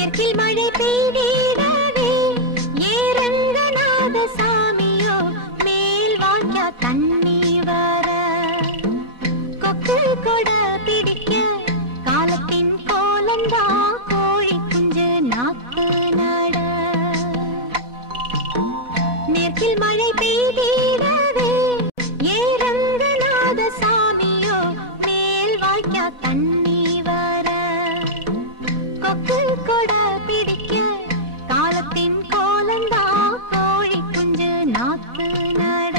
மேற்கில் மழை பெய்திடவே ஏரங்கநாத சாமியோ மேல் வாய்க்கா தண்ணி வர கொக்கு கொட பிடிக்க காலத்தின் கோலந்தா கோழி குஞ்சு நாக்கு நட மேற்கில் மழை பெய்திடவே ஏரங்கநாத சாமியோ மேல் வாய்க்கா தண்ணி வர கொக்கு கொட பிடிக்க காலத்தின் கோலந்தா கோழி குஞ்சு நாக்கு நட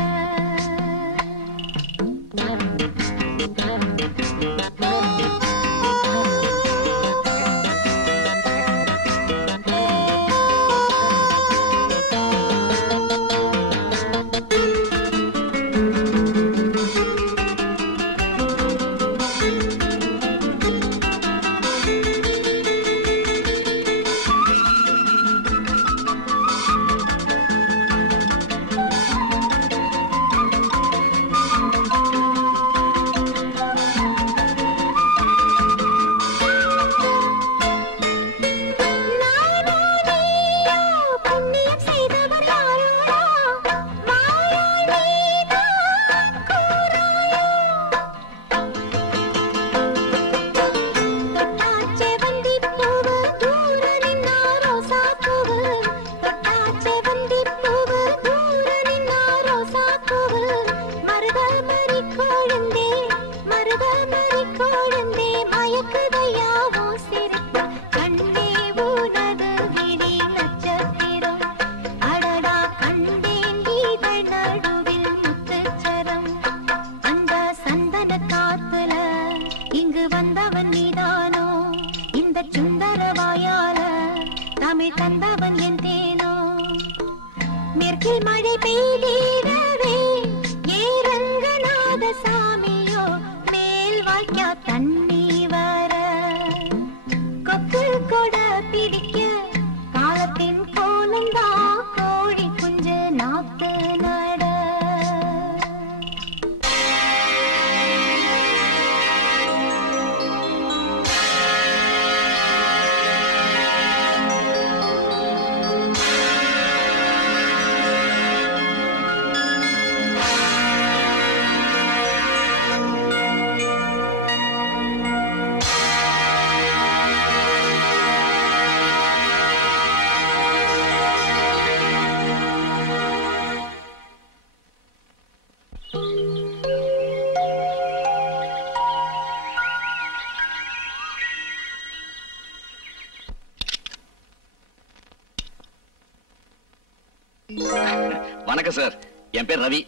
வணக்கம் சார், என் பேர் ரவி.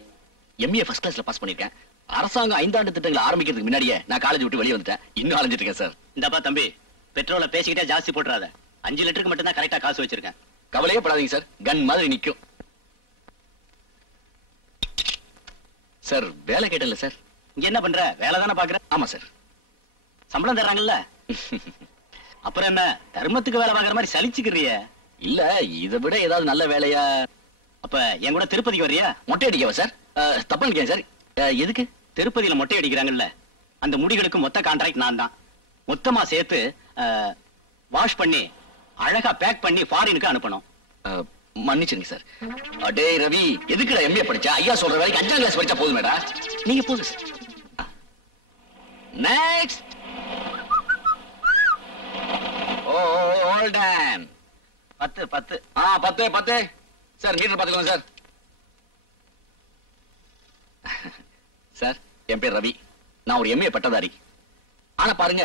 எம்ஏ ஃபர்ஸ்ட் கிளாஸ்ல பாஸ் பண்ணிருக்கேன். அரசாங்கம் 5 ஆண்டு திட்டங்களை ஆரம்பிக்கிறதுக்கு முன்னாடியே நான் காலேஜ் விட்டு வெளியே வந்துட்டேன். இன்னும் அலைஞ்சிட்டு இருக்கேன் சார். இந்தப்பா தம்பி, பெட்ரோலை பேசிக்கிட்டே ஜாஸ்தி போட்டுறாத. 5 லிட்டருக்கு மட்டும் தான் கரெக்டா காசு வச்சிருக்கேன். கவலையே படாதீங்க சார், கன் மாதிரி நிக்கும். சார் வேலை கேட்டல சார். இங்க என்ன பண்ற? வேலை தானே பாக்குற? ஆமா சார். சம்பளம் தர்றாங்கல்ல? அப்புறம் என்ன தர்மத்துக்கு வேலை பாக்குற மாதிரி சலிச்சுக்கிறிய? இல்ல, இதை விட ஏதாவது நல்ல வேலையா? அப்ப என் கூட திருப்பதிக்கு வர்றியா? மொட்டை அடிக்கவா சார்? தப்பா நினைக்கிறேன் சார். எதுக்கு? திருப்பதியில மொட்டை அடிக்கிறாங்கல்ல, அந்த முடிகளுக்கு மொத்த கான்ட்ராக்ட் நான் தான். மொத்தமா சேர்த்து வாஷ் பண்ணி அழகா பேக் பண்ணி ஃபாரினுக்கு அனுப்பணும். மன்னிச்சுங்க சார். அடே ரவி, எதுக்குடா எம்ஏ படிச்சா? ஐயா சொல்ற வேலைக்கு 5ஆம் கிளாஸ் படிச்சா போதுமேடா. நீங்க போங்க sir. Next. Hold on. 10 10 10 10 sir. Meter பாத்துக்கலாம் சார். சார், என் பேர் ரவி. நான் ஒரு எம்ஏ பட்டதாரி. ஆனா பாருங்க,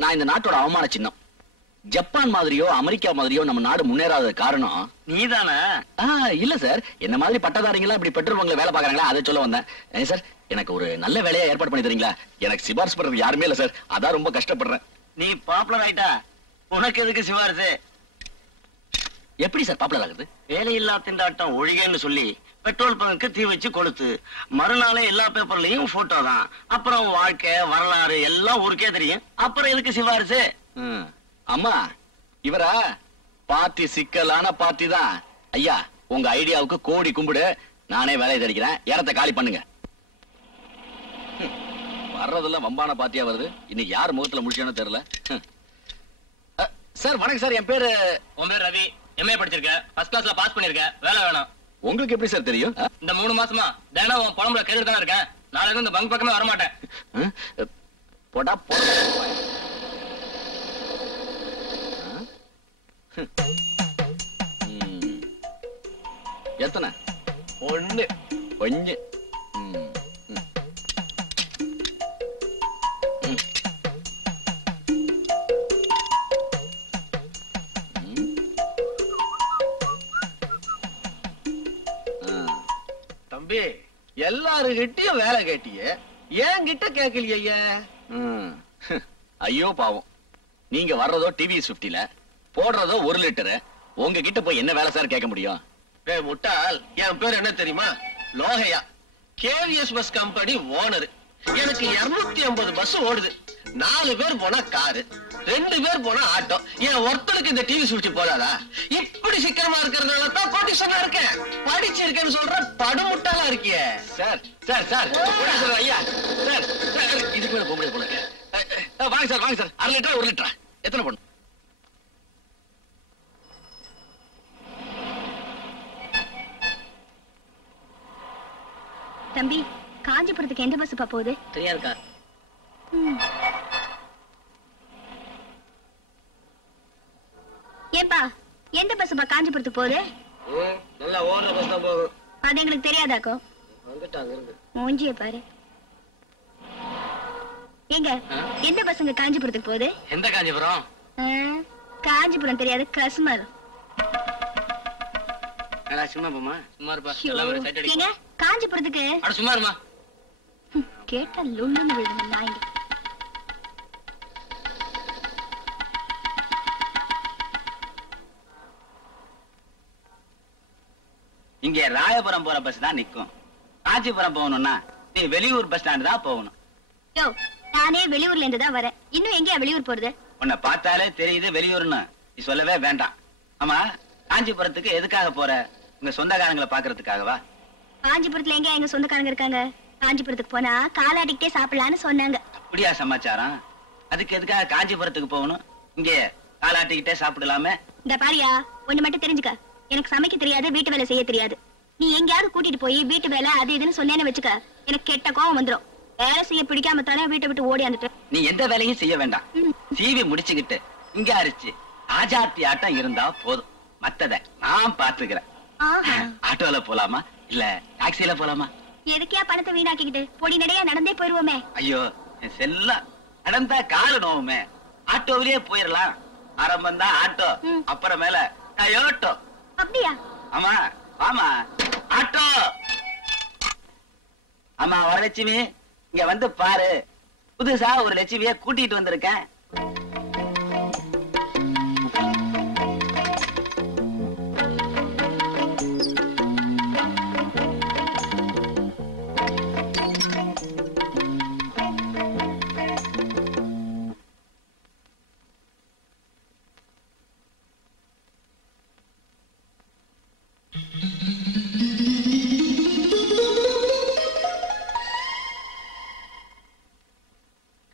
நான் இந்த நாட்டோட அவமான சின்னம். ஜப்பான் மாதிரியோ அமெரிக்கா மாதிரியோ நம்ம நாடு முன்னேறாத காரணம் நீதானே? இல்ல சார், என்ன மாதிரி பட்டதாரிங்களா இப்படி பெட்ரோல் பங்க்ல வேலை பாக்குறாங்களா, அதை சொல்ல வந்தேன். சார், எனக்கு ஒரு நல்ல வேலையா ஏற்பாடு பண்ணி தரீங்களா? எனக்கு சிபாரிசு பண்றதுக்கு யாருமே இல்ல சார், அதான் ரொம்ப கஷ்டப்படுறேன். நீ பாப்புலர் ஆயிட்டா, உனக்கு எதுக்கு சிபாரிசு? எப்படி சார் பாப்புலர் ஆகுது? வேலையில்லா திண்டாட்டம் ஒழிகன்னு சொல்லி பெட்ரோல் பங்குக்கு தீ வச்சு கொளுத்து, மறுநாளே எல்லா பேப்பர்லயும் போட்டோ தான். அப்புறம் வாழ்க்கை வரலாறு எல்லாம் ஊருக்கே தெரியும். அப்புறம் எதுக்கு சிபாரிசு? அம்மா, இவரா பார்ட்டி சிக்கலான பார்ட்டி தான். ஐயா, உங்க ஐடியாவுக்கு கோடி கும்பிடு. நானே வேலையை தெரிக்கிறேன். இடத்தை காலி பண்ணுங்க. வர்றதெல்லாம் வம்பான பார்ட்டியா வருது. இன்னைக்கு யார் முகத்துல முடிச்சானோ தெரியல. சார் வணக்கம் சார், என் பேரு. உன் பேர் ரவி, எம்ஏ படிச்சிருக்க, ஃபர்ஸ்ட் கிளாஸ்ல பாஸ் பண்ணிருக்க, வேலை வேணும். உங்களுக்கு எப்படி சார் தெரியும்? இந்த 3 மாசமா தினம் உன் புலம்புல கேட்டு தானே இருக்கேன். நாளைக்கு இருந்து இந்த பங்க் பக்கமே வரமாட்டேன். போடா போடா. எத்தனை? 1 1. தம்பி, எல்லாருகிட்டயும் வேலை கேட்டிய, ஏன் கிட்ட கேட்கலையே? ஐயோ பாவம், நீங்க வர்றதோ டிவிஎஸ் 50ல, போடுறதோ 1 லிட்டரு. உங்ககிட்ட போய் என்ன வேலை சார் கேட்க முடியும்? முட்டாள், என் பேர் என்ன தெரியுமா? Lokaiya, KVS bus company owner. எனக்கு 250 பஸ் ஓடுது. 4 பேர் போனா காரு, 2 பேர் போனா ஆட்டோ. என் ஒருத்தருக்கு இந்த டிவி சுவிட்ச் போதாதா? இப்படி சிக்கனமா இருக்கிறதுனால தான் கோடீஸ்வரனா இருக்கேன். படிச்சிருக்கேன்னு சொல்ற படுமுட்டாளா இருக்கியே. சார் சார் சார் ஐயா சார், இதுக்கு மேல போக முடியாது போல. வாங்க சார் வாங்க சார், 1/2 லிட்டர் 1 லிட்டரா? எத்தனை பொண்ணு? தம்பி, காஞ்சிபுரத்துக்கு எந்த பஸ் போகுது? தெரியாதுக்கா. ஏப்பா, எந்த பஸ் காஞ்சிபுரத்துக்கு போகுது? நல்லா ஓடுற பஸ் தான் போகும். அது எங்களுக்கு தெரியாதாக்கோ? வந்துட்டாங்க. மூஞ்சிய பாரு. எங்க எந்த பஸ்ங்க காஞ்சிபுரத்துக்கு போகுது? எந்த காஞ்சிபுரம்? காஞ்சிபுரம் தெரியாது, கஸ்மல். சும்மா போமா. சும்மா இருப்பா, எல்லாம் ஒரு சைட் அடி. ஏங்க காஞ்சிபுரத்துக்கு? அட சும்மா இருமா. கேட்டா லுள்ளுன்னு விழுது நாய்ங்க. இங்க ராயபுரம் போற பஸ் தான் நிக்கும். காஞ்சிபுரம் போகணும்னா நீ வெளியூர் பஸ் ஸ்டாண்ட் தான் போகணும். யோ, நானே வெளியூர்ல இருந்து தான் வரேன். இன்னும் எங்கயா வெளியூர் போறது? உன்னை பார்த்தாலே தெரியுது வெளியூர்னு. நீ சொல்லவே வேண்டாம். ஆமா, காஞ்சிபுரத்துக்கு எதுக்காக போற? உங்க சொந்தக்காரங்களை பாக்குறதுக்காகவா? காஞ்சிபுரத்துல எங்க எங்க சொந்தக்காரங்க இருக்காங்க? காஞ்சிபுரத்துக்கு போனா காலாடிக்கிட்டே சாப்பிடலான்னு சொன்னாங்க. அப்படியா சமாச்சாரம்? அதுக்கு எதுக்காக காஞ்சிபுரத்துக்கு போகணும்? இங்கே காலாட்டிக்கிட்டே சாப்பிடலாமே. இந்த பாரியா, ஒண்ணு மட்டும் தெரிஞ்சுக்க. எனக்கு சமைக்க தெரியாது, வீட்டு வேலை செய்ய தெரியாது. நீ எங்கயாவது கூட்டிட்டு போய் வீட்டு வேலை அது இதுன்னு சொன்னேன்னு வச்சுக்க, எனக்கு கெட்ட கோவம் வந்துடும். வேலை செய்ய பிடிக்காம தானே வீட்டை விட்டு ஓடியாந்துட்டு. நீ எந்த வேலையும் செய்ய வேண்டாம். சீவி முடிச்சுக்கிட்டு இங்க அரிச்சு ஆஜாத்தி ஆட்டம் இருந்தா போதும். மத்தத நான் பாத்துக்கிறேன். ஆட்டோல போலாமா இல்ல டாக்ஸில போலாமா? எதுக்கியா பணத்தை வீணாக்கிக்கிட்டு பொடி நடையா நடந்தே போயிருவோமே. ஐயோ, என் செல்லம், நடந்தா காலு நோவுமே. ஆட்டோவிலேயே போயிடலாம். ஆரம்பம் தான் ஆட்டோ, அப்புறமேல டயோட்டோ. அப்படியா? ஆமா ஆமா, ஆட்டோ. ஆமா வரலட்சுமி, இங்க வந்து பாரு. புதுசா ஒரு லட்சுமிய கூட்டிட்டு வந்திருக்கேன்.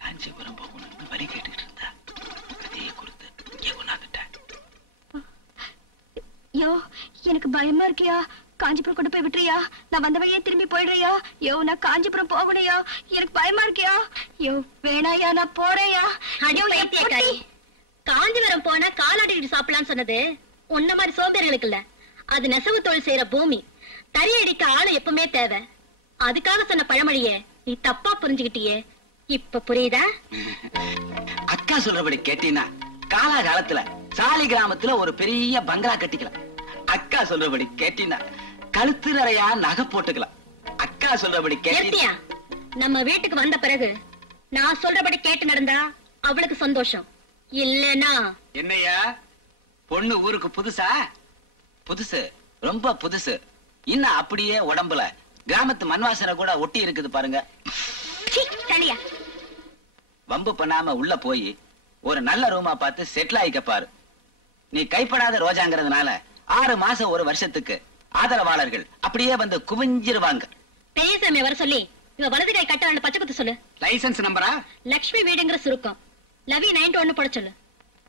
காஞ்சிபுரம் போகணும்னு வழி கேட்டுக்கிட்டு இருந்தா கதையை கொடுத்து இங்கே கொண்டாந்துட்டேன். யோ, எனக்கு பயமா இருக்கியா? காஞ்சிபுரம் கொண்டு போய் விட்டுறியா? நான் வந்த வழியே திரும்பி போயிடுறியா? யோ, நான் காஞ்சிபுரம் போகணையா? எனக்கு பயமா இருக்கியா? யோ வேணாயா, நான் போறேயா. காஞ்சிபுரம் போனா காலாடிட்டு சாப்பிடலான்னு சொன்னது உன்ன மாதிரி சோம்பேறிகளுக்கு இல்ல. அது நெசவு தொழில் செய்யற பூமி. தறி அடிக்க ஆளு எப்பவுமே தேவை. அதுக்காக சொன்ன பழமொழிய நீ தப்பா புரிஞ்சுக்கிட்டியே. இப்ப புரியுதா? அக்கா சொல்றபடி கேட்டீங்கன்னா காலாகாலத்துல சாலி கிராமத்துல ஒரு பெரிய பங்களா கட்டிக்கலாம். அக்கா சொல்றபடி கேட்டீங்கன்னா கழுத்து நிறையா நகை போட்டுக்கலாம். அக்கா சொல்றபடி கேட்டியா? நம்ம வீட்டுக்கு வந்த பிறகு நான் சொல்றபடி கேட்டு நடந்தா அவளுக்கு சந்தோஷம். இல்லனா என்னையா பொண்ணு ஊருக்கு புதுசா? புதுசு, ரொம்ப புதுசு. இன்னும் அப்படியே உடம்புல கிராமத்து மண்வாசனை கூட ஒட்டி இருக்குது பாருங்க. வம்பு பண்ணாம உள்ள போய் ஒரு நல்ல ரூமா பார்த்து செட்டில் ஆயிக்க பாரு. நீ கைப்படாத ரோஜாங்கிறதுனால 6 மாசம் 1 வருஷத்துக்கு ஆதரவாளர்கள் அப்படியே வந்து குவிஞ்சிருவாங்க. பெரியசாமி வர சொல்லி இவ வலது கை கட்ட பச்சை குத்து சொல்லு. லைசன்ஸ் நம்பரா? லட்சுமி வீடுங்கிற சுருக்கம். லவி 91 போட சொல்லு.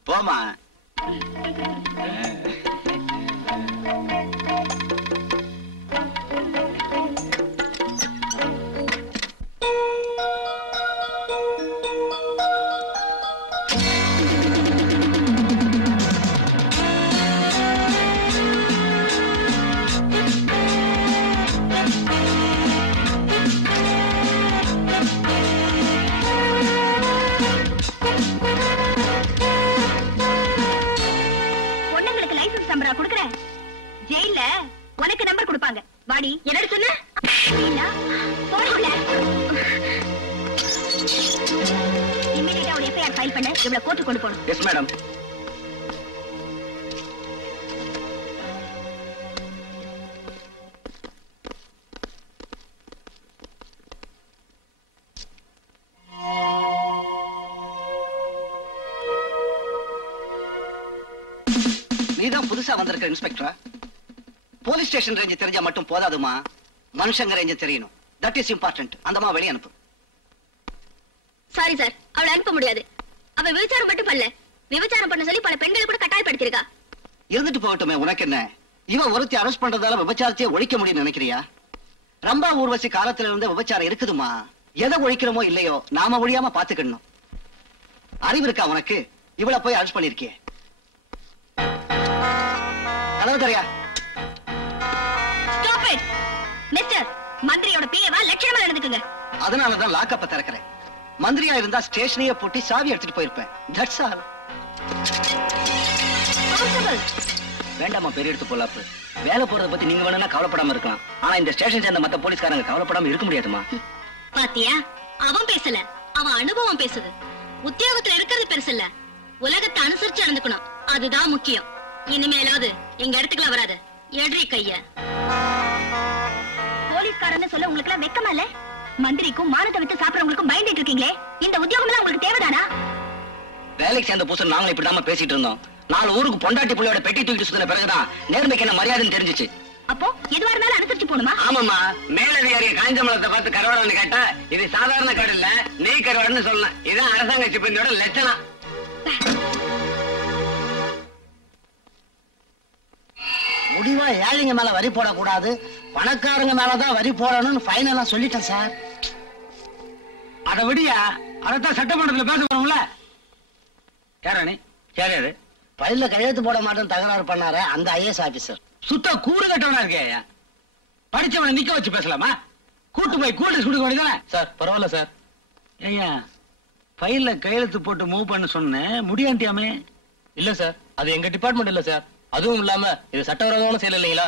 போமா, நீதான் புதுசா வந்திருக்க இன்ஸ்பெக்டரா? போலீஸ் ஸ்டேஷன் ரேஞ்ச் தெரிஞ்சா மட்டும் போதாதுமா, மனுஷங்க ரேஞ்ச் தெரியணும். That is important. அந்தமா வெளிய அனுப்பு. சாரி சார், அவளை அனுப்ப முடியாது. அவ விபச்சாரம் மட்டும் பண்ணல, விபச்சாரம் பண்ண சொல்லி பல பெண்களை கூட கட்டாயப்படுத்திருக்கா. இருந்துட்டு போகட்டுமே, உனக்கு என்ன? இவன் ஒருத்தி அரெஸ்ட் பண்றதால விபச்சாரத்தையே ஒழிக்க முடியும்னு நினைக்கிறியா? ரம்பா ஊர்வசி காலத்துல இருந்த விபச்சாரம் இருக்குதுமா. எதை ஒழிக்கிறோமோ இல்லையோ நாம ஒழியாம பாத்துக்கணும். அறிவு இருக்கா உனக்கு? இவளை போய் அரெஸ்ட் பண்ணிருக்கியே. கதவு தரையா? Stop it mister. மந்திரியோட பிஏவா லட்சணமா நடந்துக்குங்க. அதனாலதான் லாக்கப்ப திறக்கிறேன். மந்திரியா இருந்தா ஸ்டேஷனையே பூட்டி சாவி எடுத்துட்டு போயிருப்பேன். That's all. வேண்டாமா பெரிய எடுத்து போலாப்பு. வேலை போறத பத்தி நீங்க வேணா கவலைப்படாம இருக்கலாம். ஆனா இந்த ஸ்டேஷன் சேர்ந்த மத்த போலீஸ்காரங்க கவலைப்படாம இருக்க முடியாதுமா. பாத்தியா, அவன் பேசல, அவன் அனுபவம் பேசுது. உத்தியோகத்துல இருக்கிறது பெருசு இல்ல, உலகத்தை அனுசரிச்சு நடந்துக்கணும், அதுதான் முக்கியம். இனிமேலாவது எங்க இடத்துக்குள்ள வராது. எட்ரி கைய. போலீஸ்காரன்னு சொல்ல உங்களுக்கு எல்லாம் வெக்கமா இல்ல? மந்திரிக்கும் மானத்தை விட்டு சாப்பிடறவங்களுக்கும் பயந்துட்டு இருக்கீங்களே, இந்த உத்தியோகம் எல்லாம் உங்களுக்கு தேவைதானா? வேலைக்கு சேர்ந்த புதுசு நாங்களும் இப்படிதாம பேசிட்டு இருந்தோம். 4 ஊருக்கு பொண்டாட்டி புள்ளையோட பெட்டி தூக்கிட்டு சுத்தின பிறகுதான் நேர்மைக்கு என்ன மரியாதைன்னு தெரிஞ்சிச்சு. அப்போ எதுவா இருந்தாலும் அனுசரிச்சு போணுமா? ஆமாமா, மேலதிகாரிய காய்ஞ்ச மலத்தை பார்த்து கருவாடன்னு கேட்டா இது சாதாரண காடு இல்ல, நெய் கருவாடன்னு சொல்லலாம். இதான் அரசாங்க சிப்பந்தியோட லட்சணம். முடிவா ஏழைங்க மேல வரி போடக்கூடாது, பணக்காரங்க மேலதான் வரி போடணும்னு ஃபைனலா சொல்லிட்டேன் சார். அத விடியா, அதத்தான் சட்டமன்றத்துல பேச போறோம்ல. யாரானி? யாரு? பையில கையெழுத்து போட மாட்டேன்னு தகராறு பண்ணாரு அந்த ஐஏஎஸ் ஆபீசர். சுத்த கூறு கட்டவனா இருக்கே. படிச்சவனை நிக்க வச்சு பேசலாமா? கூட்டு போய் கூட்டு கொடுக்க வேண்டியதானே? சார் பரவாயில்ல சார். ஐயா, ஃபைல்ல கையெழுத்து போட்டு மூவ் பண்ண சொன்னேன், முடியாண்டியாமே. இல்ல சார், அது எங்க டிபார்ட்மெண்ட் இல்ல சார். அதுவும் இல்லாம இது சட்டவிரோதமான செயல் இல்லைங்களா?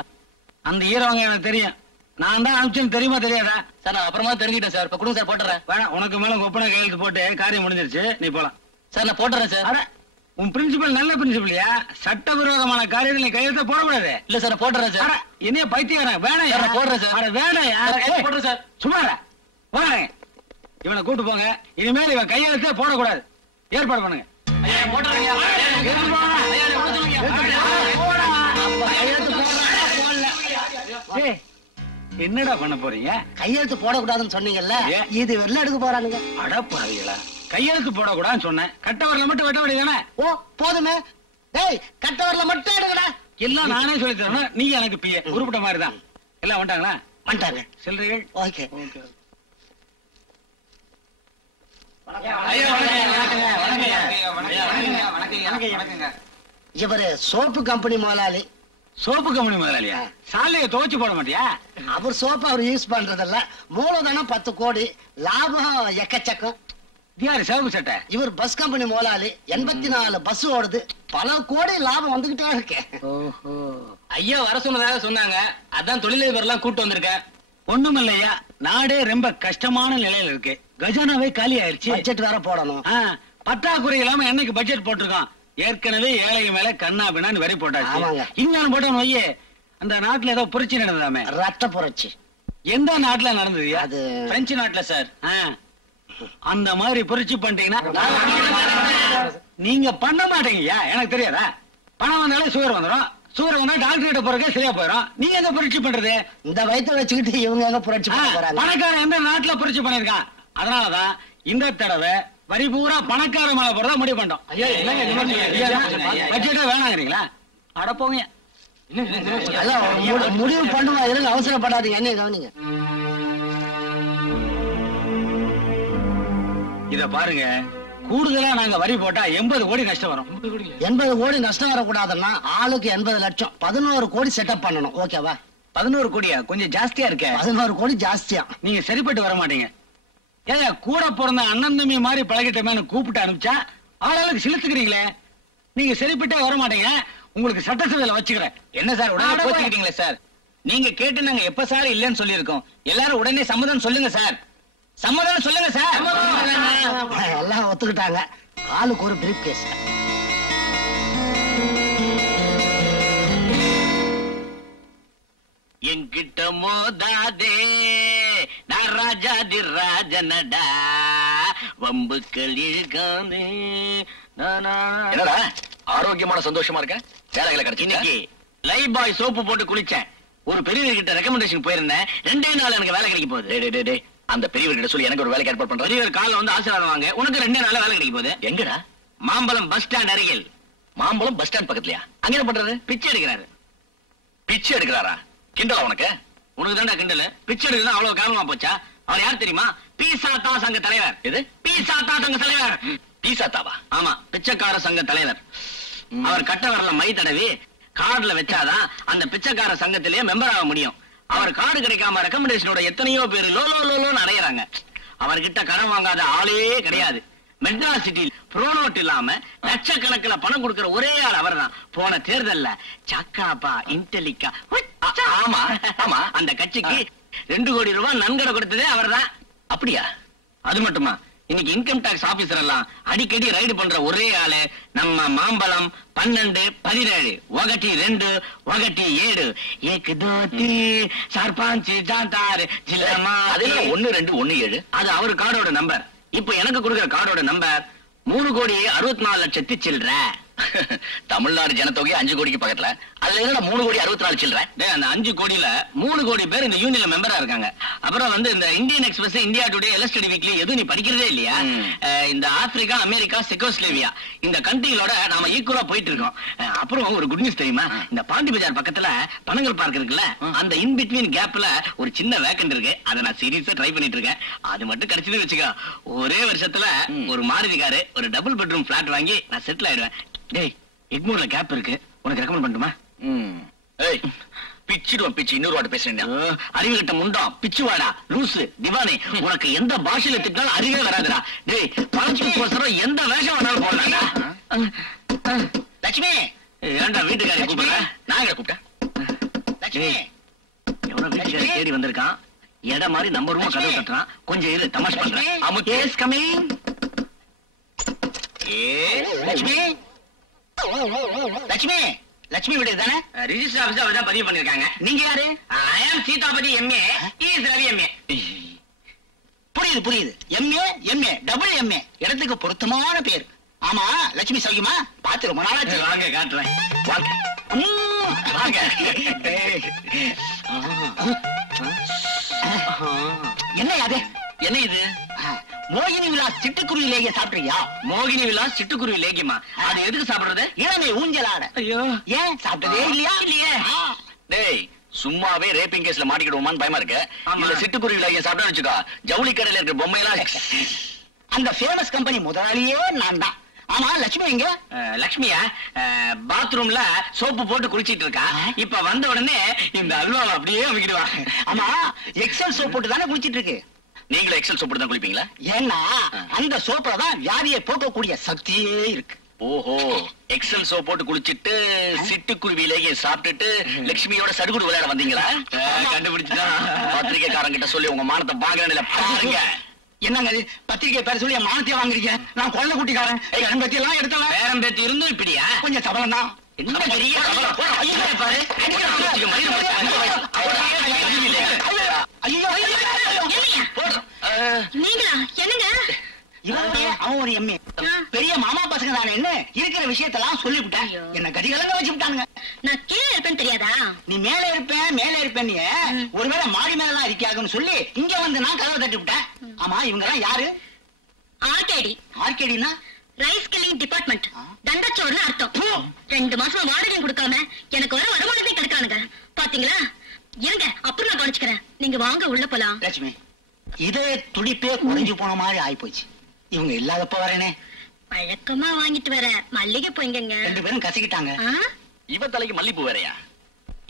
அந்த ஈரவங்க எனக்கு தெரியும். நான் தான் அனுப்பிச்சேன்னு தெரியுமா தெரியாதா? சார் நான் அப்புறமா தெரிஞ்சுட்டேன் சார். இப்ப கொடுங்க சார், போட்டுறேன். வேணாம், உனக்கு மேல ஒப்பனை கையெழுத்து போட்டு காரியம் முடிஞ்சிருச்சு, நீ போலாம். சார் நான் போட்டுறேன் சார். அட, உன் பிரின்சிபல் நல்ல பிரின்சிபல்யா. சட்டவிரோதமான காரியத்தில் நீ கையெழுத்த போடக்கூடாது. இல்ல சார் நான் போட்டுறேன் சார். என்னைய பைத்தியம் வேணாம். சார், நான் போடுறேன் சார். அட வேணாயா, போடுறேன் சார். சும்மா வாங்க, இவனை கூட்டு போங்க. இனிமேல் இவன் கையெழுத்தே போடக்கூடாது. ஏற்பாடு பண்ணுங்க. ஐயா போட்டுறேன். எடுத்துட்டு போங்க. ஏய், என்னடா பண்ண போறீங்க? கையெழுத்து போடக்கூடாதுன்னு சொன்னீங்கல்ல, ஏன்? இது வெள்ள எடுக்க போறானுங்க. அடப்பாவிகளா, கையெழுத்து போடக்கூடாதுன்னு சொன்னேன். கட்டவரில் மட்டும் வெட்ட வேண்டியதானே? ஓ போதுமே. டேய், கட்டவரல மட்டும் எடுங்கடா. எல்லாம் நானே சொல்லி தரணும், நீ எனக்கு பிய. உருப்பிட்ட மாதிரி தான். எல்லாம் வந்துட்டாங்களா? வந்துட்டாங்க. சில்லறைகள் ஓகே. இவரு சோப்பு கம்பெனி முதலாளி. சோப்பு கம்பெனி முதலாளியா? சாலையை துவைச்சு போட மாட்டியா? அவர் சோப்பு அவர் யூஸ் பண்றதில்ல. மூலதனம் 10 கோடி, லாபம் எக்கச்சக்கம். யாரு சிவப்பு சட்டை? இவர் பஸ் கம்பெனி முதலாளி. 84 பஸ் ஓடுது, பல கோடி லாபம் வந்துகிட்டே இருக்கு. ஓஹோ, ஐயா வர சொன்னதாக சொன்னாங்க, அதான் தொழிலதிபர் எல்லாம் கூட்டு வந்திருக்கேன். ஒண்ணுமில்லையா, நாடே ரொம்ப கஷ்டமான நிலையில இருக்கு. கஜானாவே காலி ஆயிருச்சு. பட்ஜெட் வேற போடணும். பற்றாக்குறை இல்லாம என்னைக்கு பட்ஜெட் போட்டிருக்கோம்? ஏற்கனவே ஏழைங்க மேல கண்ணா பின்னான்னு வரி போட்டாச்சு. ஆமாங்க. இன்னும் போட்டோம் வையே, அந்த நாட்டுல ஏதோ புரட்சி நடந்ததாமே. ரத்த புரட்சி. எந்த நாட்டுல நடந்தது? அது பிரெஞ்சு நாட்டுல சார். அந்த மாதிரி புரட்சி பண்ணிட்டீங்கன்னா நீங்க பண்ண மாட்டீங்கயா, எனக்கு தெரியாதா? பணம் வந்தாலே சுகர் வந்துடும், சுகர் வந்தா டாக்டர் கிட்ட போறதுக்கு சரியா போயிடும். நீங்க எங்க புரட்சி பண்றது? இந்த வயிற்று வச்சுக்கிட்டு இவங்க எங்க புரட்சி பண்ண போறாங்க? பணக்காரன் எந்த நாட்டுல புரட்சி பண்ணிருக்கான்? அதனாலதான் இந்த தடவை வரி பூரா பணக்கார மேல போறதா முடிவு பண்ணோம். பட்ஜெட்டே வேணாங்கிறீங்களா? அட போங்க. முடிவு பண்ணுவா, இருங்க, அவசரப்படாதீங்க. என்ன கவனிங்க. இத பாருங்க, கூடுதலா நாங்க வரி போட்டா 80 கோடி நஷ்டம் வரும். 80 கோடி நஷ்டம் வரக்கூடாதுன்னா ஆளுக்கு 80 லட்சம், 11 கோடி செட்டப் பண்ணணும். ஓகேவா? 11 கோடியா? கொஞ்சம் ஜாஸ்தியா இருக்க. 11 கோடி ஜாஸ்தியா? நீங்க சரிப்பட்டு வர மாட்டீங்க. ஏங்க, கூட பிறந்த அண்ணன் தம்பி மாதிரி பழகிட்டமேனு கூப்பிட்டு அனுப்பிச்சா ஆளாளுக்கு சிலுத்துக்கிறீங்களே. நீங்க சரிப்பட்டே வர மாட்டீங்க. உங்களுக்கு சட்டசபையில வச்சுக்கிறேன். என்ன சார் உடனே கோச்சுக்கிட்டீங்களே சார்? நீங்க கேட்டு நாங்க எப்ப சார் இல்லன்னு சொல்லியிருக்கோம். எல்லாரும் உடனே சம்மதம் சொல்லுங்க சார். சம்மதம் சொல்லுங்க சார். எல்லாம் ஒத்துக்கிட்டாங்க. ஆளுக்கு ஒரு பிரீஃப் கேஸ். என்கிட்ட மோதாதே, நான் ராஜாதி ராஜனடா, வம்புக்கள் இழுக்காதே. என்னடா ஆரோக்கியமான சந்தோஷமா இருக்க? வேலைகளை கிடைச்சு இன்னைக்கு லைஃப் பாய் சோப்பு போட்டு குளிச்சேன். ஒரு பெரியவர்கிட்ட ரெக்கமெண்டேஷன் போயிருந்தேன். 2 நாள் எனக்கு வேலை கிடைக்க போகுது. அந்த பெரியவர்கிட்ட சொல்லி எனக்கு ஒரு வேலைக்கு ஏற்பாடு பண்ற. பெரியவர் காலைல வந்து ஆசீர்வாதம் வாங்க. உனக்கு 2 நாள் வேலை கிடைக்க போகுது. எங்கடா? மாம்பழம் பஸ் ஸ்டாண்ட் அருகில். மாம்பழம் பஸ் ஸ்டாண்ட் பக்கத்துலயா? அங்க என்ன பண்றது? பிச்சை எடுக்கிறாரு. பிச்சை எடுக்கிறாரா? கிண்டலா உனக்கு? உனக்கு தான்டா கிண்டல். பிச்சை எடுக்கிறது அவ்வளவு காரணமா போச்சா? அவர் யார் தெரியுமா? பீசா தா சங்க தலைவர். எது? பீசா தா சங்க தலைவர். பீசா தாவா? ஆமா, பிச்சைக்கார சங்க தலைவர். அவர் கட்ட வரல மை தடவி கார்டுல வச்சாதான் அந்த பிச்சைக்கார சங்கத்திலேயே மெம்பர் ஆக முடியும். அவர் கார்டு கிடைக்காம ரெக்கமெண்டேஷனோட எத்தனையோ பேர் லோ லோ லோன்னு அடையறாங்க. அவர்கிட்ட கடன் வாங்காத ஆளே கிடையாது. மெட்ராஸ் சிட்டியில் ப்ரோனோட் இல்லாம லட்சக்கணக்கில் பணம் கொடுக்கிற ஒரே ஆள் அவர்தான். போன தேர்தல்ல சக்காப்பா இன்டெலிக்கா ஆமா ஆமா அந்த கட்சிக்கு 2 கோடி ரூபாய் நன்கொடை கொடுத்ததே அவர்தான். அப்படியா? அது மட்டுமா, இன்னைக்கு இன்கம் டாக்ஸ் ஆபீசர் எல்லாம் அடிக்கடி ரைடு பண்ற ஒரே ஆளு நம்ம மாம்பழம் 12 17 1 2 1 7 1 2 3 4 5 6 ஜில்லமா. அது 1 2 1 7. அது அவர் கார்டோட நம்பர். இப்ப எனக்கு கொடுக்கிற கார்டோட நம்பர் 3,64,00,000 சில்ற. தமிழ்நாடு ஜனத்தொகை 5 கோடிக்கு பக்கத்துல. அதுல என்ன 3,64,00,000 சில்ற? அந்த 5 கோடியில 3 கோடி பேர் இந்த யூனியன்ல மெம்பரா இருக்காங்க. அப்புறம் வந்து இந்த Indian Express, India Today, Illustrated Weekly எதுவும் நீ படிக்கிறதே இல்லையா? இந்த ஆப்பிரிக்கா, அமெரிக்கா, செக்கோஸ்லேவியா இந்த கண்ட்ரிகளோட நாம ஈக்குவலா போயிட்டு இருக்கோம். அப்புறம் ஒரு குட் நியூஸ் தெரியுமா? இந்த பாண்டி பஜார் பக்கத்துல பனங்கல் பார்க் இருக்குல்ல, அந்த இன் பிட்வீன் கேப்ல ஒரு சின்ன வேக்கண்ட் இருக்கு. அதை நான் சீரியஸா ட்ரை பண்ணிட்டு இருக்கேன். அது மட்டும் கிடைச்சது வச்சுக்கோ, ஒரே வருஷத்துல ஒரு மாருதி காரு, ஒரு டபுள் பெட்ரூம் பிளாட் வாங்கி நான் செட்டில் ஆயிடுவேன். டேய், எக்மூர்ல கேப் இருக்கு, உனக்கு ரெக்கமெண்ட் பண்ணட்டுமா? ஏய், பிச்சிடுவோம் பிச்சு. இன்னொரு வாட்டி பேசுறேன். அறிவு கிட்ட முண்டம், பிச்சுவாடா, லூசு, திவானி, உனக்கு எந்த பாஷையில திட்டாலும் அறிவே வராதுடா. டேய், பழச்சுக்கு எந்த வேஷம் வேணாலும் போடலாம்டா. லட்சுமி, ஏன்டா வீட்டுக்காரி கூப்பிடுற? நான் எங்க கூப்பிட்டேன்? லட்சுமி, எவனோ வீட்டுக்காரி தேடி வந்திருக்கான். இடம் மாதிரி நம்ம ரூம் கதவு தட்டுறான். கொஞ்சம் இரு, தமாஷ் பண்றேன். Yes coming. லட்சுமி, லட்சுமி, லட்சுமி வீடு தானே? ரிஜிஸ்டர் ஆபீஸ்ல அவர்தான் பதிவு பண்ணிருக்காங்க. நீங்க யாரு? I am Seethapathi MA, is Ravi MA. புரியுது புரியுது. எம்ஏ எம்ஏ டபுள் எம்ஏ, இடத்துக்கு பொருத்தமான பேர். ஆமா, லட்சுமி சௌக்கியமா? பாத்து ரொம்ப நாளாச்சு. வாங்க காட்டுறேன். வாங்க வாங்க. என்ன அது? என்ன இது? மோகினி விலாஸ் சிட்டுக்குருவிலேயே சாப்பிட்றியா? மோகினி விலாஸ் சிட்டுக்குருவி லேகியமா? அது எதுக்கு சாப்பிடுறது? இளமை ஊஞ்சலாட. ஐயோ, ஏன் சாப்பிட்டதே இல்லையா? இல்லையே. டேய், சும்மாவே ரேப்பிங் கேஸ்ல மாட்டிக்கிடுவோமான்னு பயமா இருக்கு. இந்த சிட்டுக்குருவில சாப்பிட்டா வச்சுக்கோ, ஜவுளி கடையில இருக்கிற பொம்மையெல்லாம். அந்த ஃபேமஸ் கம்பெனி முதலாளியே நான் தான். ஆமா, லட்சுமி எங்க? லட்சுமியா பாத்ரூம்ல சோப்பு போட்டு குளிச்சிட்டு இருக்கா. இப்ப வந்த உடனே இந்த அல்வாவை அப்படியே அமைக்கிடுவா. ஆமா, எக்ஸல் சோப் போட்டு தானே குளிச்சிட்டு இருக்கு. நீங்களும் எக்ஸல் சோப்பு தான் குளிப்பீங்களா? ஏன்னா அந்த சோப்புல தான் வியாதியை போக்கக்கூடிய சக்தியே இருக்கு. ஓஹோ, எக்ஸல் சோப் போட்டு குளிச்சிட்டு சிட்டுக்குருவிலேயே சாப்பிட்டுட்டு லட்சுமியோட சடுகுடு விளையாட வந்தீங்களா? கண்டுபிடிச்சுட்டா. பத்திரிகைக்காரங்கிட்ட சொல்லி உங்க மானத்தை பாக்குறேன். பாருங்க, என்னங்க பத்திரிகை பேர சொல்லி என் மானத்தையே வாங்குறீங்க? நான் கொள்ள குட்டிக்காரன். என் பத்தி எல்லாம் எடுத்தலாம். பேரம் பேத்தி இருந்தும் இப்படியா? கொஞ்சம் சபலம் தான். என்ன பெரிய சபலம்? பாரு, நீங்களா? என்னங்க? அவன் ஒரு எம்ஏ பெரிய மாமா பசங்க தானே, என்ன இருக்கிற விஷயத்தெல்லாம் சொல்லிவிட்டேன். என்ன கடிகளங்க வச்சு விட்டானுங்க. நான் கீழே இருப்பேன்னு தெரியாதா? நீ மேல இருப்பேன். ஒருவேளை மாடி மேலாம் இருக்காதுன்னு சொல்லி இங்க வந்து நான் கதவை தட்டி விட்டேன். ஆமா, இவங்க எல்லாம் யாரு? ஆர்கேடி. ஆர்கேடினா ரைஸ் கில்லிங் டிபார்ட்மெண்ட். தண்டச்சோறுன்னு அர்த்தம். 2 மாசமா வாடகையும் கொடுக்காம எனக்கு வர வருமானத்தை கெடுக்கானுங்க. பாத்தீங்களா? இருங்க, அப்புறம் நான் கவனிச்சுக்கிறேன். நீங்க வாங்க, உள்ள போலாம். லட்சுமி, இதே துடிப்பே குறைஞ்சு போன மாதிரி ஆயிப்போச்சு. இவங்க இல்லாதப்ப வரேனே. வழக்கமா வாங்கிட்டு வர மல்லிகை போய்ங்க. 2 பேரும் கசிக்கிட்டாங்க. இவ தலைக்கு மல்லிப்பூ வேறையா?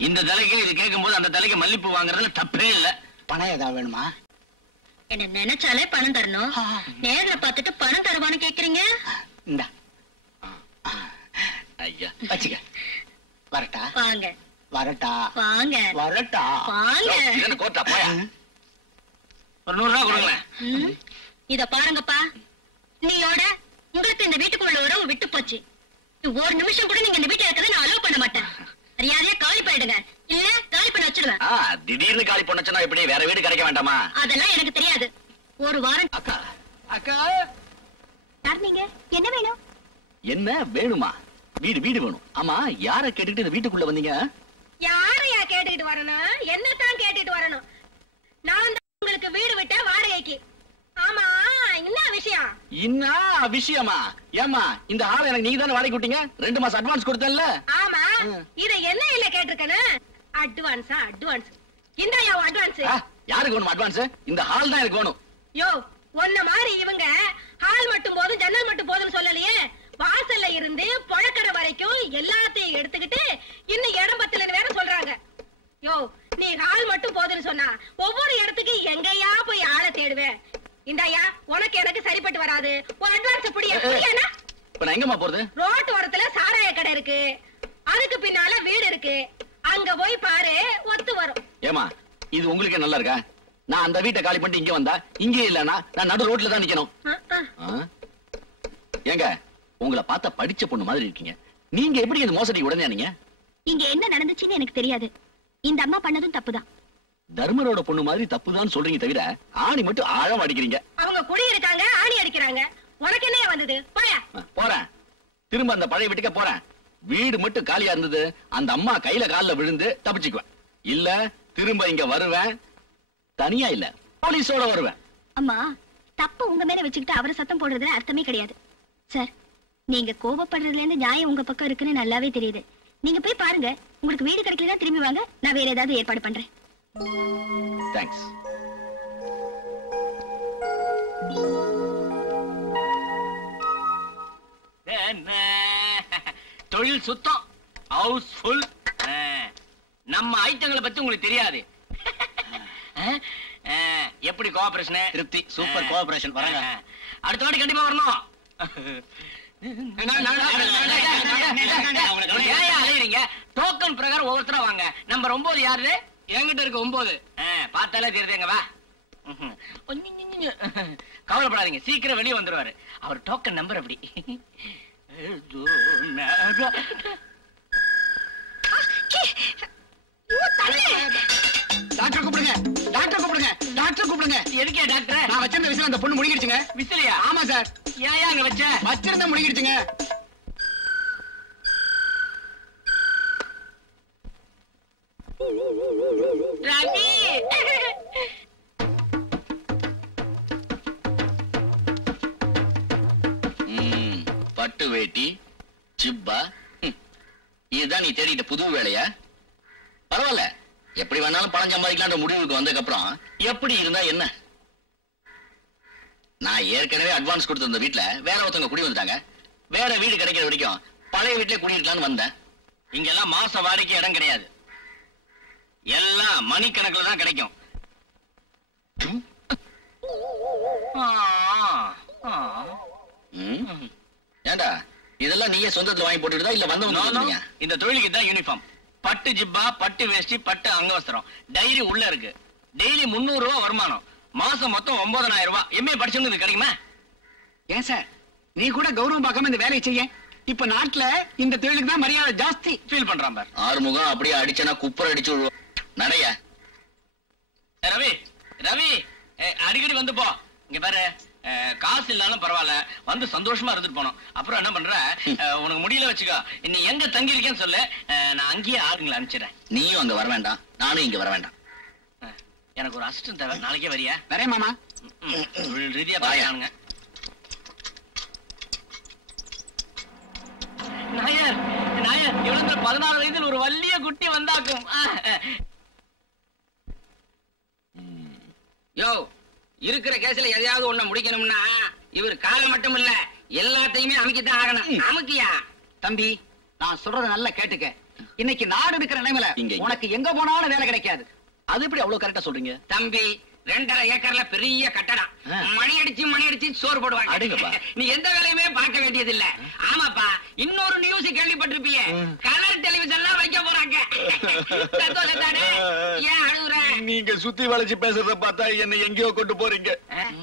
இந்த தலைக்கு இது கேட்கும் போது அந்த தலைக்கு மல்லிப்பூ வாங்குறதுல தப்பே இல்ல. பணம் ஏதாவது வேணுமா? என்ன நினைச்சாலே பணம் தரணும். நேர்ல பாத்துட்டு பணம் தருவான்னு கேக்குறீங்க. இந்தா ஐயா வச்சுக்க. வரட்டா? வாங்க. வரட்டா? வாங்க. வரட்டா? வாங்க. கோட்டா போயா. ஒரு 100 ரூபா கொடுங்களேன். இத பாருங்கப்பா, நீயோட உங்களுக்கு இந்த வீட்டுக்குள்ள உறவு விட்டு போச்சு. ஒரு நிமிஷம் கூட நீங்க இந்த வீட்டுல இருக்கிறத நான் அலோவ் பண்ண மாட்டேன். மரியாதையா காலி பண்ணிடுங்க, இல்ல காலி பண்ண வச்சிடுவேன். திடீர்னு காலி பண்ணச்சுன்னா இப்படி வேற வீடு கிடைக்க வேண்டாமா? அதெல்லாம் எனக்கு தெரியாது. ஒரு வாரம். அக்கா அக்கா, யார் நீங்க? என்ன வேணும்? என்ன வேணுமா? வீடு வேணும். ஆமா, யார கேட்டுக்கிட்டு இந்த வீட்டுக்குள்ள வந்தீங்க? யாரையா கேட்டுக்கிட்டு வரணும்? என்னத்தான் கேட்டுட்டு வரணும்? நான் தான் உங்களுக்கு வீடு விட்ட வாடகைக்கு. ஆமா, என்ன விஷயம்? என்ன விஷயமா? ஏமா, இந்த ஆளை எனக்கு நீங்க தானே வாடகை விட்டீங்க? 2 மாசம் அட்வான்ஸ் கொடுத்தேன்ல? ஆமா, இத என்ன இல்ல கேட்டிருக்கேன்னு? அட்வான்ஸா? அட்வான்ஸ் இந்தாயா அட்வான்ஸ். யாருக்கு வேணும் அட்வான்ஸ்? இந்த ஹால் தான் எனக்கு வேணும். யோ, ஒன்ன மாதிரி இவங்க ஹால் மட்டும் போதும் ஜன்னல் மட்டும் போதும்னு சொல்லலையே. வாசல்ல இருந்து புழக்கடை வரைக்கும் எல்லாத்தையும் எடுத்துக்கிட்டு இன்னும் இடம் பத்தலன்னு வேற சொல்றாங்க. யோ, நீ ஹால் மட்டும் போதுன்னு சொன்னா ஒவ்வொரு இடத்துக்கு எங்கயா போய் ஆளை தேடுவேன். இந்தாயா, உனக்கு எனக்கு சரிப்பட்டு வராது. உன் அட்வான்ஸ் புடியா? இப்ப நான் எங்கம்மா போறது? ரோட்டு ஓரத்துல சாராய கடை இருக்கு, அதுக்கு பின்னால வீடு இருக்கு. அங்க போய் பாரு, ஒத்து வரும். ஏமா, இது உங்களுக்கு நல்லா இருக்கா? நான் அந்த வீட்டை காலி பண்ணிட்டு இங்க வந்தா, இங்கே இல்லனா நான் நடு ரோட்ல தான் நிக்கணும். ஏங்க, உங்களை பார்த்தா படிச்ச பொண்ணு மாதிரி இருக்கீங்க. நீங்க எப்படி இந்த மோசடி உடனே நீங்க? இங்க என்ன நடந்துச்சுன்னு எனக்கு தெரியாது. இந்த அம்மா பண்ணதும் தப்புதான். தர்மரோட பொண்ணு மாதிரி தப்புதான் சொல்றீங்க தவிர ஆணி மட்டும் ஆழம் அடிக்கிறீங்க. அவங்க குடி இருக்காங்க, ஆணி அடிக்கிறாங்க. உனக்கு என்ன வந்தது? போயா. போறேன், திரும்ப அந்த பழைய வீட்டுக்கு போறேன். வீடு மட்டும் காலியா இருந்தது, அந்த அம்மா கையில கால்ல விழுந்து தப்பிச்சுக்குவேன். இல்ல திரும்ப இங்க வருவேன். தனியா இல்ல, போலீஸோட வருவேன். அம்மா, தப்பு உங்க மேல வச்சுக்கிட்டு அவரை சத்தம் போடுறதுல அர்த்தமே கிடையாது. சார், நீங்க கோபப்படுறதுல இருந்து நியாயம் உங்க பக்கம் இருக்குன்னு நல்லாவே தெரியுது. நீங்க போய் பாருங்க. உங்களுக்கு வீடு கிடைக்கலன்னா திரும்பி வாங்க, நான் வேற ஏதாவது ஏற்பாடு பண்றேன். தேங்க்ஸ். தொழில் சுத்தம், ஹவுஸ் ஃபுல். நம்ம ஐட்டங்களை பத்தி உங்களுக்கு தெரியாது. எப்படி கோஆபரேஷன்? திருப்தி. Super cooperation. வராங்க. அடுத்த வாட்டி கண்டிப்பா வரணும். டோக்கன் பிரகாரம் ஒவ்வொருத்தரா வாங்க. நம்பர் 9 யாரு? என்கிட்ட இருக்கு 9. பார்த்தாலே தெரியுதுங்க. வா, கவலைப்படாதீங்க, சீக்கிரம் வெளியே வந்துருவாரு. அவர் டோக்கன் நம்பர் அப்படி. டாக்டர் கூப்பிடுங்க, டாக்டர் கூப்பிடுங்க, டாக்டர் கூப்பிடுங்க. எதுக்கே டாக்டர்? நான் வச்சிருந்த விசில் அந்த பொண்ணு முடிக்கிடுச்சுங்க. விசிலியா? ஆமா சார். ஏன் அங்க வச்ச? வச்சிருந்த முடிக்கிடுச்சுங்க. ரவி, பட்டு வேட்டி, ஜிப்பா, இதுதான் நீ தேடிட்ட புது வேலையா? பரவாயில்ல, எப்படி வேணாலும் பணம் சம்பாதிக்கலாம் முடிவுக்கு வந்ததுக்கு அப்புறம் எப்படி இருந்தா என்ன? நான் ஏற்கனவே அட்வான்ஸ் கொடுத்திருந்த வீட்டுல வேற ஒருத்தவங்க குடி வந்துட்டாங்க. வேற வீடு கிடைக்கிற வரைக்கும் பழைய வீட்டுல குடியிருக்கலாம்னு வந்தேன். இங்கெல்லாம் மாச வாடகைக்கு இடம் கிடையாது, எல்லாம் மணிக்கணக்கில் தான் கிடைக்கும். ஏண்டா, இதெல்லாம் நீயே சொந்தத்துல வாங்கி போட்டுட்டா இல்ல வந்தவங்க? இந்த தொழிலுக்கு தான் யூனிஃபார்ம். பட்டு ஜிப்பா, பட்டு வேஷ்டி, பட்டு அங்கவஸ்திரம், டைரி உள்ள இருக்கு. டெய்லி 300 ரூபாய் வருமானம், மாசம் மொத்தம் 9000 ரூபாய். எம்ஏ படிச்சவங்களுக்கு கிடைக்குமா? ஏன் சார், நீ கூட கௌரவம் பார்க்காம இந்த வேலையை செய்ய. இப்ப நாட்டுல இந்த தொழிலுக்கு தான் மரியாதை ஜாஸ்தி. ஃபீல் பண்றான் பார். ஆறுமுகம் அப்படியே அடிச்சனா குப்பர் அடிச்சு நடைய. ரவி, ரவி, அடிக்கடி வந்து போ. இங்க பாரு, காசு இல்லாலும் பரவாயில்ல, வந்து சந்தோஷமா இருந்துட்டு போனோம். அப்புறம் என்ன பண்ற, உனக்கு முடியல வச்சுக்கோ, நீ எங்க தங்கி இருக்கேன்னு சொல்லு, நான் அங்கேயே ஆளுங்களை அனுப்பிச்சிடறேன். நீயும் அங்க வர வேண்டாம், நானும் இங்க வர வேண்டாம். எனக்கு ஒரு அசிஸ்டன்ட் தேவை, நாளைக்கே வரியா? வரேன் மாமா. ரீதியா பாருங்க. நாயர் நாயர் இவளுக்கு 16 வயதில் ஒரு வள்ளிய குட்டி வந்தாக்கும். யோ, இருக்கிற கேஸ்ல எதையாவது ஒண்ணு முடிக்கணும்னா இவர் காலம் மட்டும் இல்ல எல்லாத்தையுமே அமைக்கத்தான் ஆகணும். அமுக்கியா தம்பி, நான் சொல்றத நல்லா கேட்டுக்க. இன்னைக்கு நாடு இருக்கிற நிலைமையில உனக்கு எங்க போனாலும் வேலை கிடைக்காது. அது எப்படி அவ்வளவு கரெக்டா சொல்றீங்க? தம்பி, 2.5 ஏக்கர்ல பெரிய கட்டடம், மணி அடிச்சு சோறு போடுவாங்க. நீ எந்த வேலையுமே பார்க்க வேண்டியது இல்ல. ஆமாப்பா, இன்னொரு நியூஸ் கேள்விப்பட்டிருப்பிய, கலர் டெலிவிஷன்லாம் வைக்க போறாங்க. ஏன் அழுகுற? நீங்க சுத்தி வளைச்சு பேசுறத பார்த்தா என்ன எங்கேயோ கொண்டு போறீங்க.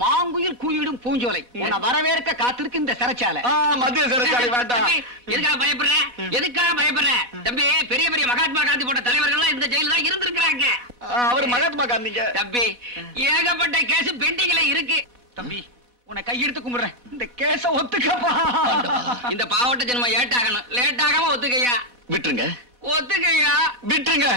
மாங்குயில் கூயிடும் பூஞ்சோலை உன்னை வரவேற்க காத்திருக்கு இந்த சிறைச்சாலை. மத்திய சிறைச்சாலை வேண்டாம். எதுக்காக பயப்படுற? எதுக்காக பயப்படுற? தம்பி, பெரிய பெரிய மகாத்மா காந்தி போட்ட தலைவர்கள் இந்த ஜெயில தான் இருந்திருக்கிறாங்க. அவர் மகாத்மா காந்திங்க. தம்பி, ஏகப்பட்ட கேஸ் பெண்டிங்ல இருக்கு. தம்பி, உன்னை கையெடுத்து கும்பிடுறேன், இந்த கேஸ ஒத்துக்கப்பா. இந்த பாவட்ட ஜென்மம் ஏட்டாகணும். லேட் ஆகாம ஒத்துக்கையா. விட்டுருங்க. ஒத்துக்கையா. விட்டுருங்க.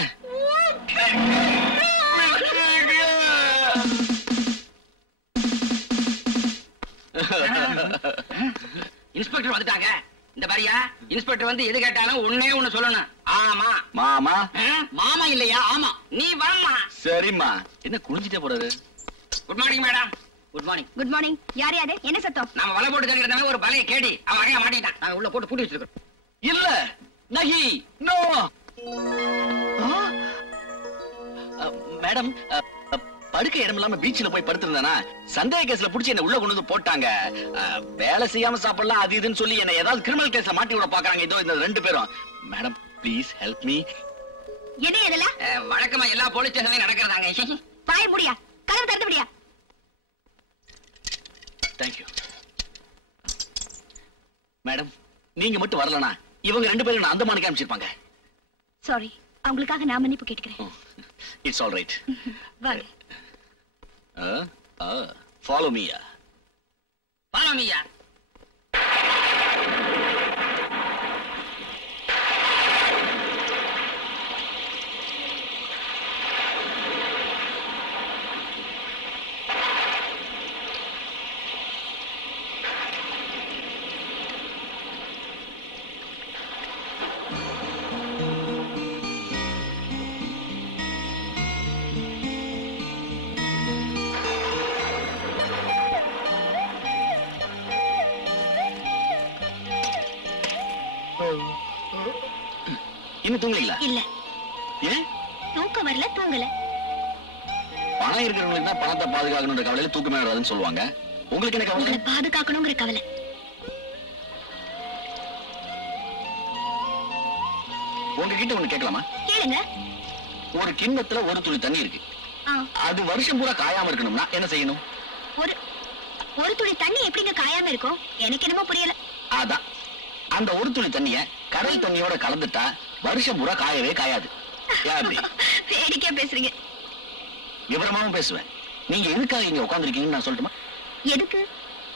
இன்ஸ்பெக்டர் வந்துட்டாங்க. இந்த பாரியா, இன்ஸ்பெக்டர் வந்து எது கேட்டாலும் ஒண்ணே ஒண்ணு சொல்லணும். ஆமா. மாமா? மாமா இல்லையா? ஆமா. நீ வாமா. சரிம்மா. என்ன குளிஞ்சிட்டே போறாரு? Good morning madam. Good morning. Good morning. யார் யாரு? என்ன சத்தம்? நாம வலை போட்டு கழிக்கிறதாவே ஒரு பலையை கேடி அவன் அறையா மாட்டிட்டான். நாங்க உள்ள போட்டு பூட்டி வச்சிருக்கோம். இல்ல, நஹி, நோ. மேடம், படுக்க இடம் இல்லாம பீச்ல போய் படுத்திருந்தானா சந்தேக கேஸ்ல புடிச்சு என்ன உள்ள கொண்டு வந்து போட்டாங்க. வேலை செய்யாம சாப்பிடலாம் அது இதுன்னு சொல்லி என்ன ஏதாவது கிரிமினல் கேஸ்ல மாட்டி விட பாக்குறாங்க. இதோ இந்த 2 பேரும். Madam, please help me. என்ன இதெல்லாம்? வழக்கமா எல்லா போலீஸ் ஸ்டேஷன்லயும் நடக்கிறதாங்க. பாய முடியா? கதவு திறந்து முடியா? தேங்க்யூ. மேடம், நீங்க மட்டும் வரலனா இவங்க 2 பேரும் நான் அந்தமானுக்கு அனுப்பிச்சிருப்பாங்க. சாரி, அவங்களுக்காக நான் மன்னிப்பு கேட்கிறேன். It's all right. வாங்க. Follow me. Follow me. இன்னும் தூங்கலீங்களா? இல்ல. ஏன்? தூக்கம் வரல, தூங்கல. பணம் இருக்கிறவங்களுக்கு தான் பணத்தை பாதுகாக்கணும்ன்ற கவலையில தூக்கமே வராதுன்னு சொல்லுவாங்க. உங்களுக்கு என்ன கவலை? உங்களை பாதுகாக்கணுங்கிற கவலை. உங்ககிட்ட ஒண்ணு கேட்கலாமா? கேளுங்க. ஒரு கிண்ணத்துல ஒரு துளி தண்ணி இருக்கு. அது வருஷம் பூரா காயாம இருக்கணும்னா என்ன செய்யணும்? ஒரு துளி தண்ணி எப்படிங்க காயாம இருக்கும்? எனக்கு என்னமோ புரியல. அதான், அந்த ஒரு துளி தண்ணிய கடல் தண்ணியோட கலந்துட்டா வருஷம் பூரா காயவே காயாது. வேடிக்கையா பேசுறீங்க. விவரமாவும் பேசுவேன். நீங்க எதுக்காக இங்க உட்கார்ந்திருக்கீங்கன்னு நான் சொல்லட்டுமா? எதுக்கு?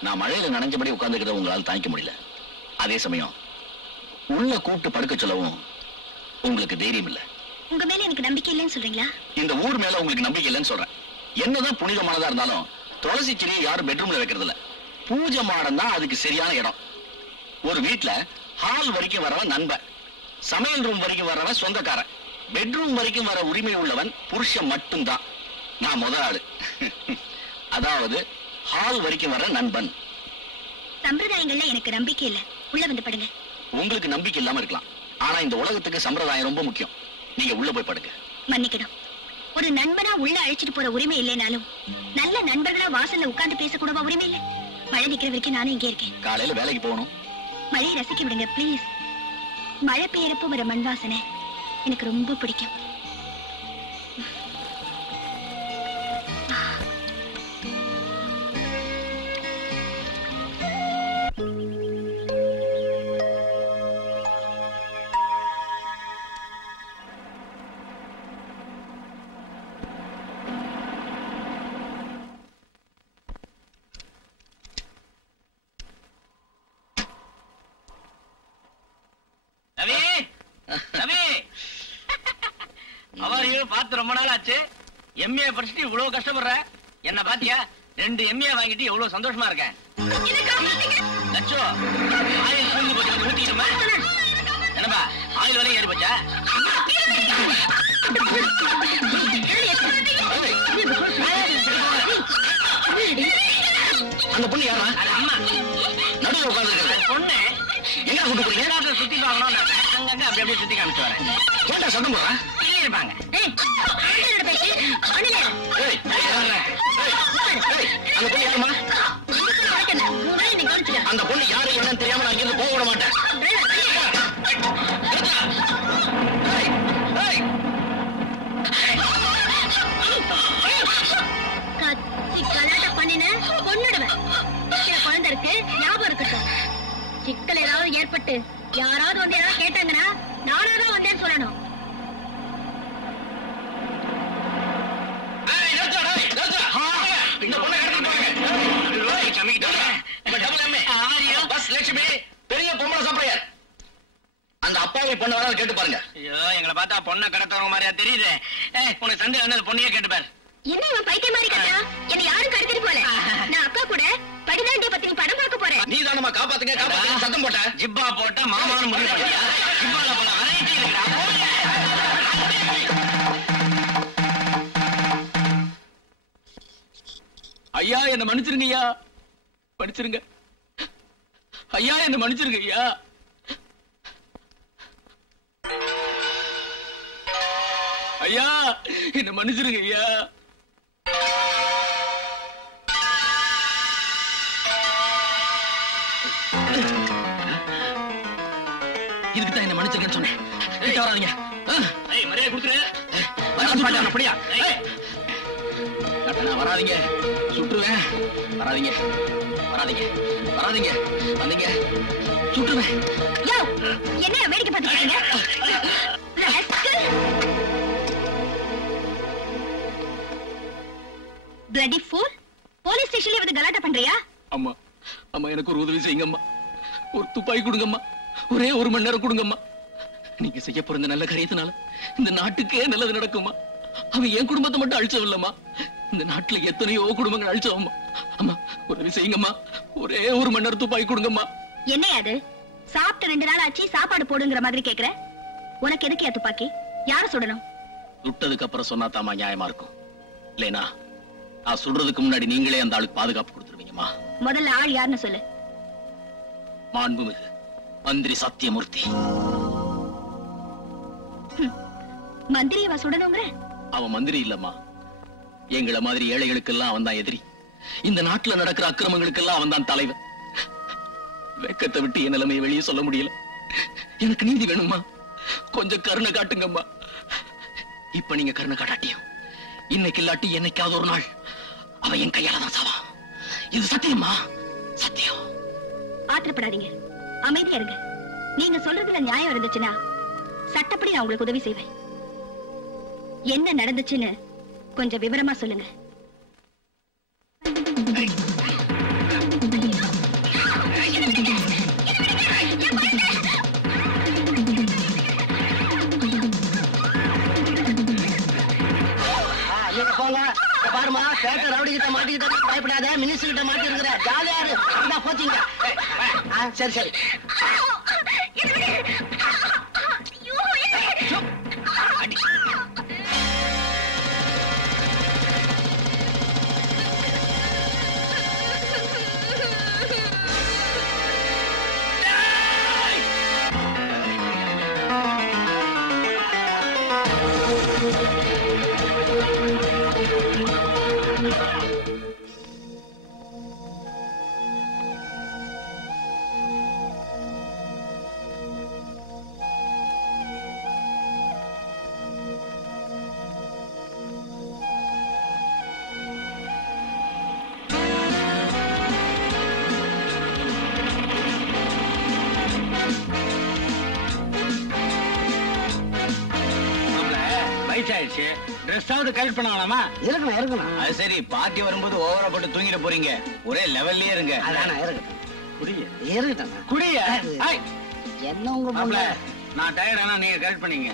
நான் மழையில நனைஞ்சபடி உட்கார்ந்துக்கிறத உங்களால தாங்கிக்க முடியல. அதே சமயம் உள்ள கூப்பிட்டு படுக்க சொல்லவும் உங்களுக்கு தைரியம் இல்ல. உங்க மேல எனக்கு நம்பிக்கை இல்லைன்னு சொல்றீங்களா? இந்த ஊர் மேல உங்களுக்கு நம்பிக்கை இல்லைன்னு சொல்றேன். என்னதான் புனிதமானதா இருந்தாலும் துளசி செடியை யாரும் பெட்ரூம்ல வைக்கிறது இல்ல. பூஜை மாடம் தான் அதுக்கு சரியான இடம். ஒரு வீட்டுல ஹால் வரைக்கும் வரவன் நண்பன், சமையல் ரூம் வரைக்கும் வரவன் சொந்தக்காரன், பெட்ரூம் வரைக்கும் வர உரிமை உள்ளவன் புருஷன் மட்டும்தான். நான் முதல் ஆளு. அதாவது ஹால் வரைக்கும் வர நண்பன். சம்பிரதாயங்கள்ல எனக்கு நம்பிக்கை இல்ல. உள்ள வந்து படுங்க. உங்களுக்கு நம்பிக்கை இல்லாம இருக்கலாம், ஆனா இந்த உலகத்துக்கு சம்பிரதாயம் ரொம்ப முக்கியம். நீங்க உள்ள போய் படுங்க. மன்னிக்கணும். ஒரு நண்பனா உள்ள அழைச்சிட்டு போற உரிமை இல்லைனாலும் நல்ல நண்பர்களா வாசல்ல உட்கார்ந்து பேசக்கூடவா உரிமை இல்ல? மழை நிக்கிற வரைக்கும் நானும் இங்கே இருக்கேன். காலையில வேலைக்கு போகணும். மழையை ரசிக்க விடுங்க பிளீஸ். மழை பெய்யறப்ப வர மண் வாசனை எனக்கு ரொம்ப பிடிக்கும். பார்த்து ரொம்ப நாள் ஆச்சு. எம்ஏ படிச்சுட்டு இவ்வளவு கஷ்டப்படுற. என்ன பாத்தியா? 2 எம்ஏ வாங்கிட்டு எவ்வளவு சந்தோஷமா இருக்கேன். லட்சோ, ஆயில் பூந்து போட்டு ஊத்திடுமா? என்னப்பா ஆயில் வரையும் ஏறி போச்சா? அந்த பொண்ணு யாரா? அம்மா நடுவில் உட்கார்ந்து பொண்ணு எங்க கூட்டு போறீங்க? சுத்தி பார்க்கணும், அங்கங்க அப்படி அப்படியே சுத்தி காமிச்சு வரேன். ஏன்டா சத்தம் போடுறேன்? இல்ல இருப்பாங்க. அந்த பொண்ணு யாருமா? அந்த பொண்ணு யாரு என்னன்னு தெரியாம நான் இங்கிருந்து போக விட மாட்டேன். குழந்தை இருக்கு, ஞாபகம் இருக்கட்டும். சிக்கல் ஏதாவது ஏற்பட்டு யாராவது வந்து ஏதாவது கேட்டாங்கன்னா நானாதான் வந்தேன்னு சொல்லணும். பெரிய பொம்பளை சாப்பிடையார் அந்த அப்பாவை பொண்ணு வராது கேட்டு பாருங்க. ஐயோ, எங்களை பார்த்தா பொண்ணை கடத்தவங்க மாதிரியா தெரியுது. உனக்கு சண்டை வந்து பொண்ணையே கேட்டு பாரு. என்ன இவன் பைத்திய மாதிரி கட்டா? என்ன யாரும் கடத்திட்டு போல. நான் அக்கா கூட படிதாண்டிய பத்தி நீ படம் பார்க்க போறேன். நீ தானமா காப்பாத்துங்க காப்பாத்துங்க சத்தம் போட்ட. ஜிப்பா போட்ட மாமான்னு முடிவு பண்ணியா? ஜிப்பால போல அரைச்சி இருக்கா? ஐயா என்ன மன்னிச்சிருங்க ஐயா, மன்னிச்சிருங்க ஐயா, என்ன மன்னிச்சிருங்க ஐயா. ஐயா என்ன மன்னிச்சிருங்க ஐயா. இதுக்குதான் என்ன மன்னிச்சிருக்கேன்னு சொன்னேன். கிட்ட வராதீங்க. மரியாதை கொடுக்குறேன். அப்படியா? நான் வராதீங்க, சுட்டுருவேன். வராதீங்க வராதீங்க வராதீங்க, வந்தீங்க சுட்டுருவேன். யோ, என்ன வேடிக்கை பார்த்துட்டீங்க? பிளடி ஃபூல், போலீஸ் ஸ்டேஷன்ல வந்து கலாட்டா பண்றியா? அம்மா அம்மா எனக்கு ஒரு உதவி செய்யுங்கம்மா. ஒரு துப்பாக்கி கொடுங்கம்மா, ஒரே 1 மணி நேரம் கொடுங்கம்மா. நீங்க செய்ய போற இந்த நல்ல காரியத்தினால இந்த நாட்டுக்கே நல்லது நடக்குமா? அவன் என் குடும்பத்தை மட்டும் அழிச்சவில்லம்மா, இந்த நாட்டுல எத்தனையோ குடும்பங்கள் அழிச்சவம்மா. அம்மா உதவி செய்யுங்கம்மா, ஒரே 1 மணி நேரம் துப்பாக்கி கொடுங்கம்மா. என்ன அது? சாப்பிட்டு 2 நாள் ஆச்சு, சாப்பாடு போடுங்கிற மாதிரி கேக்குற. உனக்கு எதுக்கு துப்பாக்கி? யார சுடணும்? சுட்டதுக்கு அப்புறம் சொன்னா தாமா நியாயமா இருக்கும். இல்லைனா நான் சுடுறதுக்கு முன்னாடி நீங்களே அந்த ஆளுக்கு பாதுகாப்பு கொடுத்துருவீங்கம்மா. முதல்ல ஆள் யாருன்னு சொல்லு. மாண்புமிகு மந்திரி சத்தியமூர்த்தி. மந்திரியவா சுடணுங்கிற? அவன் மந்திரி இல்லம்மா, எங்களை மாதிரி ஏழைகளுக்கெல்லாம் அவன் தான் எதிரி. இந்த நாட்டுல நடக்கிற அக்கிரமங்களுக்கெல்லாம் அவன் தான் தலைவன். வெக்கத்தை விட்டு என் நிலைமையை வெளியே சொல்ல முடியல. எனக்கு நீதி வேணுமா? கொஞ்சம் கருணை காட்டுங்கம்மா. இப்ப நீங்க கருணை காட்டாட்டியும் இன்னைக்கு இல்லாட்டி என்னைக்காவது ஒரு நாள் அவன் என் கையால தான் சாவான். இது சத்தியமா? சத்தியம். ஆத்திரப்படாதீங்க, அமைதியா இருங்க. நீங்க சொல்றதுல நியாயம் இருந்துச்சுன்னா சட்டப்படி நான் உங்களுக்கு உதவி செய்வேன். என்ன நடந்துச்சுன்னு கொஞ்சம் விவரமா சொல்லுங்க. பாருமா, கேட்ட ரவுடி கிட்ட மாட்டிக்கிட்ட, பயப்படாத. மினிஸ்டர் கிட்ட மாட்டி இருக்கிற, ஜாலியா இரு. போச்சுங்க. சரி சரி. வயசாயிடுச்சு, ட்ரெஸ்ஸாவது கரெக்ட் பண்ண வேணாமா? இருக்கணும் இருக்கணும். அது சரி, பார்ட்டி வரும்போது ஓவரா போட்டு தூங்கிட போறீங்க. ஒரே லெவல்லயே இருங்க. அதானே இருக்கட்டும். குடிய இருக்கட்டும். குடிய. என்ன உங்க மாப்ள, நான் டயர்ட் ஆனா நீங்க கரெக்ட் பண்ணீங்க.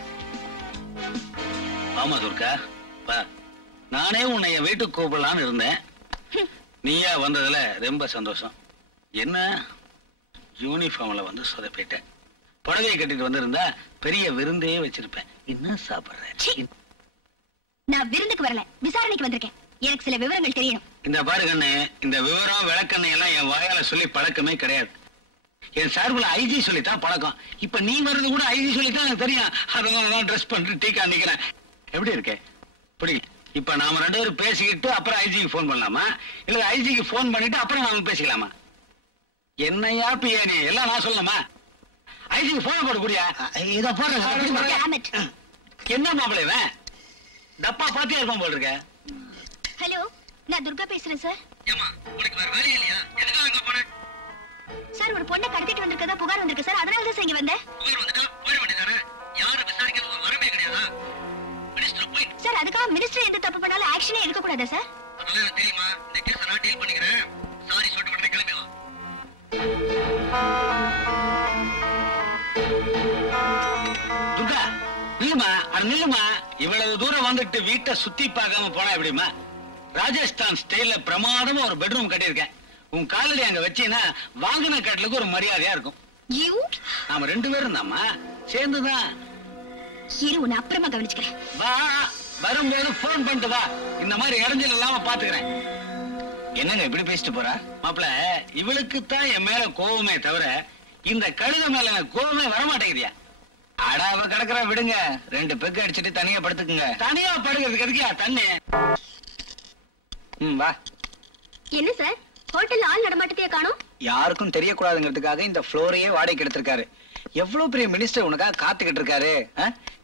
ஆமா துர்கா, நானே உன்னை என் வீட்டுக்கு கூப்பிடலான்னு இருந்தேன். நீயா வந்ததுல ரொம்ப சந்தோஷம். என்ன யூனிஃபார்ம்ல வந்து சொதப்பிட்டேன். புடவையை கட்டிட்டு வந்திருந்தா பெரிய விருந்தே வச்சிருப்பேன். என்ன சாப்பிடுறேன்? நான் விருந்துக்கு வரல, விசாரணைக்கு வந்திருக்கேன். எனக்கு சில விவரங்கள் தெரியணும். இந்த பாரு கண்ணு, இந்த விவரம் விளக்கண்ணை எல்லாம் என் வாயால சொல்லி பழக்கமே கிடையாது. என் சார்பில் ஐஜி சொல்லித்தான் பழக்கம். இப்ப நீ வர்றது கூட ஐஜி சொல்லித்தான் எனக்கு தெரியும். அதனாலதான் ட்ரெஸ் பண்ணிட்டு டீக்கா நிக்கிறேன். எப்படி இருக்கே? இப்படி இப்ப நாம 2 பேரும் பேசிக்கிட்டு அப்புறம் ஐஜிக்கு போன் பண்ணலாமா, இல்ல ஐஜிக்கு போன் பண்ணிட்டு அப்புறம் நாம பேசிக்கலாமா? என்னையா பியானி எல்லாம் நான் சொல்லலாமா? ஐஜிக்கு போன் போட கூடியா? இத போடுறேன். என்ன மாப்பிள்ளை இவன் டப்பா பாத்தியா இருப்பான் போல் இருக்க. ஹலோ, நான் துர்கா பேசுறேன் சார். ஏமா உனக்கு வேற வேலை இல்லையா? எதுக்காக அங்க போன? சார், ஒரு பொண்ணை கடத்திட்டு வந்திருக்கதா புகார் வந்திருக்கு சார். அதனால தான் இங்க வந்தேன். புகார் வந்துட்டா போயிட வேண்டியதானே? யாரும் விசாரிக்கிறது ஒரு வரமே கிடையாதா? மினிஸ்டர் போய் சார், அதுக்காக மினிஸ்டர் எந்த தப்பு பண்ணாலும் ஆக்ஷனே எடுக்க கூடாதா சார்? அதெல்லாம் எனக்கு தெரியுமா? இந்த கேஸை நான் டீல் பண்ணிக்கிறேன். சாரி சொல்லிட்டு உடனே கிளம்பி வா. துர்கா நில்லுமா, அது நில்லுமா. இவ்வளவு தூரம் வந்துட்டு வீட்டை சுத்தி பார்க்காம போனா எப்படிமா? ராஜஸ்தான் ஸ்டைல்ல பிரமாதமா ஒரு பெட்ரூம் கட்டியிருக்கேன். உன் காலடி அங்க வச்சீங்கன்னா வாங்கின கட்டலுக்கு ஒரு மரியாதையா இருக்கும். நாம 2 பேரும் தாமா சேர்ந்துதான். இரு, உன்னை அப்புறமா கவனிச்சுக்கிறேன். வா, வரும்போது போன் பண்ணிட்டு வா. இந்த மாதிரி இடைஞ்சல் இல்லாம பாத்துக்கிறேன். என்னங்க இப்படி பேசிட்டு போறா? மாப்பிள, இவளுக்கு தான் என் மேல கோவமே தவிர இந்த கழுத மேல கோவமே வரமாட்டேங்குதியா? அட, அவ கிடக்குற விடுங்க. 2 பெக்கு அடிச்சுட்டு தனியா படுத்துக்குங்க. தனியா படுக்கிறதுக்கு எதுக்கியா தண்ணி? வா. என்ன சார், ஹோட்டல்ல ஆள் நடமாட்டத்தையே காணோம்? யாருக்கும் தெரியக்கூடாதுங்கிறதுக்காக இந்த ஃப்ளோரையே வாடகைக்கு எடுத்திருக்காரு. எவ்வளவு பெரிய மினிஸ்டர் உனக்காக காத்துக்கிட்டு இருக்காரு.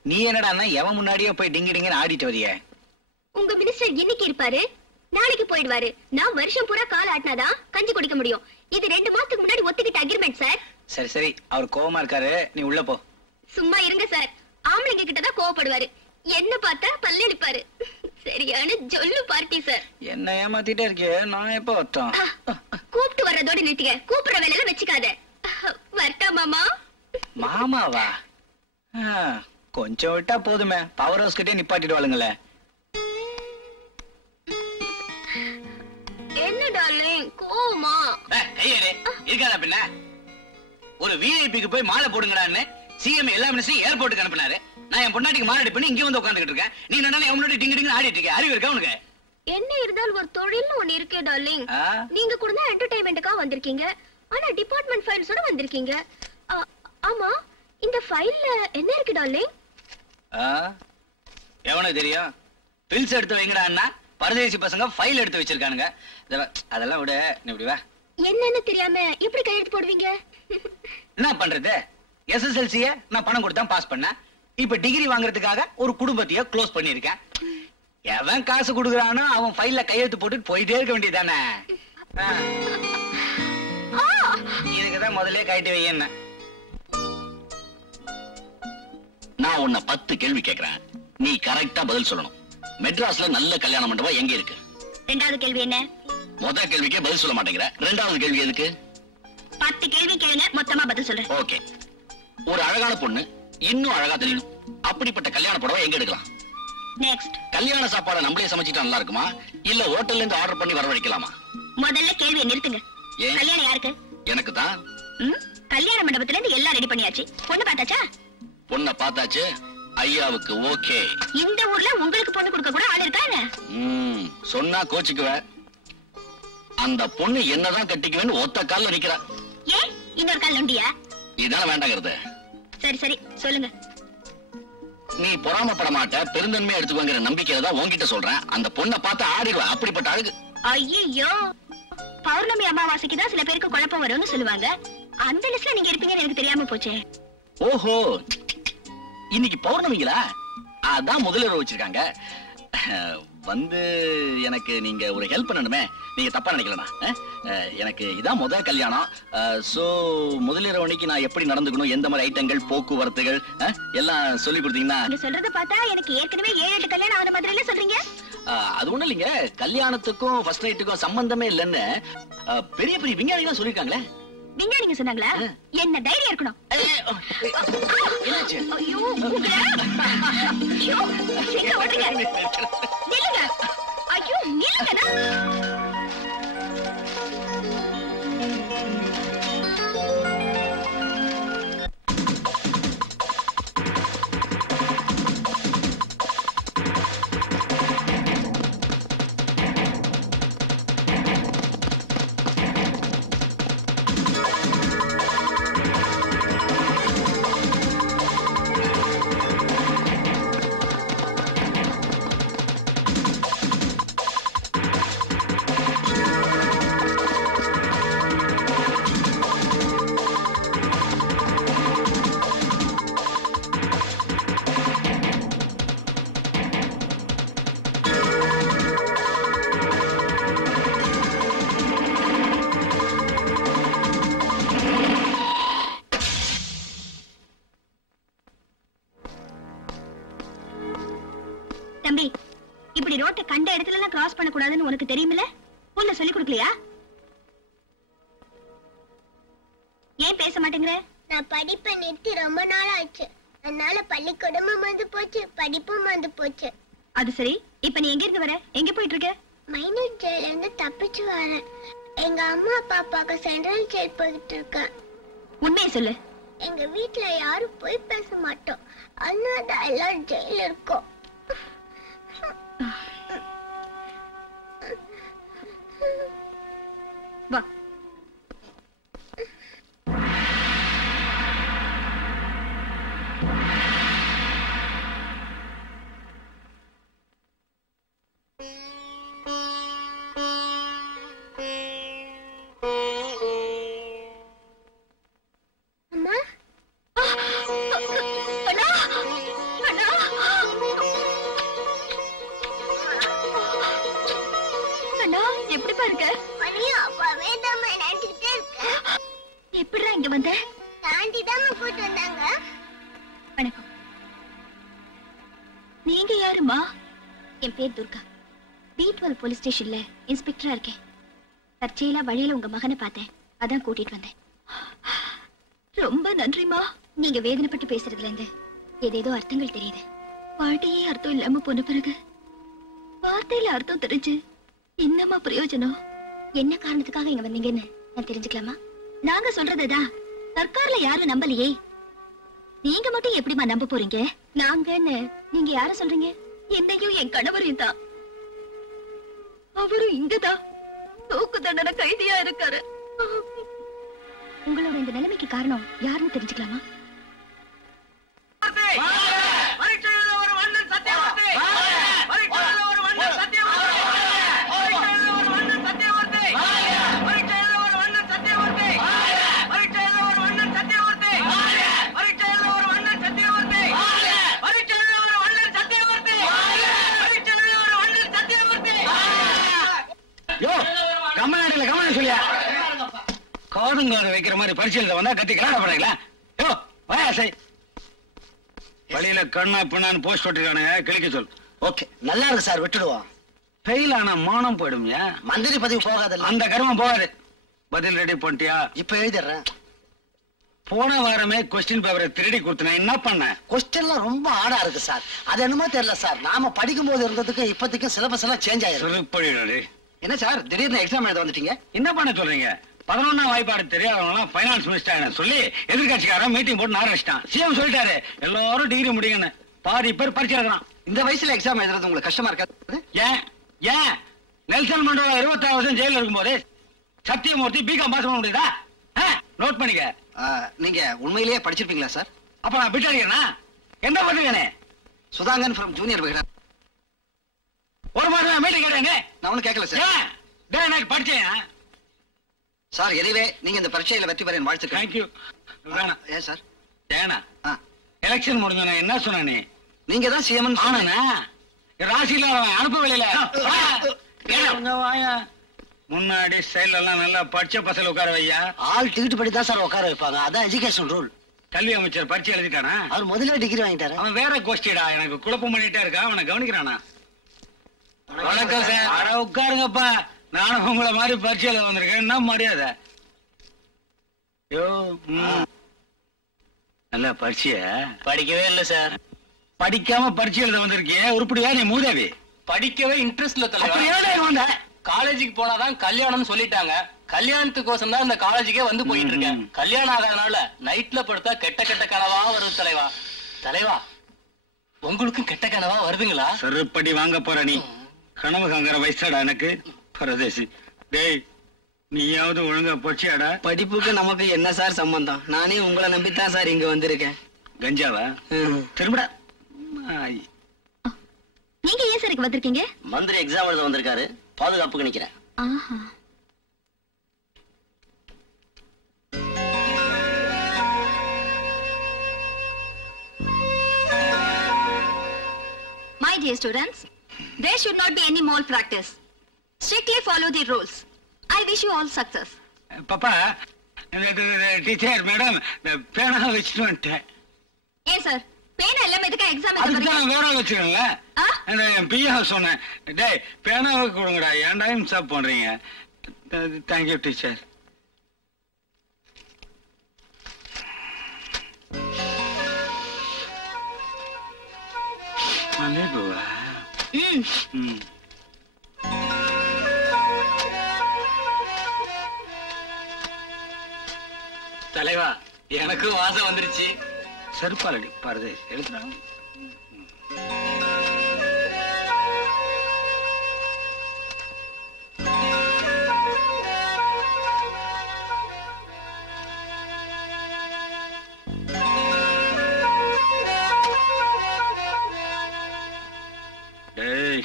நீ என்னடா எவன் முன்னாடியே போய் டிங்கி டிங்கன்னு ஆடிட்டு வரிய? உங்க மினிஸ்டர் இன்னைக்கு இருப்பாரு, நாளைக்கு போயிடுவாரு. நான் வருஷம் பூரா கால் ஆட்டினாதான் கஞ்சி குடிக்க முடியும். இது 2 மாசத்துக்கு முன்னாடி ஒத்துக்கிட்ட அக்ரிமெண்ட் சார். சரி சரி, அவர் கோவமா இருக்காரு, நீ உள்ள போ. சும்மா இருங்க சார். ஆம்பளைங்க கிட்டதான் கோவப்படுவாரு, என்ன பார்த்தா பல்லெடுப்பாரு. சரியான ஜொல்லு பார்ட்டி சார். என்ன ஏமாத்திட்டே இருக்கே, நான் எப்ப வந்தோம்? கூப்பிட்டு வர்றதோட நிறுத்திக்க, கூப்பிடுற வேலையில வச்சுக்காத. வரட்டா மாமா? மாமாவா? கொஞ்சம் விட்டா போதுமே, பவர் ஹவுஸ் கிட்டே நிப்பாட்டிடுவாளுங்களே. என்ன டார்லிங், கோவமா? கையடே இருக்காதா பின்ன? ஒரு விஐபிக்கு போய் மாலை போடுங்கடான்னு சிஎம் எல்லா மினிஸ்டரும் ஏர்போர்ட்டுக்கு அனுப்பினாரு. நான் என் பொண்டாட்டிக்கு மாலை பண்ணி இங்க வந்து உட்காந்துக்கிட்டு இருக்கேன். நீ என்ன என் முன்னாடி டிங்கு டிங்கு ஆடிட்டு இருக்க? அறிவு இருக்கா உனக்கு? என்ன இருந்தாலும் ஒரு தொழில்னு ஒண்ணு இருக்கே டார்லிங். நீங்க கூட தான் என்டர்டெயின்மென்ட்காக வந்திருக்கீங்க, ஆனா டிபார்ட்மெண்ட் ஃபைல்ஸோட வந்திருக்கீங்க. ஆமா, இந்த ஃபைல்ல என்ன இருக்கு டார்லிங்? எவனுக்கு தெரியும்? பில்ஸ் எடுத்து வைங்கடா அண்ணா. பரதேசி பசங்க ஃபைல் எடுத்து வச்சிருக்கானுங்க. அதெல்லாம் விட, நீ இப்படி வா. என்னன்னு தெரியாம எப்படி கையெழுத்து போடுவீங்க? என்ன பண்றது? SSLC நான் பணம் கொடுத்தா பாஸ் பண்ணேன். இப்ப டிகிரி வாங்குறதுக்காக ஒரு குடும்பத்தையே க்ளோஸ் பண்ணிருக்கேன். எவன் காசு கொடுக்கறானோ அவன் ஃபைல்ல கையெழுத்து போட்டு போயிட்டே இருக்க வேண்டியதானே. இதுக்குதான் முதல்ல கைட்டு வையன்னு. நான் உன்னை 10 கேள்வி கேட்கிறேன், நீ கரெக்டா பதில் சொல்லணும். மெட்ராஸ்ல நல்ல கல்யாண மண்டபம் எங்க இருக்கு? 2வது கேள்வி என்ன? முதல் கேள்விக்கே பதில் சொல்ல மாட்டேங்கிற, 2வது கேள்வி எதுக்கு? 10 கேள்வி கேளுங்க, மொத்தமா பதில் சொல்றேன். ஓகே. ஒரு அழகான பொண்ணு இன்னும் அழகா தெரியணும், அப்படிப்பட்ட கல்யாண புடவை எங்க எடுக்கலாம்? நெக்ஸ்ட். கல்யாண சாப்பாடை நம்மளே சமைச்சிட்டா நல்லா இருக்குமா, இல்ல ஹோட்டல்ல இருந்து ஆர்டர் பண்ணி வரவழைக்கலாமா? முதல்ல கேள்வியை நிறுத்துங்க. ஏன்? கல்யாணம் யாருக்கு? எனக்கு தான். கல்யாண மண்டபத்துல இருந்து எல்லாம் ரெடி பண்ணியாச்சு. பொண்ணு பார்த்தாச்சா? பொண்ணை பார்த்தாச்சு. ஐயாவுக்கு ஓகே. இந்த ஊர்ல உங்களுக்கு பொண்ணு கொடுக்க கூட ஆள் இருக்கா என்ன? சொன்னா கோச்சுக்குவ. அந்த பொண்ணு என்னதான் கட்டிக்குவேன்னு ஒத்த கால்ல நிக்கிறா. ஏன் இன்னொரு கால் நொண்டியா? இதான வேண்டாங்கிறது. சரி சரி சொல்லுங்க. நீ பொறாமப்பட மாட்ட, பெருந்தன்மையா எடுத்துக்கோங்கிற நம்பிக்கையில தான் உன்கிட்ட சொல்றேன். அந்த பொண்ணை பார்த்து ஆடிடுவ, அப்படிப்பட்ட அழகு. ஐயோ, பௌர்ணமி அமாவாசைக்கு தான் சில பேருக்கு குழப்பம் வரும்னு சொல்லுவாங்க. அந்த லிஸ்ட்ல நீங்க இருப்பீங்கன்னு எனக்கு தெரியாம போச்சே. ஓஹோ, இன்னைக்கு பௌர்ணமிங்களா? அதான் முதலிரவு வச்சிருக்காங்க. வந்து எனக்கு நீங்க ஒரு ஹெல்ப் பண்ணணுமே, நீங்க தப்பா நினைக்கலனா? எனக்கு இதான் முதல் கல்யாணம். சோ முதலிரவு அன்னைக்கு நான் எப்படி நடந்துக்கணும், எந்த மாதிரி ஐட்டங்கள், போக்குவரத்துகள் எல்லாம் சொல்லி கொடுத்தீங்கன்னா. நீங்க சொல்றத பார்த்தா எனக்கு ஏற்கனவே 7-8 கல்யாணம் ஆன மாதிரி இல்ல சொல்றீங்க. அது ஒண்ணு இல்லைங்க, கல்யாணத்துக்கும் ஃபர்ஸ்ட் நைட்டுக்கும் சம்பந்தமே இல்லைன்னு பெரிய பெரிய விஞ்ஞானிகள் சொல்லிருக்காங்களே. விஞ்ஞானிங்க சொன்னாங்களா? என்ன தைரியம் இருக்கணும். என்னாச்சு? ஐயோ, ஐயோ, எங்க ஓடுறீங்க? நில்லுங்க. ஐயோ, நில்லுங்கண்ணா. தம்பி, இப்படி ரோட்டை கண்ட இடத்துல எல்லாம் கிராஸ் பண்ண கூடாதுன்னு உனக்கு தெரியுமில்ல? உன்னை சொல்லி கொடுக்கலையா? ஏன் பேச மாட்டேங்கிற? நான் படிப்பை நிறுத்தி ரொம்ப நாள் ஆச்சு. அதனால பள்ளிக்கூடமும் வந்து போச்சு, படிப்பும் வந்து போச்சு. அது சரி, இப்ப நீ எங்க இருந்து வர? எங்க போயிட்டு இருக்க? மைனர் ஜெயில இருந்து தப்பிச்சு வரேன். எங்க அம்மா அப்பாவுக்கு சென்ட்ரல் ஜெயில் போயிட்டு இருக்கேன். உண்மையை சொல்லு. எங்க வீட்டுல யாரும் போய் பேச மாட்டோம். அதனால எல்லாம் ஜெயில இருக்கோம். வா. அம்மா, அண்ணா! அண்ணா! அண்ணா, எப்படிப்பா இருக்க? மணியும் அப்பாவே தான் நினைச்சுக்கிட்டே இருக்கேன். எப்படிடா இங்க வந்த? தாண்டி தான் கூட்டு வந்தாங்க. வணக்கம். நீங்க யாருமா? என் பேர் துர்கா. B12 போலீஸ் ஸ்டேஷன்ல இன்ஸ்பெக்டரா இருக்கேன். தற்செயலா வழியில உங்க மகனை பார்த்தேன், அதான் கூட்டிட்டு வந்தேன். ரொம்ப நன்றிமா. நீங்க வேதனைப்பட்டு பேசுறதுல இருந்து ஏதேதோ அர்த்தங்கள் தெரியுது. பாட்டியே அர்த்தம் இல்லாம போன பிறகு வார்த்தையில அர்த்தம் தெரிஞ்சு என்னமா பிரயோஜனம்? என்ன காரணத்துக்காக இங்க வந்தீங்கன்னு நான் தெரிஞ்சுக்கலாமா? நாங்க சொல்றதுதான் சர்க்கார்ல யாரும் நம்பலையே, நீங்க மட்டும் எப்படிமா நம்ப போறீங்க? நாங்கன்னு நீங்க யார சொல்றீங்க? என்னையும் என் கணவரையும் தான். அவரும் இங்கதான் தூக்கு தண்டனை கைதியா இருக்காரு. உங்களோட இந்த நிலைமைக்கு காரணம் யாருன்னு தெரிஞ்சுக்கலாமா? சொல்லியா காதுங்காது வைக்கிற மாதிரி பரிசீலனை வந்தா கத்தி கலாட பண்றீங்களா? யோ வாயா சை. வழியில கண்ணா பின்னான்னு போஸ்ட் போட்டுருக்கானுங்க, கிளிக்க சொல். ஓகே, நல்லா இருக்கு சார், விட்டுடுவோம். ஃபெயில் ஆனா மானம் போயிடும்யா. மந்திரி பதவி போகாதல்ல. அந்த கர்மம் போகாது. பதில் ரெடி பண்ணிட்டியா? இப்ப எழுதிடுறேன். போன வாரமே கொஸ்டின் பேப்பரை திருடி கொடுத்தேன், என்ன பண்ண? கொஸ்டின்லாம் ரொம்ப ஆடா இருக்கு சார். அது என்னமோ தெரியல சார், நாம படிக்கும் போது இருந்ததுக்கு இப்போதைக்கு சிலபஸ் எல்லாம் சேஞ்ச் ஆயிருக்கு. சிறுப்படிடாரு. என்ன சார் திடீர்னு எக்ஸாம் எழுத வந்துட்டீங்க? என்ன பண்ண சொல்றீங்க? 11ஆம் வாய்ப்பாடு தெரியாதவங்க ஃபைனான்ஸ் மினிஸ்டர் சொல்லி எதிர்கட்சிக்காரன் மீட்டிங் போட்டு ஆரம்பிச்சிட்டான். சிஎம் சொல்லிட்டாரு எல்லாரும் டிகிரி முடியுங்கன்னு. பாதி பேர் பரிசு எழுதுறான். இந்த வயசுல எக்ஸாம் எழுதுறது உங்களுக்கு கஷ்டமா இருக்காது? ஏன் ஏன் நெல்சன் மண்டோலா 26 வருஷம் ஜெயில இருக்கும்போது சத்தியமூர்த்தி பிகாம் பாஸ் பண்ண முடியுதா? நோட் பண்ணிக்க. நீங்க உண்மையிலேயே படிச்சிருப்பீங்களா சார்? அப்ப நான் பிட்டாடினா என்ன பண்ணுங்கனே? Sudhangan from junior Vikatan. ஒரு மாதிரி மீட்டிங் கேட்டேங்க. நான் ஒன்னும் கேட்கல சார். டேய் நான் படிச்சேன் சார். எனிவே நீங்க இந்த பரீட்சையில வெற்றி பெற வாழ்த்துக்கள். Thank you. வேணாம். ஏன் சார்? ஏனா எலெக்ஷன் முடிஞ்சன என்ன சொன்ன நீ? நீங்க தான் சிஎம் ஆனா ராசியில அனுப்ப வெளியில முன்னாடி சைடுல எல்லாம் நல்லா படிச்ச பசங்க உட்கார வையா. ஆள் டிக்கெட் படி தான் சார் உட்கார வைப்பாங்க. அதான் எஜுகேஷன் ரூல். கல்வி அமைச்சர் பரிச்சை எழுதிட்டானா? அவர் முதல்ல டிகிரி வாங்கிட்டாரு. அவன் வேற கோஷ்டிடா, எனக்கு குழப்பம் பண்ணிட்டே இருக்கா. அவனை கவனிக்கிறானா? வணக்கம் சார். அட உட்காருங்கப்பா, நானும் உங்களை மாதிரி பரிச்சை எழுத வந்திருக்கேன். என்ன மரியாதை? யோ நல்ல பரிச்சைய படிக்கவே இல்ல சார். படிக்காம பரிச்சை எழுத வந்திருக்கிய உருப்படியா? நீ மூதேவி. படிக்கவே இன்ட்ரெஸ்ட் இல்ல அப்ப தலைவா. ஏடா வந்த? காலேஜுக்கு போனாதான் கல்யாணம்னு சொல்லிட்டாங்க. கல்யாணத்துக்கோசம் தான் இந்த காலேஜுக்கே வந்து போயிட்டு இருக்கேன். கல்யாணம் ஆகாதனால நைட்ல படுத்தா கெட்ட கெட்ட கனவா வருது தலைவா. தலைவா உங்களுக்கும் கெட்ட கனவா வருதுங்களா? செருப்படி வாங்க போற நீ. கனவு காங்கிற வயசாடா எனக்கு. பரதேசி. டேய் நீயாவது ஒழுங்கா போச்சியாடா? படிப்புக்கு நமக்கு என்ன சார் சம்பந்தம்? நானே உங்களை நம்பித்தான் சார் இங்க வந்திருக்கேன். கஞ்சாவா? திரும்படா. நீங்க ஏன் சார் இங்க வந்திருக்கீங்க? மந்திரி எக்ஸாம் எழுத வந்திருக்காரு, பாதுகாப்புக்கு நிக்கிறேன். ஆஹா. My dear students, there should not be any malpractice. Strictly follow the rules. I wish you all success. பாப்பா டீச்சர் மேடம் பேனா வச்சுட்டு வந்துட்டேன். ஏன் சார் பேனா எல்லாம் எதுக்கு எக்ஸாம் அதுக்கு தான் வேற வச்சுக்கோங்களேன். என் பியா சொன்னேன். டேய் பேனாவை கொடுங்கடா, ஏன்டா இன்சாப் பண்றீங்க? Thank you teacher. மல்லிகைப்பூவா? தலைவா, எனக்கும் வாசம் வந்துருச்சு. செருப்பாலடி பாருது எழுத்துறா. டேய்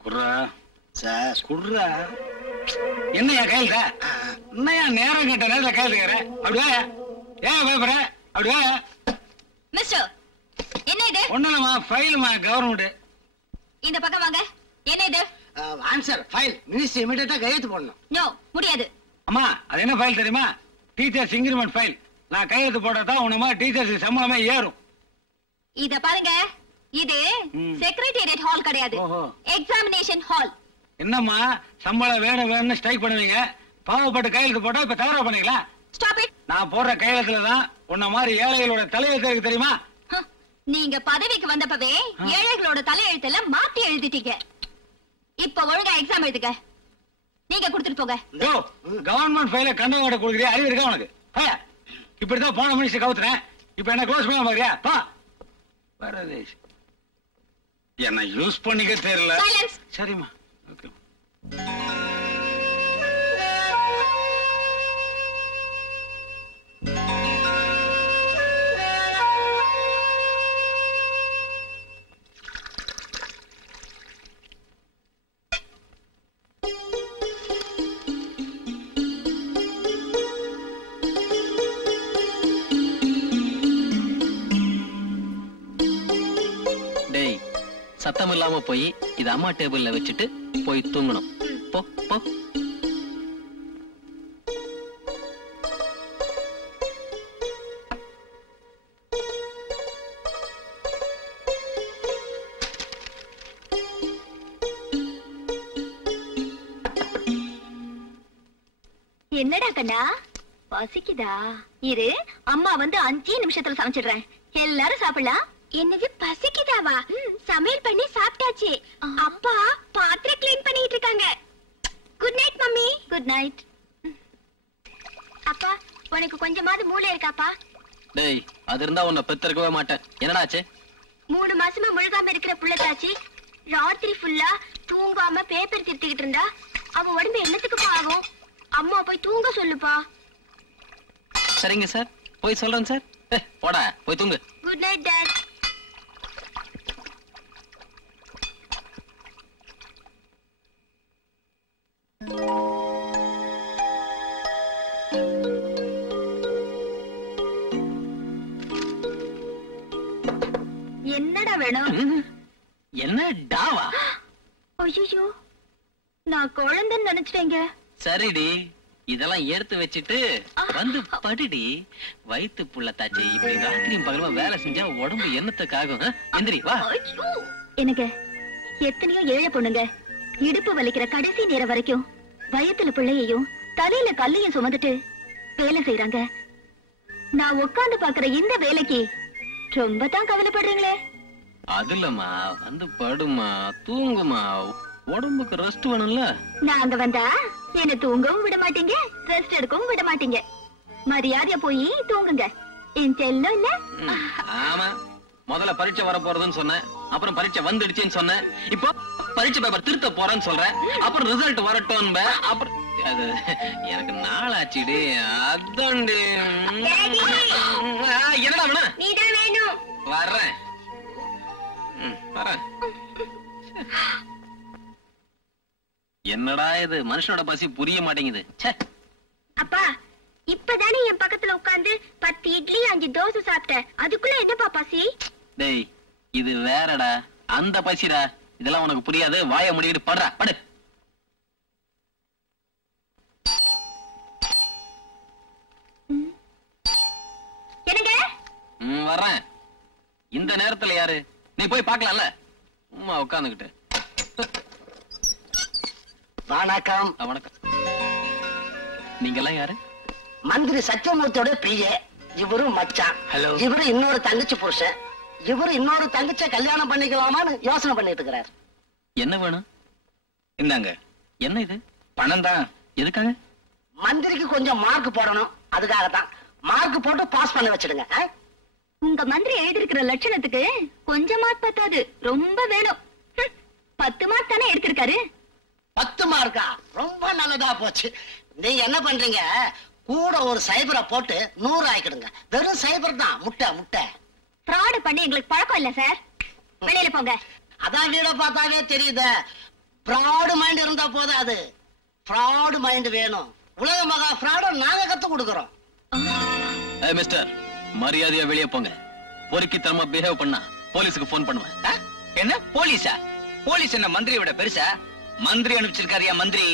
குர்ரா சார். குர்ரா. என்னையா கையில என்னையா நேரம் கேட்ட நேரத்துல கையில் இருக்கிற? அப்படியா ஏன் பயப்படுற? அப்படியா மிஸ்டர், என்ன இது? ஒண்ணுமா ஃபைல்மா கவர்மெண்ட். இந்த பக்கம் வாங்க. என்ன இது? Answer file. மினிஸ்டர் இமிடியேட்டா கையெழுத்து போடணும். நோ, முடியாது. அம்மா அது என்ன ஃபைல் தெரியுமா? Teachers increment file. நான் கையெழுத்து போட்டா உனமா டீச்சர்ஸ் சம்பளமே ஏறும். இத பாருங்க, இது செக்ரட்டேரியட் ஹால் கிடையாது, எக்ஸாமினேஷன் ஹால். என்னம்மா சம்பளம் வேணும்னு ஸ்ட்ரைக் பண்ணுவீங்க, பாவப்பட்டு கையெழுத்து போட்டா இப்ப தவறா பண்ணீங்களா? Stop it. நான் போடுற கையெழுத்துலதான் உன்ன மாதிரி ஏழைகளோட தலையெழுத்து இருக்கு தெரியுமா? நீங்க பதவிக்கு வந்தப்பவே ஏழைகளோட தலையெழுத்துல மாத்தி எழுதிட்டீங்க. இப்ப ஒழுங்கா எக்ஸாம் எழுதுங்க. நீங்க கொடுத்துட்டு போங்க. கவர்மெண்ட் ஃபைல கண்டவங்க கொடுக்குறியா? அறிவு இருக்கா உனக்கு? இப்படிதான் போன மினிஸ்டர் கவுத்துறேன். இப்ப என்ன க்ளோஸ் பண்ண பாக்குறியா? பா பரதேஷ், என்ன யூஸ் பண்ணிக்க தெரியல. சரிம்மா, ஓகே. சத்தம் இல்லாம போய் இது அம்மா டேபிள்ல வச்சுட்டு போய் தூங்கணும். போ போ. என்னடா கண்ணா, பசிக்குதா? இரு, அம்மா வந்து 5 நிமிஷத்துல சமைச்சிடுறேன். எல்லாரும் சாப்பிடலாம். என்னது பசிக்குதாவா? சமையல் பண்ணி சாப்பிட்டாச்சு. அப்பா பாத்திரம் க்ளீன் பண்ணிட்டு இருக்காங்க. Good night mummy. Good night. அப்பா, உனக்கு கொஞ்சமாவது மூளை இருக்காப்பா? டேய், அது இருந்தா உன்னை பெத்திருக்கவே மாட்டேன். என்னடாச்சு? 3 மாசமா முழுகாம இருக்கிற புள்ளத்தாச்சி ராத்திரி ஃபுல்லா தூங்காம பேப்பர் திருத்திக்கிட்டு இருந்தா அவ உடம்பு என்னத்துக்குப்பா ஆகும்? அம்மா போய் தூங்க சொல்லுப்பா. சரிங்க சார், போய் சொல்றேன் சார். போடா, போய் தூங்கு. Good night dot. என்னடா வேணும்? என்ன டாவா? ஐயோ, நான் குழந்தைன்னு நினைச்சிட்டேங்க. சரிடி, இதெல்லாம் எடுத்து வச்சிட்டு வந்து படுடி. வயிற்று புள்ள தாச்சி இப்படி ராத்திரியும் பகலும் வேலை செஞ்சா உடம்பு என்னத்துக்காகும்? எந்திரி வா. எனக்கு எத்தனையோ ஏழை பொண்ணுங்க இடுப்பு வலிக்கிற கடைசி நேரம் வரைக்கும் வயிற்றுல பிள்ளையையும் தலையில கல்லையும் சுமந்துட்டு வேலை செய்யறாங்க. நான் உட்கார்ந்து பாக்குற இந்த வேலைக்கு ரொம்ப தான் கவலைப்படுறீங்களே. அது இல்லம்மா, வந்து படுமா, தூங்குமா, உடம்புக்கு ரெஸ்ட் வேணும்ல. நான் அங்க வந்தா என்ன தூங்கவும் விட மாட்டீங்க, ரெஸ்ட் எடுக்கவும் விட மாட்டீங்க. மரியாதையா போய் தூங்குங்க. என் செல்லம் இல்ல. ஆமா, முதல்ல பரீட்சை வர போறதுன்னு சொன்னேன், அப்புறம் பரீட்சை வந்துடுச்சுன்னு சொன்னேன், இப்போ பரீட்சை பேப்பர் திருத்த போறேன்னு சொல்றேன், அப்புறம் ரிசல்ட் வரட்டும். அப்புறம் அது எனக்கு நாளாச்சுடி. அதான்டி. என்னடா வேணா? நீதான் வேணும். வர்றேன் வரேன். என்னடா இது, மனுஷனோட பசி புரிய மாட்டேங்குது. அப்பா, இப்பதானே என் பக்கத்துல உட்கார்ந்து 10 இட்லி 5 தோசை சாப்பிட்டேன். அதுக்குள்ள என்னப்பா பசி? டேய், இது வேறடா, அந்த பசிடா. இதெல்லாம் உனக்கு புரியாது. வாய முடிக்கிட்டு படுறா, படு. என்னங்க? வர்றேன். இந்த நேரத்துல யாரு? நீ போய் பார்க்கலாம்ல. சும்மா உட்காந்துக்கிட்டு. வணக்கம். வணக்கம். நீங்க எல்லாம் யாரு? மந்திரி சத்தியமூர்த்தியோட பிரியே. இவரு மச்சான். ஹலோ. இவரு இன்னொரு தங்கச்சி புருஷன். இவரு இன்னொரு தங்கச்சியை கல்யாணம் பண்ணிக்கலாமான்னு யோசனை பண்ணிட்டு இருக்கிறார். என்ன வேணும்? இந்தாங்க. என்ன இது? பணம் தான். எதுக்காக? மந்திரிக்கு கொஞ்சம் மார்க் போடணும், அதுக்காகத்தான். மார்க் போட்டு பாஸ் பண்ண வச்சிடுங்க. உங்க மந்திரி எழுதிருக்கிற லட்சணத்துக்கு கொஞ்சம் மார்க் பத்தாது, ரொம்ப வேணும். 10 மார்க் தானே எடுத்திருக்காரு. 10 மார்க்கா? ரொம்ப நல்லதா போச்சு. நீங்க என்ன பண்றீங்க, கூட ஒரு சைபரை போட்டு 100 ஆக்கிடுங்க. வெறும் சைபர் தான். முட்டை முட்டை ஃப்ராட் பண்ணி எங்களுக்கு பழக்கம் இல்ல சார். வெளியில போங்க. அதான் வீட பார்த்தாவே தெரியுது. ஃப்ராடு மைண்ட் இருந்தா போதாது, ஃப்ராடு மைண்ட் வேணும். உலக மகா ஃப்ராட நாங்க கத்து கொடுக்கறோம். மிஸ்டர், மரியாதையா வெளியே போங்க. பொறுக்கித்தனமா பிஹேவ் பண்ணா போலீஸுக்கு போன் பண்ணுவேன். என்ன போலீஸா? போலீஸ் என்ன மந்திரியோட பெருசா? மந்திரி அனுப்பிச்சிருக்காரியா மந்திரி?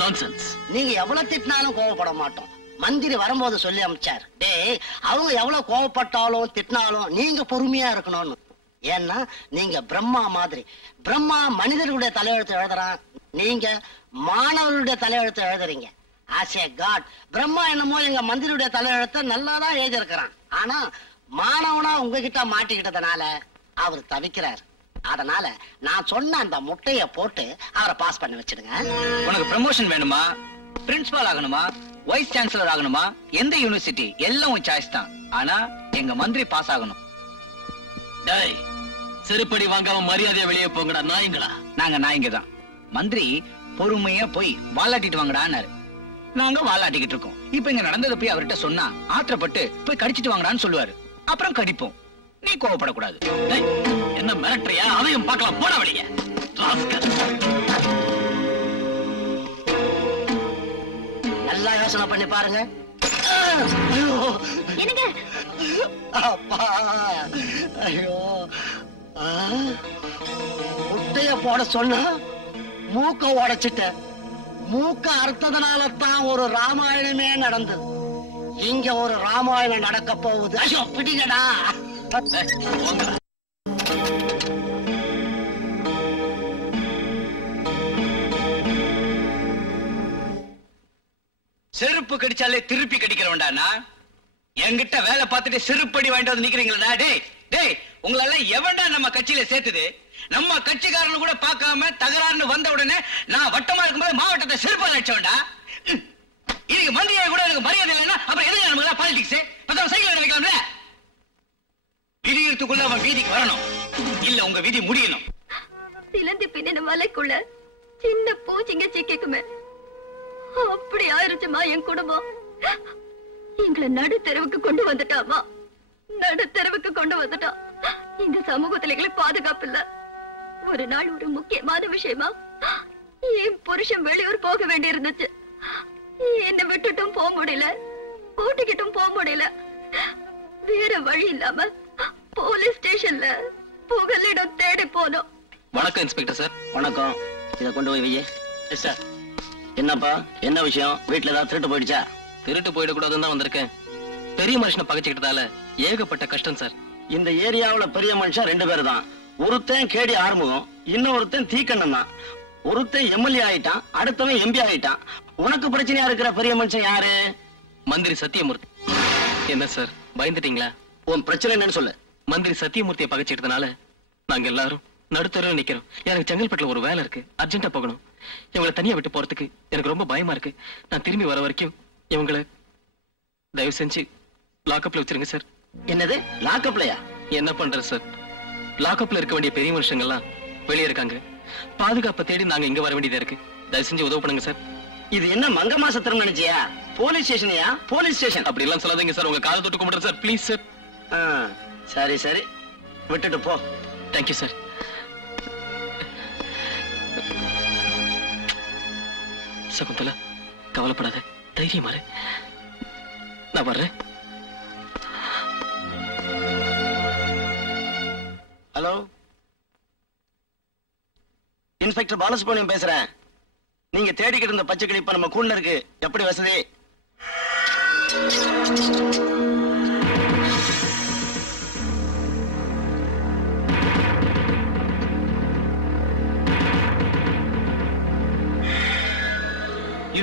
நான்சென்ஸ். நீங்க எவ்வளவு திட்டினாலும் கோவப்பட மாட்டோம். மந்திரி வரும்போது சொல்லி அனுப்பிச்சார், டேய் அவங்க எவ்வளவு கோவப்பட்டாலும் திட்டினாலும் நீங்க பொறுமையா இருக்கணும்னு. ஏன்னா நீங்க பிரம்மா மாதிரி. பிரம்மா மனிதர்களுடைய தலையெழுத்து எழுதுறான், நீங்க மாணவர்களுடைய தலையெழுத்து எழுதுறீங்க. ஆஸ் ஏ காட் பிரம்மா என்னமோ எங்க மந்திரியுடைய தலையெழுத்த நல்லாதான் எழுதியிருக்கிறான். ஆனா மாணவனா உங்ககிட்ட மாட்டிக்கிட்டதுனால அவர் தவிக்கிறார். அதனால நான் சொன்ன அந்த முட்டைய போட்டு அவரை பாஸ் பண்ணி வச்சிடுங்க. உனக்கு ப்ரமோஷன் வேணுமா, பிரின்சிபால் ஆகணுமா, வைஸ் சான்சலர் ஆகணுமா, எந்த யூனிவர்சிட்டி எல்லாம் உன் சாய்ஸ் தான். ஆனா எங்க மந்திரி பாஸ் ஆகணும். டேய், செருப்படி வாங்காம மரியாதையா வெளியே போங்கடா நாய்ங்களா. நாங்க நாய்ங்க தான். மந்திரி பொறுமையா போய் வாலாட்டிட்டு வாங்கடான்னாரு. நாங்க வாலாட்டிக்கிட்டு இருக்கோம். இப்ப இங்க நடந்ததை போய் அவர்கிட்ட சொன்னா ஆத்திரப்பட்டு போய் கடிச்சிட்டு வாங்கடான்னு சொல்லுவாரு. அப்புறம் கடிப்போம். நீ கோவப்படக்கூடாது. டேய், என்ன மிரட்டறியா? அதையும் பார்க்கலாம். போடா வெளியே. நல்லா யோசனை பண்ணி பாருங்க. என்னங்க? அப்பா, ஐயோ, முட்டைய போட சொன்னா மூக்க உடைச்சிட்ட. மூக்க அறுத்ததுனால தான் ஒரு ராமாயணமே நடந்தது. இங்க ஒரு ராமாயணம் நடக்க போகுது. ஐயோ பிடிங்கடா. செருப்பு கடிச்சாலே திருப்பி கடிக்கிறவன்டானா? என்கிட்ட வேலை பார்த்துட்டு செருப்படி வாங்கிட்டு வந்து நிக்கிறீங்களா? டேய் டேய், உங்களெல்லாம் எவன்டா நம்ம கட்சியில சேர்த்தது? நம்ம கட்சிக்காரனு கூட பார்க்காம தகராறுன்னு வந்த உடனே நான் வட்டமா இருக்கும்போது மாவட்டத்தை செருப்பால் அடிச்சவன்டா. இதுக்கு மந்திரியை கூட எனக்கு மரியாதை இல்லைன்னா அப்புறம் எதுக்கு நமக்கு பாலிடிக்ஸ்? சைக்கிள் வைக்கலாம்ல. விடியறதுக்குள்ள அவன் வீதிக்கு வரணும், இல்ல உங்க விதி முடியணும். சிலந்தி பின்ன மலைக்குள்ள சின்ன பூச்சிங்க சிக்கிக்குமே, அப்படி ஆயிருச்சுமா என் குடும்பம். எங்களை நடுத்தெருவுக்கு கொண்டு வந்துட்டாமா, நடுத்தெருவுக்கு கொண்டு வந்துட்டா. இந்த சமூகத்துல எங்களுக்கு பாதுகாப்பு இல்ல. ஒரு நாள் ஒரு முக்கியமான விஷயமா என் புருஷன் வெளியூர் போக வேண்டி இருந்துச்சு. என்ன விட்டுட்டும் போக முடியல, கூட்டிக்கிட்டும் போக முடியல. வேற வழி இல்லாம போலீஸ் ஸ்டேஷன்ல புகலிடம் தேடி போனோம். வணக்கம் இன்ஸ்பெக்டர் சார். வணக்கம். இத கொண்டு போய் வையே. Yes sir. என்னப்பா, என்ன விஷயம்? வீட்டுல ஏதாவது திருட்டு போயிடுச்சா? திருட்டு போயிடக்கூடாதுன்னு தான் வந்திருக்கேன். பெரிய மனுஷனை பகைச்சுக்கிட்டதால ஏகப்பட்ட கஷ்டம் சார். இந்த ஏரியாவுல பெரிய மனுஷன் 2 பேர் தான். ஒருத்தன் கேடி ஆறுமுகம், இன்னொருத்தன் தீக்கண்ணன் தான். ஒருத்தன் எம்எல்ஏ ஆயிட்டான், அடுத்தவன் எம்பி ஆயிட்டான். உனக்கு பிரச்சனையா இருக்கிற பெரிய மனுஷன் யாரு? மந்திரி சத்தியமூர்த்தி. என்ன சார் பயந்துட்டீங்களா? உன் பிரச்சனை என்னன்னு சொல்லு. மந்திரி சத்தியமூர்த்தியை பகைச்சிட்டதுனால நாங்க எல்லாரும் நடுத்தரவு நிக்கிறோம். எனக்கு செங்கல்பட்டுல ஒரு வேலை இருக்கு, அர்ஜென்ட்டா போகணும். இவங்களை தனியா விட்டு போறதுக்கு எனக்கு ரொம்ப பயமா இருக்கு. நான் திரும்பி வர வரைக்கும் இவங்களை தயவு செஞ்சு லாக்அப்ல வச்சிருங்க சார். என்னது லாக்அப்லயா? என்ன பண்றது சார், லாக்அப்ல இருக்க வேண்டிய பெரிய மனுஷங்கள்லாம் வெளியே இருக்காங்க. பாதுகாப்பை தேடி நாங்க இங்க வர வேண்டியதா இருக்கு. தயவு செஞ்சு உதவு பண்ணுங்க சார். இது என்ன மங்க மாசத்திரம் நினைச்சியா? போலீஸ் ஸ்டேஷனையா? போலீஸ் ஸ்டேஷன் அப்படி எல்லாம் சொல்லாதீங்க சார். உங்க காலை தொட்டு கும்பிடுறேன் சார், ப்ளீஸ் சார். சரி சரி, விட்டுட்டு போ. Thank you sir. சகுந்தலா, கவலைப்படாத, தைரியமா இரு. நான் வர்றேன். ஹலோ, இன்ஸ்பெக்டர் பாலசுப்ரமணியம் பேசுறேன். நீங்க தேடிக்கிட்டு இருந்த பச்சை கிளி இப்ப நம்ம கூண்ட இருக்கு. எப்படி வசதி?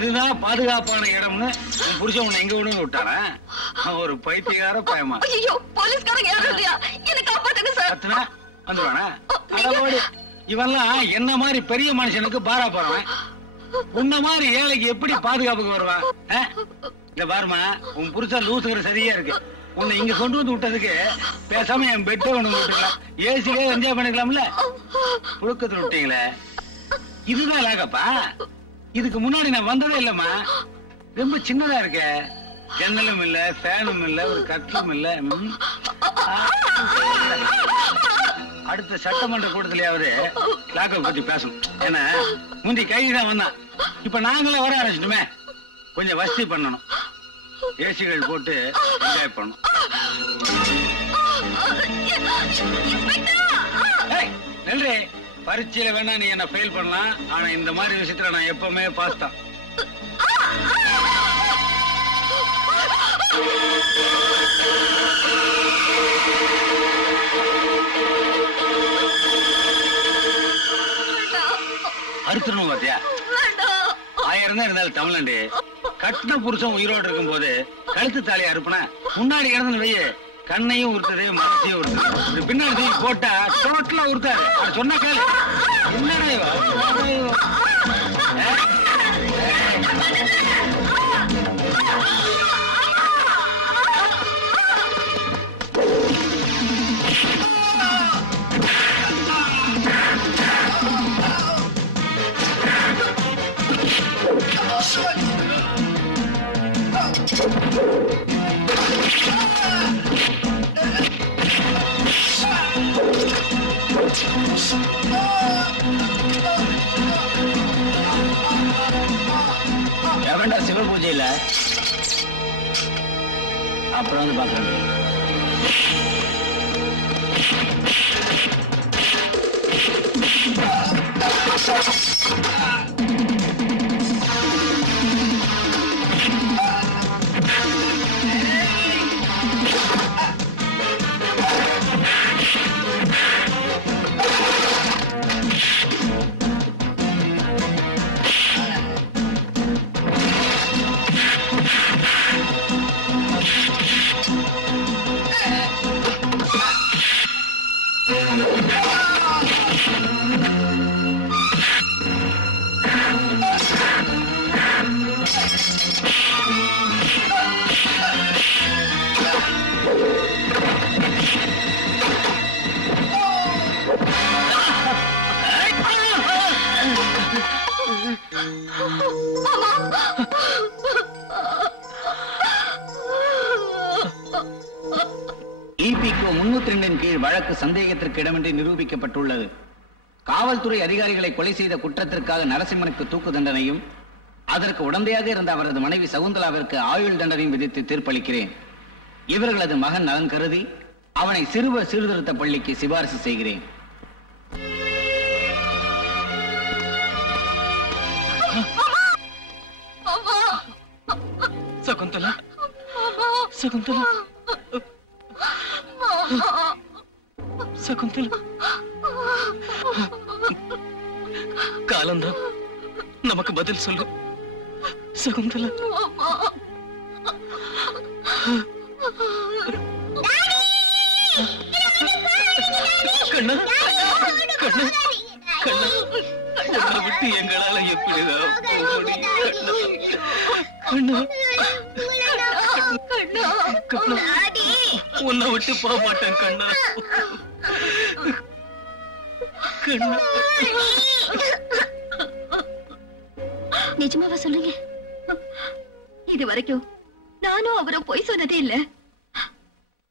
இதுதான் பாதுகாப்பான இடம்னு உன் புருஷன் உன்னை எங்க விடுன்னு விட்டானா? ஒரு பைத்தியக்கார பயமா. ஐயோ, போலீஸ்காரங்க யாரும் இல்லையா? என்ன காப்பாத்துங்க சார். கத்துனா வந்துருவானா? அடவோடு, இவன்லாம் என்ன மாதிரி பெரிய மனுஷனுக்கு பாரா போறவன். உன்ன மாதிரி ஏழைக்கு எப்படி பாதுகாப்புக்கு வருவான்? இந்த பாருமா, உன் புருஷன் லூசுங்கிற சரியா இருக்கு. உன்னை இங்க கொண்டு வந்து விட்டதுக்கு பேசாம என் பெட்டை ஒண்ணு விட்டுக்கலாம், ஏசிலே என்ஜாய் பண்ணிக்கலாம்ல. புழுக்கத்துல விட்டீங்களே, இதுதான் லாகப்பா. இதுக்கு முன்னாடி நான் வந்ததே இல்லம்மா. ரொம்ப சின்னதா இருக்க, ஜன்னலும் இல்ல, ஃபேனும் இல்ல, ஒரு கட்டிலும் இல்ல. அடுத்த சட்டமன்ற கூட்டத்திலேயாவது லாக்கை பத்தி பேசணும். ஏன்னா முந்தி கைதான் வந்தான், இப்ப நாங்களே வர ஆரம்பிச்சிட்டுமே. கொஞ்சம் வசதி பண்ணணும், ஏசிகள் போட்டு என்ஜாய் பண்ணணும். நன்றி. பரீட்சையில வேணா நீ என்ன ஃபெயில் பண்ணலாம், ஆனா இந்த மாதிரி விஷயத்துல நான் எப்பவுமே பாஸ் தான். அறுத்துணும் பாத்தியா? 1000 தான் இருந்தாலும் தமிழ்நாடு கட்டின புருஷன் உயிரோடு இருக்கும் போது கழுத்து தாலியை அறுப்புனா முன்னாடி இறந்து வைய கண்ணையும் உறுத்தது, மனசையும் உறுத்தது. பின்னாடி போட்டா டோட்டலா உறுத்தாரு. சொன்ன கேளு. என்னடா எவன்டா சிவ பூஜை இல்ல? அப்புறம் வந்து பாக்குறேன். EPQ 302 கீழ் வழக்கு சந்தேகத்திற்கு இடமின்றி நிரூபிக்கப்பட்டுள்ளது. காவல்துறை அதிகாரிகளை கொலை செய்த குற்றத்திற்காக நரசிம்மனுக்கு தூக்கு தண்டனையும், அதற்கு உடந்தையாக இருந்த அவரது மனைவி சகுந்தலாவிற்கு ஆயுள் தண்டனையும் விதித்து தீர்ப்பளிக்கிறேன். இவர்களது மகன் நலன் கருதி அவனை சிறுவர் சீர்திருத்த பள்ளிக்கு சிபாரிசு செய்கிறேன். சகுந்தலா, சகுந்தலா, சகுந்தலா, காலம்தான் நமக்கு பதில் சொல்லு. சகுந்தலா, கண்ணா, கண்ணா, கண்ணா, உன்னை விட்டு எங்களால எப்படிதான் போக முடியும்? கண்ணா, கண்ணா, கண்ணா, உன்னை விட்டு போக மாட்டேன் கண்ணா. கண்ணா, நிஜமாவா சொல்லுங்க? இது வரைக்கும் நானும் அவரும் போய் சொன்னதே இல்ல.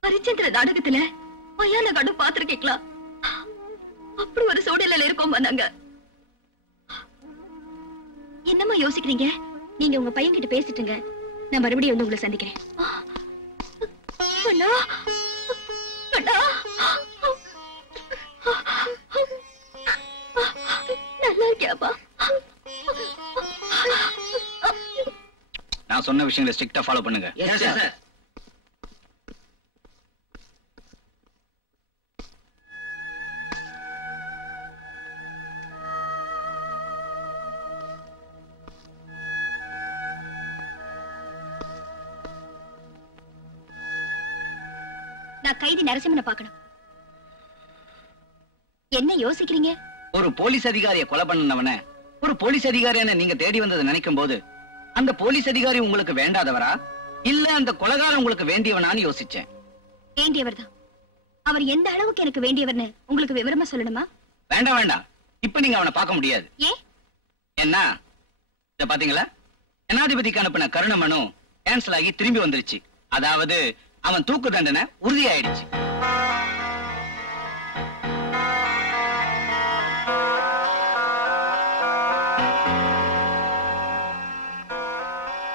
ஹரிச்சந்திர நாடகத்துல மயான கடும் பாத்திருக்கீங்களா? அப்படி ஒரு சூழ்நிலையில இருக்கோம் நாங்க. என்னமா யோசிக்கிறீங்க? நீங்க உங்க பையன் கிட்ட பேசிட்டுங்க, நான் மறுபடியும் வந்து உங்களை சந்திக்கிறேன். அண்ணா, அண்ணா, நல்லா இருக்கியாப்பா? நான் சொன்ன விஷயங்களை ஸ்ட்ரிக்டா ஃபாலோ பண்ணுங்க. நான் கைதி நரசிம்மனை பார்க்கணும். என்ன யோசிக்கிறீங்க? ஒரு போலீஸ் அதிகாரியை கொலை பண்ணவன ஒரு போலீஸ் அதிகாரியான நீங்க தேடி வந்ததை நினைக்கும் போது அந்த போலீஸ் அதிகாரி உங்களுக்கு வேண்டாதவரா இல்ல அந்த கொலைகாரன் உங்களுக்கு வேண்டியவனான்னு யோசிச்சேன். வேண்டியவர் தான். அவர் எந்த அளவுக்கு எனக்கு வேண்டியவர்னு உங்களுக்கு விவரமா சொல்லணுமா? வேண்டாம் வேண்டாம், இப்ப நீங்க அவனை பார்க்க முடியாது. ஏன்? என்ன இத பாத்தீங்களா, ஜனாதிபதிக்கு அனுப்பின கருணை மனு கேன்சல் ஆகி திரும்பி வந்துருச்சு. அதாவது அவன் தூக்கு தண்டனை உறுதியாயிடுச்சு.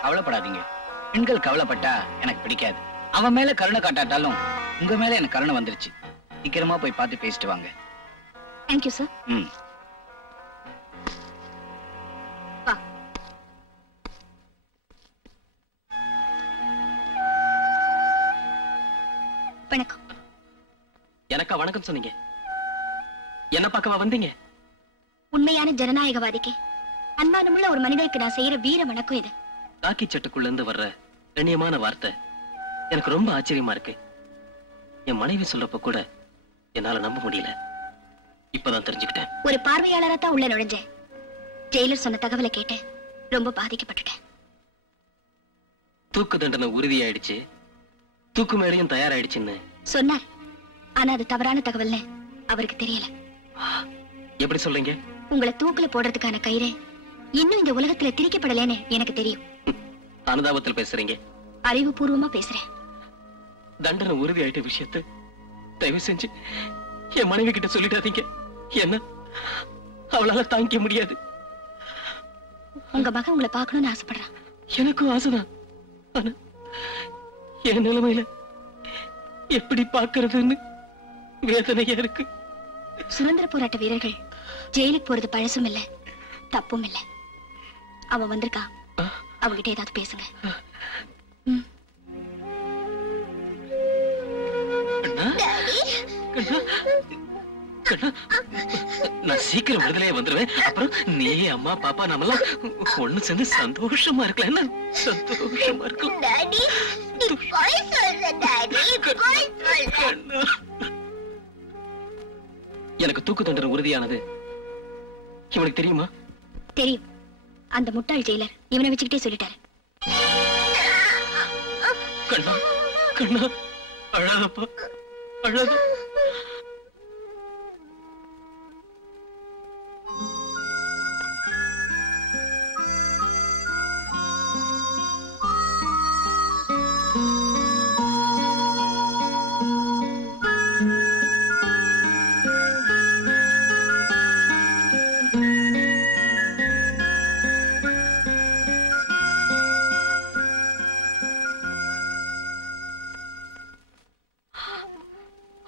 கவலைப்படாதீங்க, பெண்கள் கவலைப்பட்டா எனக்கு பிடிக்காது. அவன் மேல கருணை காட்டாட்டாலும் உங்க மேல எனக்கு கருணை வந்துருச்சு. சீக்கிரமா போய் பார்த்து பேசிட்டு வாங்க. Thank you sir. வணக்கம். எனக்கா வணக்கம் சொன்னீங்க? என்ன பார்க்கவா வந்தீங்க? உண்மையான ஜனநாயகவாதிக்கு, அன்பானமுள்ள ஒரு மனிதனுக்கு நான் செய்யற வீர வணக்கம் இது. காக்கி சட்டுக்குள்ள இருந்து வர்ற கண்ணியமான வார்த்தை எனக்கு ரொம்ப ஆச்சரியமா இருக்கு. என் மனைவி சொல்லப்ப கூட என்னால நம்ப முடியல. இப்பதான் தெரிஞ்சுக்கிட்டேன். ஒரு பார்வையாளரா தான் உள்ள நுழைஞ்சேன். ஜெயிலர் சொன்ன தகவலை கேட்டேன். ரொம்ப பாதிக்கப்பட்டுட்டேன். தூக்கு தண்டனை உறுதியாயிடுச்சு, தூக்கு மேடையும் தயாராயிடுச்சுன்னு சொன்னார். ஆனா அது தவறான தகவல்னு அவருக்கு தெரியல. எப்படி சொல்றீங்க? உங்களை தூக்குல போடுறதுக்கான கயிறு இன்னும் இந்த உலகத்துல திரிக்கப்படலன்னு எனக்கு தெரியும். அனுதாபத்தில் பேசுறீங்க? அறிவுபூர்வமா பேசுறேன். தண்டனை உறுதியாயிட்ட விஷயத்தை தயவு செஞ்சு என் மனைவி கிட்ட சொல்லிடாதீங்க. என்ன அவளால தாங்கிக்க முடியாது. உங்க மகன் உங்களை பார்க்கணும்னு ஆசைப்படுறான். எனக்கும் ஆசைதான். ஆனா என் நிலைமையில எப்படி பார்க்கறதுன்னு வேதனையா இருக்கு. சுதந்திர போராட்ட வீரர்கள் ஜெயிலுக்கு போறது பழசும் இல்ல, தப்பும் இல்ல. அவன் வந்திருக்கான், அவகிட்ட ஏதாவது பேசுங்க. நான் சீக்கிரம் விடுதலையே வந்துருவேன். அப்புறம் நீ அம்மா பாப்பா நம்மெல்லாம் ஒண்ணு சேர்ந்து சந்தோஷமா இருக்கலாம். என்ன சந்தோஷமா இருக்கலாம். எனக்கு தூக்கு தண்டனை உறுதியானது இவனுக்கு தெரியுமா? தெரியும். அந்த முட்டாள் ஜெயிலர் இவனை வச்சுக்கிட்டே சொல்லிட்டாரு. கண்ணா கண்ணா அழாதப்பா, அழாத.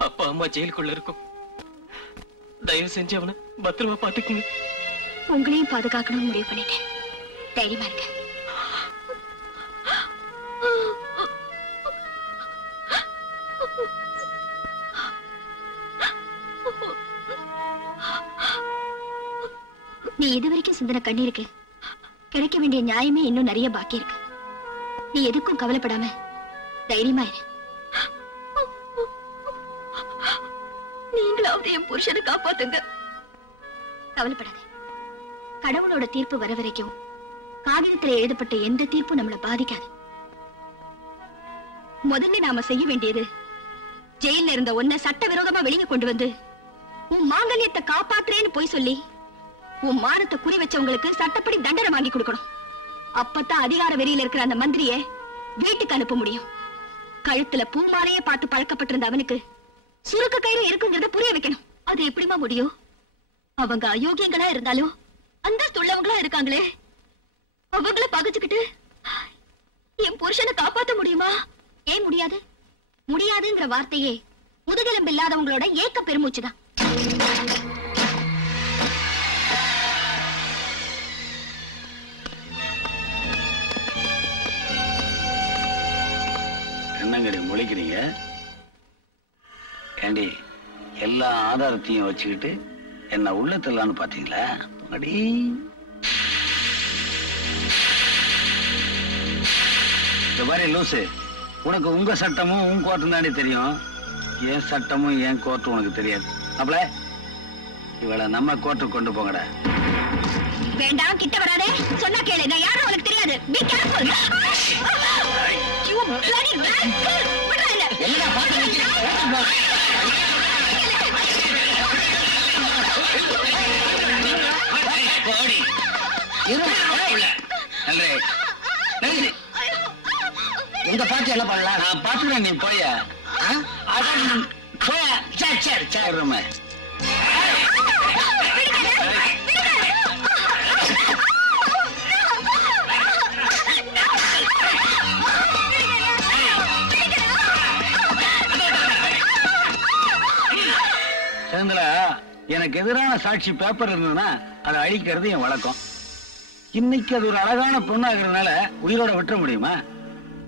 அப்பா அம்மா ஜெயிலுக்குள்ள இருக்கும். தயவு செஞ்சு அவனை பத்திரமா பாத்துக்குங்க. உங்களையும் பாதுகாக்கணும்னு முடிவு பண்ணிட்டேன். தைரியமா இருக்க. நீ இதுவரைக்கும் சிந்தன கண்ணீருக்கு கிடைக்க வேண்டிய நியாயமே இன்னும் நிறைய பாக்கி இருக்கு. நீ எதுக்கும் கவலைப்படாம தைரியமா இரு. நீங்களாவது என் புருஷனை காப்பாத்துங்க. கவலைப்படாதே. கடவுளோட தீர்ப்பு வர வரைக்கும் காகிதத்துல எழுதப்பட்ட எந்த தீர்ப்பும் நம்மளை பாதிக்காது. முதல்ல நாம செய்ய வேண்டியது ஜெயில இருந்த ஒன்ன சட்டவிரோதமா வெளியே கொண்டு வந்து உன் மாங்கல்யத்தை காப்பாத்துறேன்னு போய் சொல்லி உன் மானத்தை குறி வச்சவங்களுக்கு சட்டப்படி தண்டனை வாங்கி கொடுக்கணும். அப்பதான் அதிகார வெறியில இருக்கிற அந்த மந்திரிய வீட்டுக்கு அனுப்ப முடியும். கழுத்துல பூமாலையே பார்த்து பழக்கப்பட்டிருந்த அவனுக்கு சுருக்க கயிறு இருக்குங்கிறத புரிய வைக்கணும். அது எப்படிமா முடியும்? அவங்க அயோக்கியங்களா இருந்தாலும் அந்தஸ்துள்ளவங்களா இருக்காங்களே, அவங்கள பகைச்சுக்கிட்டு என் புருஷனை காப்பாத்த முடியுமா? ஏன் முடியாது? முடியாதுங்கிற வார்த்தையே முதுகெலும்பு இல்லாதவங்களோட ஏக்க பெருமூச்சுதான். என்னங்கடி முழிக்கிறீங்க? ஏண்டி எல்லா ஆதாரத்தையும் வச்சுக்கிட்டு என்ன உள்ளத்தலான்னு பாத்தீங்களா? அடி இந்த மாதிரி லூசு, உனக்கு உங்க சட்டமும் உன் கோட்டம் தாண்டி தெரியும். ஏன் சட்டமும் ஏன் கோர்ட்டும் உனக்கு தெரியாது. அப்பல இவளை நம்ம கோர்ட்டுக்கு கொண்டு போங்கடா. வேண்டாம், கிட்ட வராதே. சொன்னா கேளு, நான் யாரும் உனக்கு தெரியாது. Be careful. You bloody rascal. விடுறா இல்ல. என்ன பாத்து போடி இந்த பாட்டு என்ன பண்ணலாம்? நான் பாத்துறேன், நீ போய போய. சரி சரி சரி ரூம. சேந்தலா, எனக்கு எதிரான சாட்சி பேப்பர் இருந்ததுன்னா அதை அழிக்கிறது என் வழக்கம். இன்னைக்கு அது ஒரு அழகான பொண்ணாகிறதுனால உயிரோட விட்டுற முடியுமா?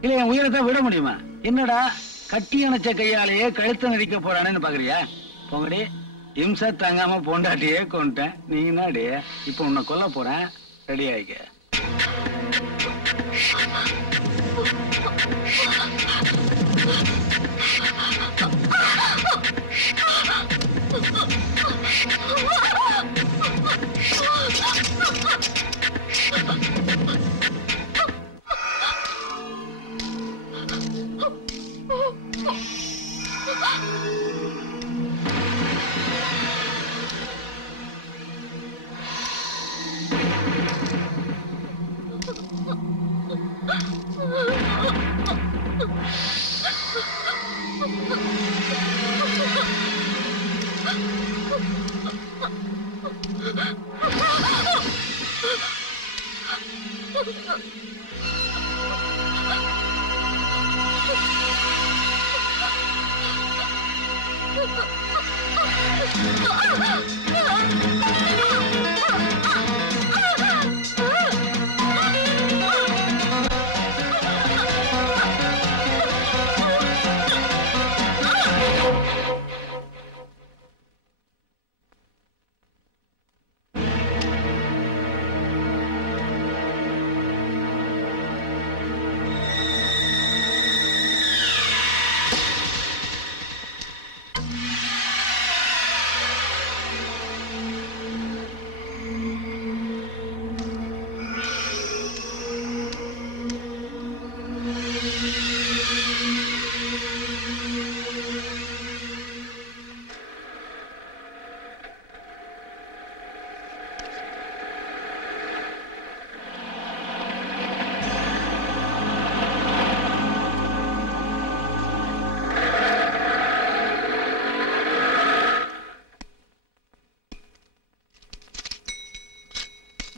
இல்ல என் உயிரை தான் விட முடியுமா? என்னடா கட்டி அணைச்ச கையாலேயே கழுத்தை நடிக்க போறானேன்னு பாக்குறியா? போங்கடி, இம்சா தாங்காம பொண்டாட்டியே கொண்டுட்டேன். நீ என்னடி இப்ப உன்னை கொல்ல போறேன், ரெடி ஆயிக்க.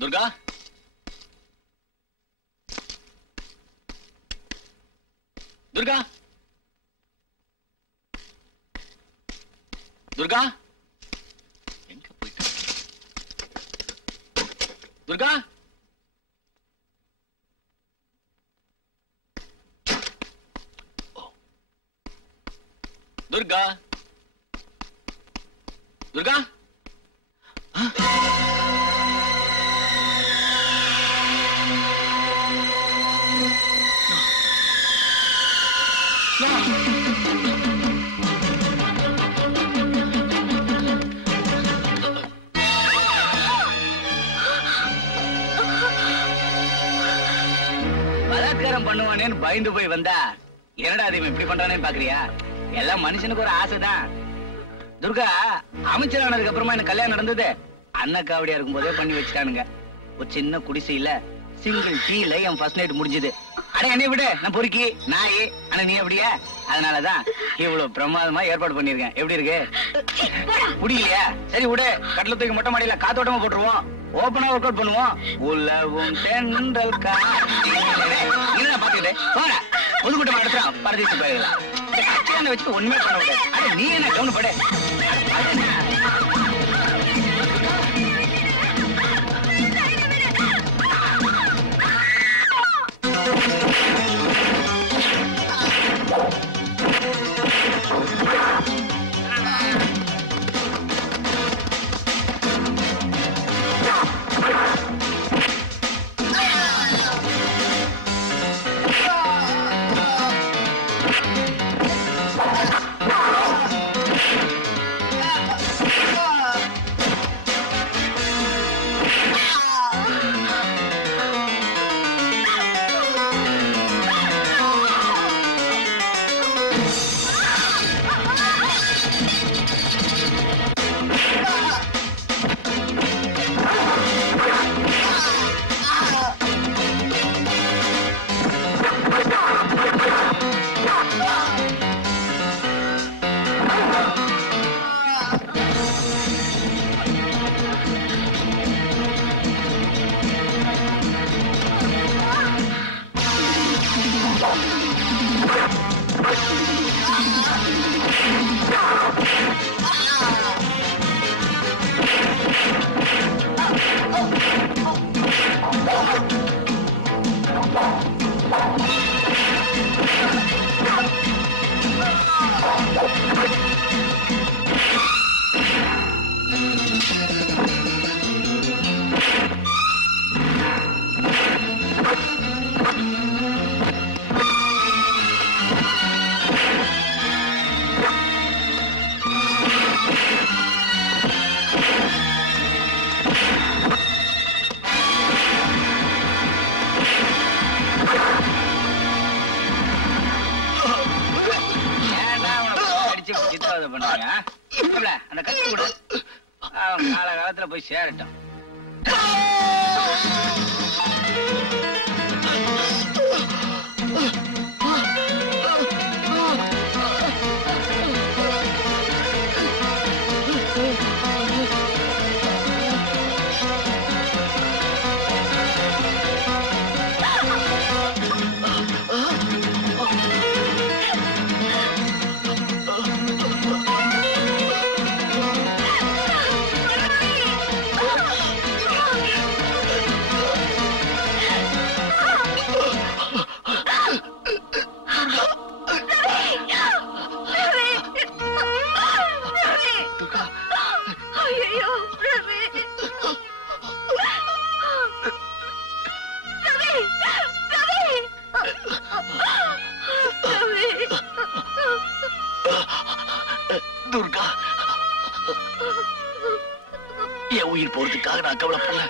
துர்கா, துர்கா, துர்கா, எங்க போயிட்ட? துர்கா, துர்கா, துர்கா. பலாத்காரம் பண்ணுவானேன்னு பயந்து போய் வந்தா என்னடா அது இப்படி பண்றானேன்னு பாக்குறியா? எல்லாம் மனுஷனுக்கு ஒரு ஆசைதான். துர்கா அமைச்சரானதுக்கு அப்புறமா எனக்கு கல்யாணம் நடந்தது அண்ணன் காவடியா இருக்கும் போதே பண்ணி வச்சுட்டானுங்க. ஒரு சின்ன குடிசையில சிங்கிள் டீல என் ஃபர்ஸ்ட் நைட் முடிஞ்சது. அட என்னை விடு, நான் பொறுக்கி நாய். ஆனா நீ அப்படியா? அதனாலதான் இவ்வளவு பிரமாதமா ஏற்பாடு பண்ணிருக்கேன். எப்படி இருக்கு? முடியலையா? சரி விடு, கட்டில தூக்கி மொட்டை மாடியில காத்தோட்டமா போட்டுருவோம். ஓபனா ஒர்க் அவுட் பண்ணுவோம். உலவும் தென்றல் என்ன பாத்துக்கிட்டு போற பொதுக்கூட்டம் நடத்துறான். பரதேசி போயிடலாம் வச்சுட்டு ஒண்ணுமே பண்ண முடியாது. அட நீ என்ன கவனப்படு. காலகாலத்துல போய் சேரட்டும். துர்கா, என் உயிர் போறதுக்காக நான் கவலைப்படல.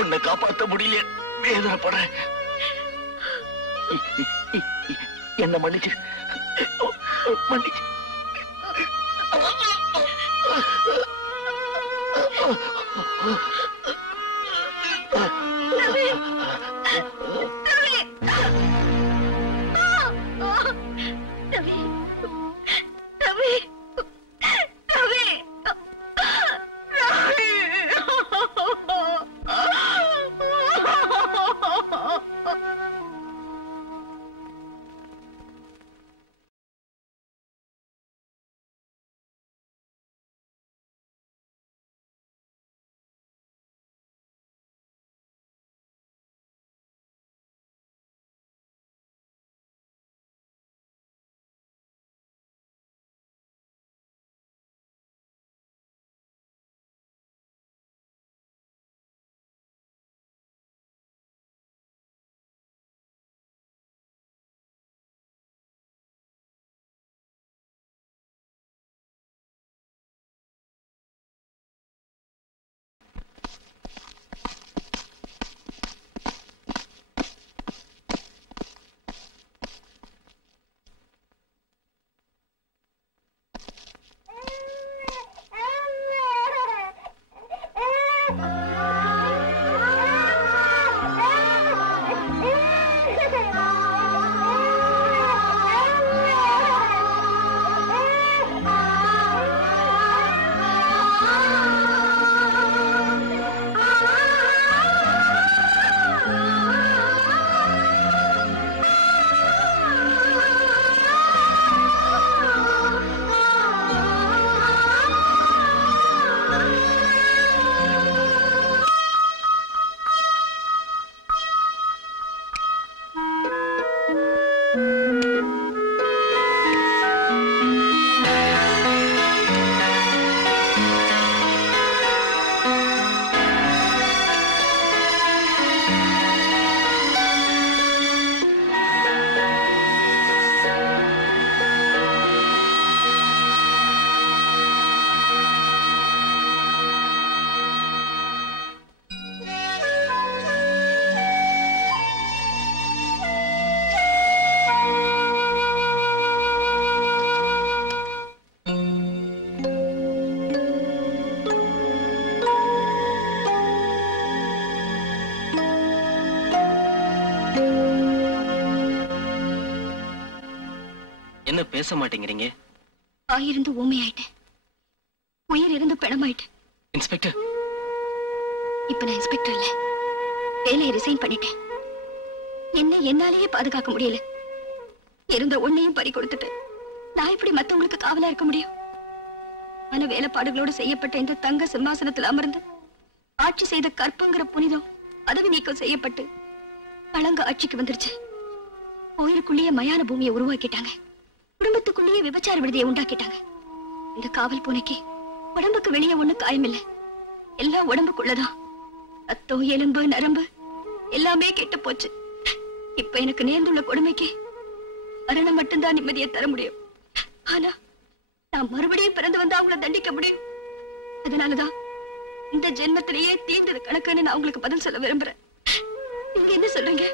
உன்னை காப்பாற்ற முடியல, வேதனைப்படுறேன். என்ன மன்னிச்சு மன்னிச்சு. என்ன பேச மாட்டேங்கிறீங்க? ஆயிருந்து ஊமையாயிட்டேன், உயிர் இருந்து பிணமாயிட்டேன். இன்ஸ்பெக்டர், இப்ப நான் இன்ஸ்பெக்டர் இல்ல, வேலையை ரிசைன் பண்ணிட்டேன். என்ன என்னாலேயே பாதுகாக்க முடியல. இருந்த ஒன்னையும் பறி கொடுத்துட்டு நான் இப்படி மத்தவங்களுக்கு காவலா இருக்க முடியும்? மன வேலைப்பாடுகளோடு செய்யப்பட்ட இந்த தங்க சிம்மாசனத்தில் அமர்ந்து ஆட்சி செய்த கற்பங்கிற புனிதம் பதவி நீக்கம் செய்யப்பட்டு களங்க ஆட்சிக்கு வந்துருச்சு. கோயிலுக்குள்ளேயே மயான பூமியை உருவாக்கிட்டாங்க, குடும்பத்துக்குள்ளேயே விபச்சார விடுதியை உண்டாக்கிட்டாங்க. இந்த காவல் பூனைக்கு உடம்புக்கு வெளியே ஒண்ணு காயமில்லை, எல்லாம் உடம்புக்குள்ளதான். ரத்தம், எலும்பு, நரம்பு எல்லாமே கெட்டு போச்சு. இப்ப எனக்கு நேர்ந்துள்ள கொடுமைக்கு மரணம் மட்டும்தான் நிம்மதியை தர முடியும். ஆனா நான் மறுபடியும் பிறந்து வந்து அவங்கள தண்டிக்க முடியும். அதனாலதான் இந்த ஜென்மத்திலேயே தீர்ந்தது கணக்குன்னு நான் உங்களுக்கு பதில் சொல்ல விரும்புறேன். நீங்க என்ன சொல்றீங்க?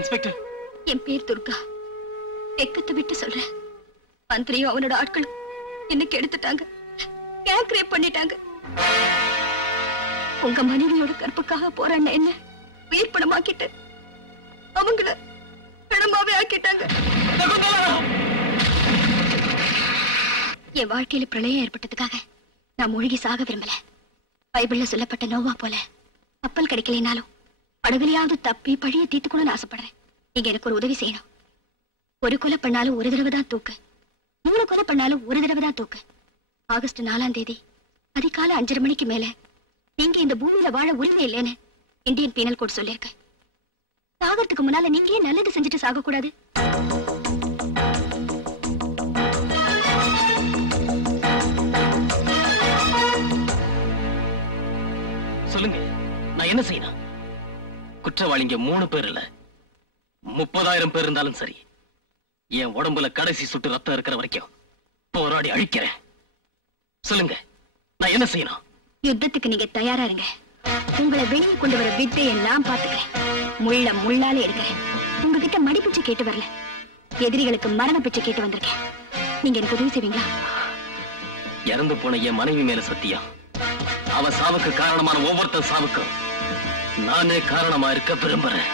இன்ஸ்பெக்டர், என் பேர் துர்கா. வெக்கத்தை விட்டு சொல்றேன். மந்திரியும் அவனோட ஆட்களும் இன்னைக்கு எடுத்துட்டாங்க, கேக் ரேப் பண்ணிட்டாங்க. உங்க மனைவியோட கற்புக்காக போறான்னு என்ன உயிர் பணமாக்கிட்டு அவங்கள பணமாவே ஆக்கிட்டாங்க. என் வாழ்க்கையில பிரளயம் ஏற்பட்டதுக்காக நான் மூழ்கி சாக விரும்பல. பைபிள்ல சொல்லப்பட்ட நோவா போல கப்பல் கிடைக்கலைனாலும் படகுலையாவது தப்பி பழிய தீர்த்துக்கணும்னு ஆசைப்படுறேன். நீங்க எனக்கு ஒரு உதவி செய்யணும். ஒரு கொலை பண்ணாலும் ஒரு தடவை தான் தூக்கு, 3 கொலை பண்ணாலும் ஒரு தடவை தான் தூக்கு. ஆகஸ்ட் 4ஆம் தேதி அதிகாலை 5:30 மணிக்கு மேல நீங்க இந்த பூமியில வாழ உரிமை இல்லைன்னு இந்தியன் பீனல் கோட் சொல்லிருக்கு. சாகறதுக்கு முன்னால நீங்க ஏன் நல்லது செஞ்சுட்டு சாக கூடாது? சொல்லுங்க, நான் என்ன செய்யணும்? குற்றவாளிங்க 3 பேர் இல்ல, 30,000 பேர் இருந்தாலும் சரி, என் உடம்புல கடைசி சுட்டு ரத்தம் இருக்கிற வரைக்கும் போராடி அழிக்கிறேன். சொல்லுங்க, நான் என்ன செய்யணும்? யுத்தத்துக்கு நீங்க தயாரா இருங்க. உங்களை வெளியே கொண்டு வர வித்தையை நான் பாத்துக்கிறேன். முள்ள முள்ளாலே எடுக்கிறேன். உங்ககிட்ட மடிப்பிச்சை கேட்டு வரல, எதிரிகளுக்கு மரண பிச்சை கேட்டு வந்திருக்கேன். நீங்க எனக்கு உதவி செய்வீங்களா? இறந்து போன என் மனைவி மேல சத்தியம், அவ சாவுக்கு காரணமான ஒவ்வொருத்தர் சாவுக்கும் நானே காரணமா இருக்க விரும்புறேன்.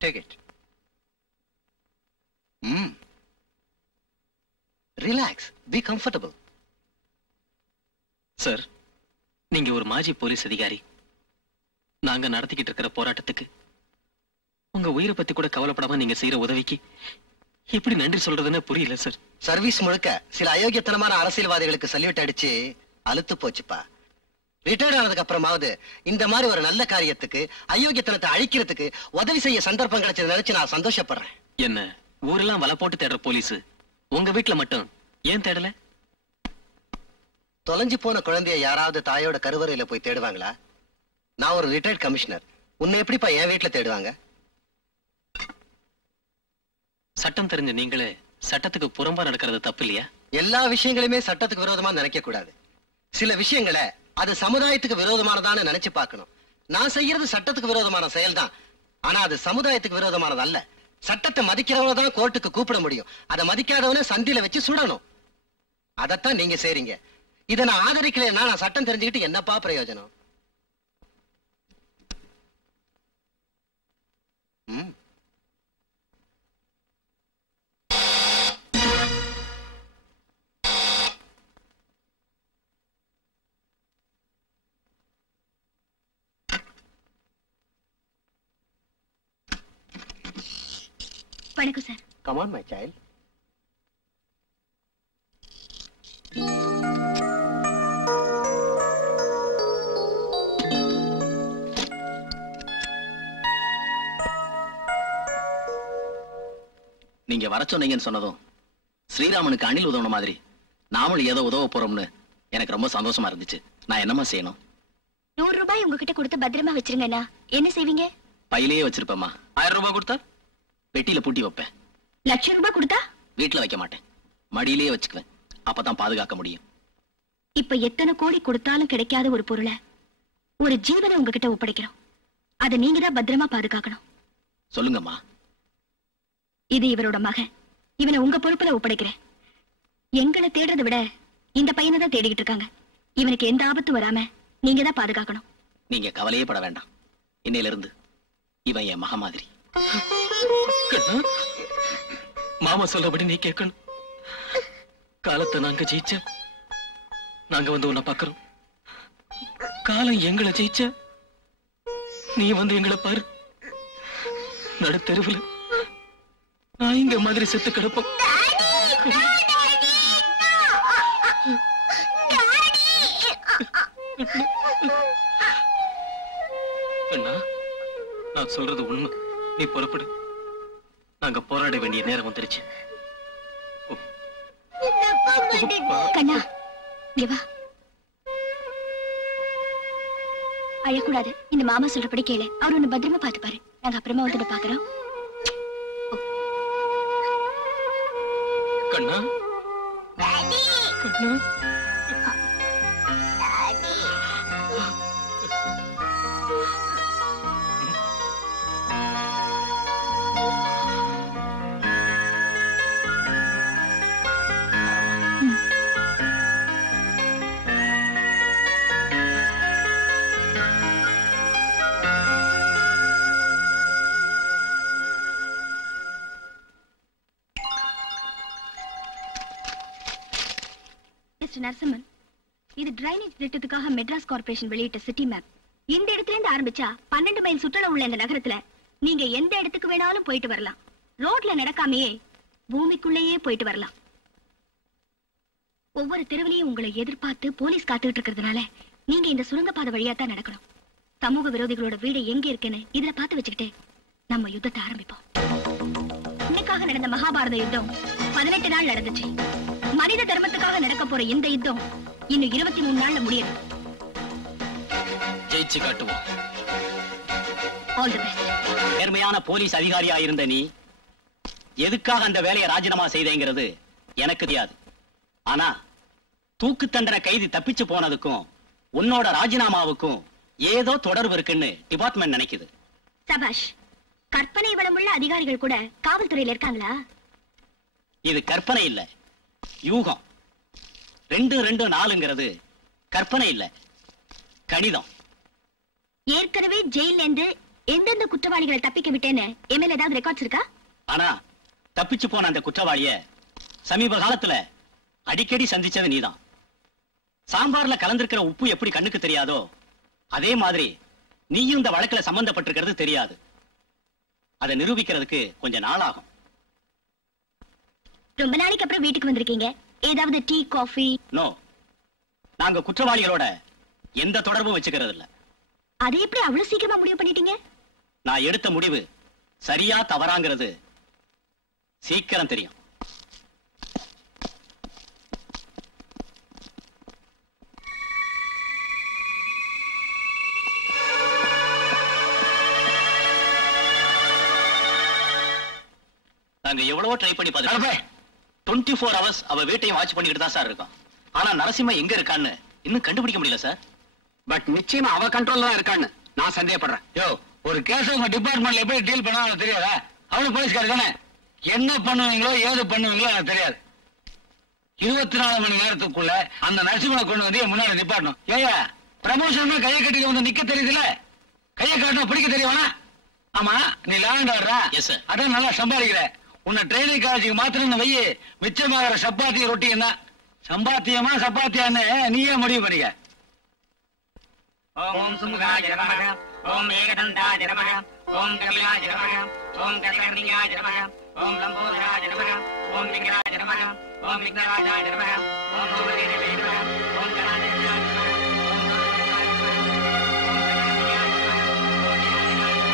Take it. Relax. Be comfortable. Sir, நீங்க ஒரு மாஜி போலீஸ் அதிகாரி. நாங்க நடத்திக்கிட்டு இருக்கிற போராட்டத்துக்கு உங்க உயிரை பத்தி கூட கவலைப்படாம நீங்க செய்யற உதவிக்கு எப்படி நன்றி சொல்றதுன்னு புரியல சார். சர்வீஸ் முழுக்க சில அயோக்கியத்தனமான அரசியல்வாதிகளுக்கு சல்யூட் அடிச்சு அலுத்து போச்சுப்பா. ரிட்டையர்ட் ஆனதுக்கு அப்புறமாவது இந்த மாதிரி ஒரு நல்ல காரியத்துக்கு, அயோக்கியத்தனத்தை அழிக்கிறதுக்கு உதவி செய்ய சந்தர்ப்பம் கிடைச்சது நினைச்சு நான் சந்தோஷப்படுறேன். என்ன ஊரெல்லாம் வலை போட்டு தேடுற போலீஸ் உங்க வீட்டுல மட்டும் ஏன் தேடல? தொலைஞ்சு போன குழந்தைய யாராவது தாயோட கருவறையில போய் தேடுவாங்களா? நான் ஒரு ரிட்டையர்ட் கமிஷனர், உன்னை எப்படிப்பா என் வீட்டுல தேடுவாங்க? சட்டம் தெரிஞ்ச நீங்களே சட்டத்துக்கு புறம்பா நடக்கிறது தப்பு இல்லையா? எல்லா விஷயங்களுமே சட்டத்துக்கு விரோதமா நினைக்க கூடாது. சில விஷயங்களை அது சமுதாயத்துக்கு விரோதமானதான்னு நினைச்சு பார்க்கணும். நான் செய்யறது சட்டத்துக்கு விரோதமான செயல்தான், ஆனா அது சமுதாயத்துக்கு விரோதமானது அல்ல. சட்டத்தை மதிக்கிறவங்க தான் கோர்ட்டுக்கு கூப்பிட முடியும். அதை மதிக்காதவன சந்தில வச்சு சுடணும். அதத்தான் நீங்க செய்றீங்க. இதை நான் ஆதரிக்கலைன்னா நான் சட்டம் தெரிஞ்சுக்கிட்டு என்னப்பா பிரயோஜனம்? வணக்கம் sir. Come on, my child. நீங்க வர சொன்னீங்கன்னு சொன்னதும் ஸ்ரீராமனுக்கு அணில் உதவுன மாதிரி நாமளும் ஏதோ உதவ போறோம்னு எனக்கு ரொம்ப சந்தோஷமா இருந்துச்சு. நான் என்னமா செய்யணும்? 100 ரூபாய் உங்ககிட்ட கொடுத்து பத்திரமா வச்சிருங்கண்ணா. என்ன செய்வீங்க? பையிலேயே வச்சிருப்பேம்மா. 1000 ரூபாய் கொடுத்தா பெட்டியில பூட்டி வைப்பேன். 1,00,000 ரூபாய் கொடுத்தா? வீட்டுல வைக்க மாட்டேன், மடியிலேயே வச்சுக்குவேன். அப்பதான் பாதுகாக்க முடியும். இப்ப எத்தனை கோடி கொடுத்தாலும் கிடைக்காத ஒரு பொருளை, ஒரு ஜீவனை உங்ககிட்ட ஒப்படைக்கிறோம். அதை நீங்க தான் பத்திரமா பாதுகாக்கணும். சொல்லுங்கம்மா. இது இவரோட மகன். இவனை உங்க பொறுப்புல ஒப்படைக்கிறேன். எங்களை தேடுறதை விட இந்த பையனை தான் தேடிக்கிட்டு இருக்காங்க. இவனுக்கு எந்த ஆபத்தும் வராம நீங்க தான் பாதுகாக்கணும். நீங்க கவலையே பட வேண்டாம். இன்னையில இருந்து இவன் என் மக மாதிரி. மாமா சொல்லபடி நீ கேட்கணும். காலத்தை நாங்க ஜெயிச்ச நாங்க வந்து உன்னை பாக்குறோம். காலம் எங்களை ஜெயிச்ச நீ வந்து எங்களை பாரு. நடு தெருவுல நான் இங்க மாதிரி செத்து கிடப்போம். அண்ணா, நான் சொல்றது உண்மை. நீ புறப்படு. நாங்க போராட வேண்டிய நேரம் வந்துருச்சு. கண்ணா, இங்க வா. அழக்கூடாது. இந்த மாமா சொல்றபடி கேளு. அவர் ஒண்ணு பத்திரமா பாத்துப்பாரு. நாங்க அப்புறமா வந்து பாக்குறோம். கண்ணா, கண்ணா, நரசிம்மன், இது டிரைனேஜ் திட்டத்துக்காக மெட்ராஸ் கார்ப்பரேஷன் வெளியிட்ட சிட்டி மேப். இந்த இடத்துல இருந்து ஆரம்பிச்சா 12 மைல் சுற்றளவு உள்ள இந்த நகரத்துல நீங்க எந்த இடத்துக்கு வேணாலும் போயிட்டு வரலாம். ரோட்ல நடக்காமையே பூமிக்குள்ளேயே போயிட்டு வரலாம். ஒவ்வொரு தெருவிலையும் உங்களை எதிர்பார்த்து போலீஸ் காத்துக்கிட்டு இருக்கிறதுனால நீங்க இந்த சுரங்கப்பாதை வழியா தான் நடக்கணும். சமூக விரோதிகளோட வீடு எங்க இருக்குன்னு இதுல பார்த்து வச்சுக்கிட்டு நம்ம யுத்தத்தை ஆரம்பிப்போம். இன்னைக்காக நடந்த மகாபாரத யுத்தம் 18 நாள் நடந்துச்சு. மனித தர்மத்துக்காக நடக்க போற இந்த யுத்தம் இன்னும் 23 நாள்ல முடியணும். ஜெயிச்சு காட்டுவோம். All the best. நேர்மையான போலீஸ் அதிகாரியா இருந்த நீ எதுக்காக அந்த வேலையை ராஜினாமா செய்தேங்கிறது எனக்கு தெரியாது. ஆனா தூக்கு தண்டனை கைதி தப்பிச்சு போனதுக்கும் உன்னோட ராஜினாமாவுக்கும் ஏதோ தொடர்பு இருக்குன்னு டிபார்ட்மெண்ட் நினைக்குது. சபாஷ். கற்பனை வளமுள்ள அதிகாரிகள் கூட காவல்துறையில இருக்காங்களா? இது கற்பனை இல்ல, யூகம். 2-2-4ங்கிறது கற்பனை இல்ல, கணிதம். ஏற்கனவே ஜெயில இருந்து எந்தெந்த குற்றவாளிகளை தப்பிக்க விட்டேன்னு எம்எல்ஏ ஏதாவது ரெக்கார்ட்ஸ் இருக்கா? ஆனா தப்பிச்சு போன அந்த குற்றவாளிய சமீப காலத்துல அடிக்கடி சந்திச்சது நீதான். சாம்பார்ல கலந்திருக்கிற உப்பு எப்படி கண்ணுக்கு தெரியாதோ அதே மாதிரி நீயும் இந்த வழக்குல சம்பந்தப்பட்டிருக்கிறது தெரியாது. அதை நிரூபிக்கிறதுக்கு கொஞ்சம் நாள் ஆகும். ரொம்ப நாளைக்கு அப்புறம் வீட்டுக்கு வந்திருக்கீங்க. ஏதாவது டீ, காஃபி? நோ, நாங்க குற்றவாளிகளோட எந்த தொடர்பும் வச்சுக்கிறது இல்ல. அதை எப்படி அவ்வளவு சீக்கிரமா முடிவு பண்ணிட்டீங்க? நான் எடுத்த முடிவு சரியா தவறாங்கிறது சீக்கிரம் தெரியும். நாங்க எவ்வளவோ ட்ரை பண்ணி பார்த்துட்டோம். 24 hours அவ வீட்டையும் வாட்ச் பண்ணிக்கிட்டு தான் சார் இருக்கோம். ஆனா நரசிம்ம எங்க இருக்கான்னு இன்னும் கண்டுபிடிக்க முடியல சார். பட் நிச்சயமா அவ கண்ட்ரோல்ல தான் இருக்கான்னு நான் சந்தேகப்படுறேன். யோ, ஒரு கேஸ் உங்க டிபார்ட்மெண்ட்ல எப்படி டீல் பண்ணா எனக்கு தெரியாதா? அவனு போலீஸ்காரர் தானே. என்ன பண்ணுவீங்களோ ஏது பண்ணுவீங்களோ எனக்கு தெரியாது. 24 மணி நேரத்துக்குள்ள அந்த நரசிம்மனை கொண்டு வந்து முன்னாடி நிப்பாட்டணும். ஏயா, ப்ரமோஷன் கையை கட்டிட்டு வந்து நிக்க தெரியுதுல, கையை காட்டினா பிடிக்க தெரியுமா? ஆமா, நீ லேண்ட் ஆடுறா. Yes, sir. அதான் நல்லா சம்பாதிக்கிற. உன்னை ட்ரைனிங் காலேஜுக்கு மாத்திரம் வையி, மிச்சமாகிற சப்பாத்தி ரொட்டியும் தான். சம்பாத்தியமா சப்பாத்தியான்னு நீயே முடிவு பண்ணிக்க. ஓம் சுமுகாய நமஹ, ஓம் ஏகதந்தாய நமஹ, ஓம் கபிலாய நமஹ, ஓம் கதிகர்ணியாய நமஹ, ஓம் லம்போதராய நமஹ, ஓம் விக்ராய நமஹ, ஓம் விக்னராஜாய நமஹ, ஓம் சூரியதேவே நமஹ, ஓம் கணாதேவ்யாய நமஹ, ஓம் மகாதேவாய நமஹ, ஓம் கணாதேவ்யாய நமஹ, ஓம் விநாயகாய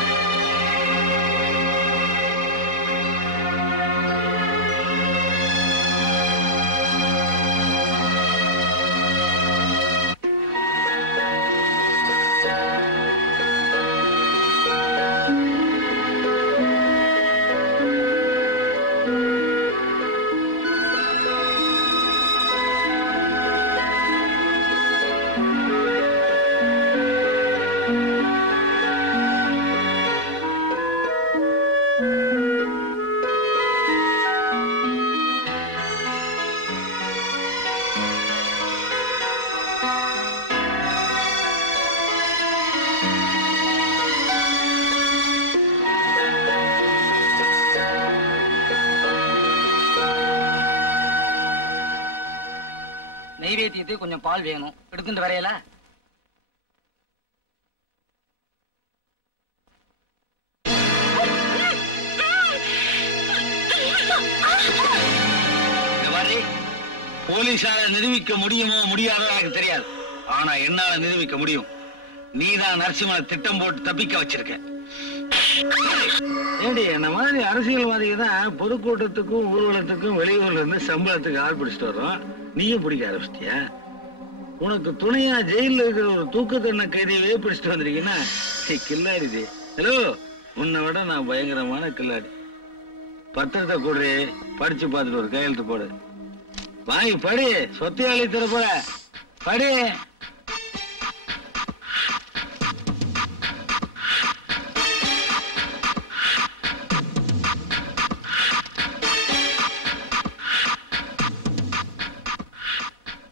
நெய்வேத்தியத்துக்கு கொஞ்சம் பால் வேணும், எடுத்துட்டு வரையல. போலீஸால நிரூபிக்க முடியுமோ முடியாதோ எனக்கு தெரியாது. ஆனா என்னால நிரூபிக்க முடியும். நீதான் நரசிம்மனை திட்டம் போட்டு தப்பிக்க வச்சிருக்க. ஏண்டி, என்ன மாதிரி அரசியல்வாதிக்கு தான் பொதுக்கூட்டத்துக்கும் ஊர்வலத்துக்கும் வெளியூர்ல இருந்து சம்பளத்துக்கு ஆள் பிடிச்சிட்டு வர்றோம். நீயும் பிடிக்க ஆரம்பிச்சிட்டியா? உனக்கு துணையா ஜெயில இருக்கிற ஒரு தூக்கு தண்டனை கைதியவே பிடிச்சிட்டு வந்திருக்கீங்கன்னா கில்லாடி. ஹலோ, உன்னை விட நான் பயங்கரமான கில்லாடி. பத்திரத்தை கூடு, படிச்சு பார்த்துட்டு ஒரு கையெழுத்து போடு. வாங்கி படி, சொத்தியாளி தர போற படி.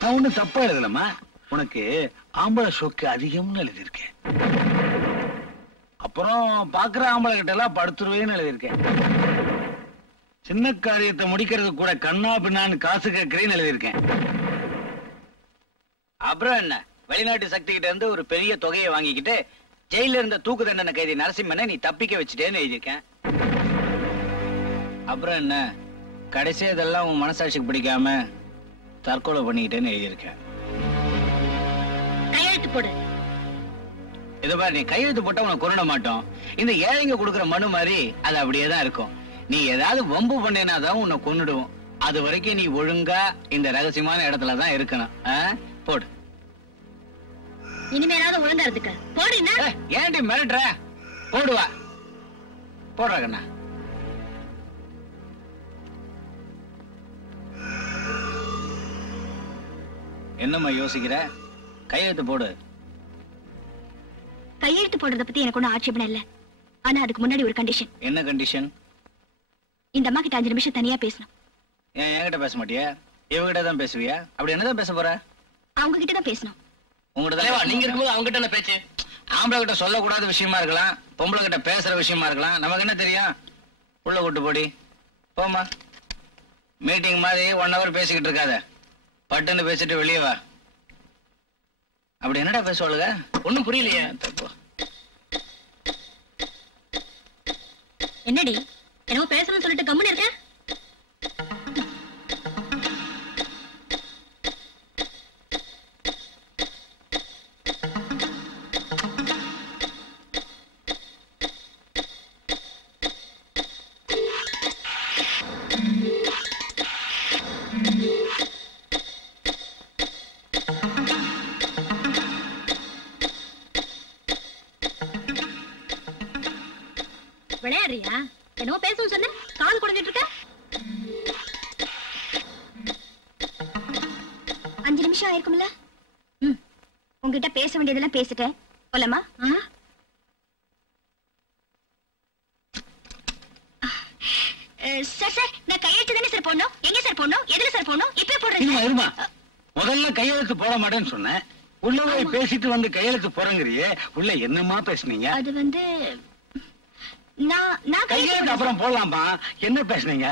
நான் ஒண்ணும் தப்பா எழுதலமா. உனக்கு ஆம்பளை சொக்கு அதிகம்னு எழுதியிருக்கேன். அப்புறம் பாக்குற ஆம்பளை கிட்ட எல்லாம் படுத்துருவேன்னு எழுதியிருக்கேன். சின்ன காரியத்தை முடிக்கிறது கூட கண்ணா பின்னான்னு காசு கேட்கிறேன்னு எழுதியிருக்கேன். அப்புறம் என்ன, வெளிநாட்டு சக்தி கிட்ட இருந்து ஒரு பெரிய தொகையை வாங்கிக்கிட்டு ஜெயில இருந்த தூக்கு தண்டனை கைதி நரசிம்மனை நீ தப்பிக்க வச்சுட்டேன்னு எழுதியிருக்கேன். அப்புறம் என்ன, கடைசி இதெல்லாம் உன் மனசாட்சிக்கு பிடிக்காம தற்கொலை பண்ணிக்கிட்டேன்னு எழுதியிருக்கேன். கையெழுத்து போடு. இது மாதிரி நீ கையெழுத்து போட்டா உனக்கு கொரோனா மாட்டோம். இந்த ஏழைங்க கொடுக்குற மனு மாதிரி அது அப்படியே தான் இருக்கும். நீ ஏதாவது வம்பு பண்ணேனாதான் உன்னை கொன்னுடுவோம். அது வரைக்கும் நீ ஒழுங்கா இந்த ரகசியமான இடத்துலதான் இருக்கணும். போடு. இனிமேலாவது ஒழுங்கா இருந்துக்க. போடுனா ஏன்டி மிரட்டுற? போடுவா. போடுற கண்ணா. என்னம்மா யோசிக்கிற? கையெழுத்து போடு. கையெழுத்து போடுறத பத்தி எனக்கு ஒன்னும் ஆட்சேபணம் இல்ல. ஆனா அதுக்கு முன்னாடி ஒரு கண்டிஷன். என்ன கண்டிஷன்? இந்த அம்மா கிட்ட 5 நிமிஷம் தனியா பேசணும். ஏன் என்கிட்ட பேச மாட்டியா? இவங்கிட்ட தான் பேசுவியா? அப்படி என்னதான் பேச போற? அவங்க கிட்ட தான் பேசணும். உங்ககிட்ட தான். நீங்க இருக்கும்போது அவங்க கிட்ட என்ன பேச்சு? ஆம்பளை கிட்ட சொல்லக்கூடாத விஷயமா இருக்கலாம், பொம்பளை கிட்ட பேசுற விஷயமா இருக்கலாம். நமக்கு என்ன தெரியும்? உள்ள கூட்டு போடி. போமா. மீட்டிங் மாதிரி 1 hour பேசிக்கிட்டு இருக்காத. பட்டுன்னு பேசிட்டு வெளியே வா. அப்படி என்னடா பேசுவாளுங்க? ஒண்ணும் புரியலையே. என்னடி என்னமோ பேசணும்னு சொல்லிட்டு கம்முன்னு இருக்க? விளையாடுறியா? என்னமோ பேசணும்னு சொன்ன, கால் குடிச்சிட்டு இருக்க. 5 நிமிஷம் ஆயிருக்கும்ல? உங்ககிட்ட பேச வேண்டியதெல்லாம் பேசிட்டேன். போலாமா? சார் சார், நான் கையெழுத்து தானே சார் போடணும். எங்க சார் போடணும்? எதுல சார் போடணும்? இப்ப போடுறேன். முதல்ல கையெழுத்து போட மாட்டேன்னு சொன்னேன். உள்ள போய் பேசிட்டு வந்து கையெழுத்து போறங்கிறியே, உள்ள என்னமா பேசுனீங்க? அது வந்து நான் கையெழுத்து அப்புறம் போடலாமா? என்ன பேசுனீங்க?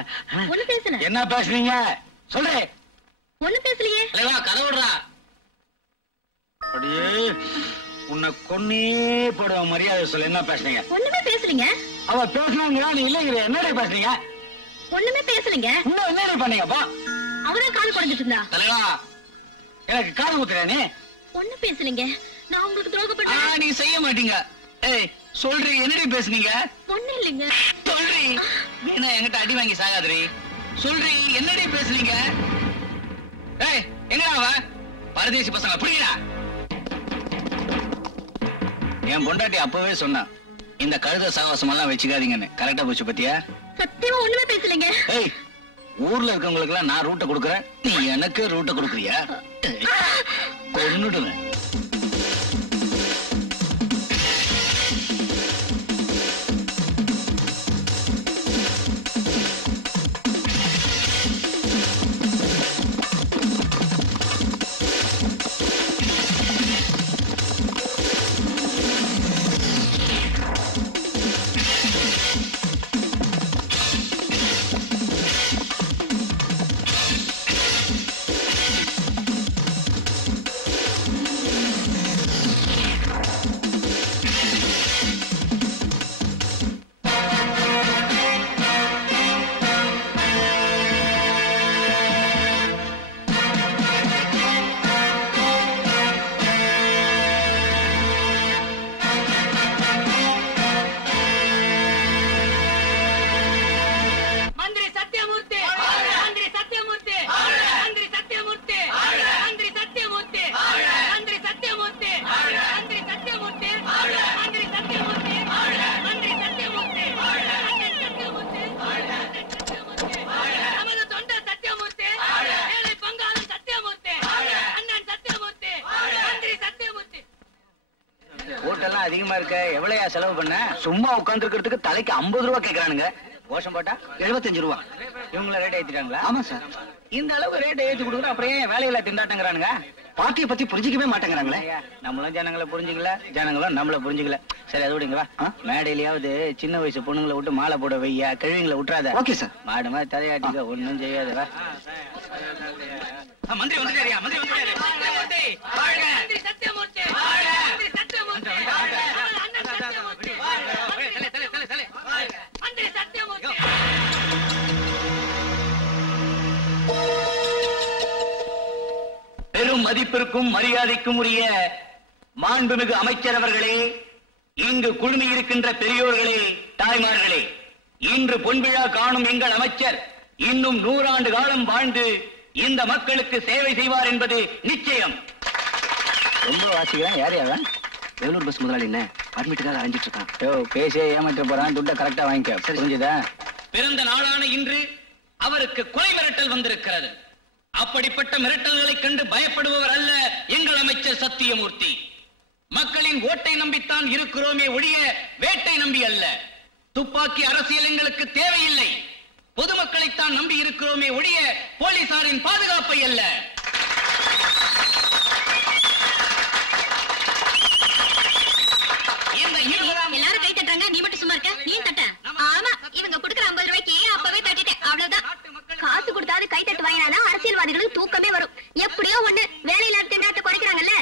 ஒண்ணு பேசுன. என்ன பேசுனீங்க சொல்றே? ஒண்ணு பேசலையே. கதவுடுறா. அப்படியே உன்னை கொன்னே போடுவ. மரியாதை சொல்லு. என்ன பேசுனீங்க? ஒண்ணுமே பேசலீங்க. அவ பேசுனாங்க, நீ இல்லைங்கிற. என்னடா பேசுனீங்க? ஒண்ணுமே பேசலீங்க. இன்னும் என்னடா பண்ணீங்கப்பா? அவதான் கால் குடிச்சிட்டு இருந்தா. தலைவா, எனக்கு காது குத்துறியா நீ? ஒண்ணு பேசலீங்க. நான் உங்களுக்கு துரோகப்பட்டேன். நீ செய்ய மாட்டீங்க. ஏய் சொல்றீ, என்னடி பேசுனீங்க? ஒண்ணு இல்லைங்க. சொல்றீ. என்ன என்கிட்ட அடி வாங்கி சாகாதீ. சொல்றீ, என்னடி பேசுனீங்க? ஏய் எங்கடா அவ? பரதேசி பசங்க புரியடா. என் பொண்டாட்டி அப்பவே சொன்னா, இந்த கழுத சாவாசம் எல்லாம் வச்சுக்காதீங்கன்னு. கரெக்டா போச்சு பத்தியா? சத்தியமா ஒண்ணுமே பேசலீங்க. ஏய், ஊர்ல இருக்கவங்களுக்கு எல்லாம் நான் ரூட்டை கொடுக்குறேன், நீ எனக்கு ரூட்டை கொடுக்குறியா? கொன்னுடுவேன். இதெல்லாம் அதிகமா இருக்க. எவ்வளவுயா செலவு பண்ண? சும்மா உட்கார்ந்து இருக்கிறதுக்கு தலைக்கு 50 ரூபா கேக்குறானுங்க. கோஷம் போட்டா 75 ரூபா. இவங்கள ரேட் ஏத்திட்டாங்களா? ஆமா சார். இந்த அளவுக்கு ரேட் ஏத்தி கொடுக்குற அப்புறம் ஏன் வேலையில திண்டாட்டங்கிறானுங்க? பார்ட்டியை பத்தி புரிஞ்சிக்கவே மாட்டேங்கிறாங்களே. நம்மளும் ஜனங்களை புரிஞ்சுக்கல, ஜனங்களும் நம்மள புரிஞ்சுக்கல. சரி அது விடுங்க வா. மேடையிலயாவது சின்ன வயசு பொண்ணுங்களை விட்டு மாலை போட வையா, கிழவிங்களை விட்டுறாத. Okay sir. மாடு மாதிரி தலையாட்டிக்க, ஒண்ணும் செய்யாது வா. மந்திரி வந்துட்டாரியா? மந்திரி வந்துட்டாரு. வாழ்க மந்திரி சத்தியமூர்த்தி. வாழ்க மந்திரி சத்தியமூர்த்தி. அண்ணன் சத்தியமூர்த்தி. தலை மந்திரி சத்தியமூர்த்தி. பெரும் மதிப்பிற்கும் மரியாதைக்கும் உரிய மாண்புமிகு அமைச்சர் அவர்களே, இங்கு குழுமி இருக்கின்ற பெரியோர்களே, தாய்மார்களே, இன்று பொன்விழா காணும் எங்கள் அமைச்சர் இன்னும் 100 ஆண்டு காலம் வாழ்ந்து இந்த மக்களுக்கு சேவை செய்வார் என்பது நிச்சயம். ரொம்ப வாசிக்கிறேன். யார் யாவன்? வேலூர் பஸ் முதலாளி என்ன அட்மிட்டுக்காக அரைஞ்சிட்டு இருக்கான். யோ பேசியே ஏமாற்ற போறான். துட்டை கரெக்டா வாங்கிக்க. புரிஞ்சுதா? பிறந்த நாளான இன்று அவருக்கு கொலை மிரட்டல் வந்திருக்கிறது. அப்படிப்பட்ட மிரட்டல்களை கண்டு பயப்படுபவர் அல்ல எங்கள் அமைச்சர் சத்தியமூர்த்தி. மக்களின் ஓட்டை நம்பித்தான் இருக்கிறோமே ஒழிய வேட்டை நம்பி அல்ல. துப்பாக்கி அரசியல் எங்களுக்கு தேவையில்லை. பொதுமக்களைத்தான் நம்பி இருக்கிறோமே ஒழிய போலீசாரின் பாதுகாப்பை அல்ல. எல்லாரும் கை தட்டுறாங்க, நீ மட்டும் சும்மா இருக்க. நீ தட்ட. ஆமா, இவங்க கொடுக்குற 50 ரூபாய்க்கு அப்பவே தட்டிட்டேன். அவ்வளவுதான். காசு கொடுத்தாது கை தட்டு வாங்கினா அரசியல்வாதிகளுக்கு தூக்கமே வரும். எப்படியோ ஒண்ணு வேலையில்லாத திண்டாட்ட குறைக்கிறாங்கல்ல,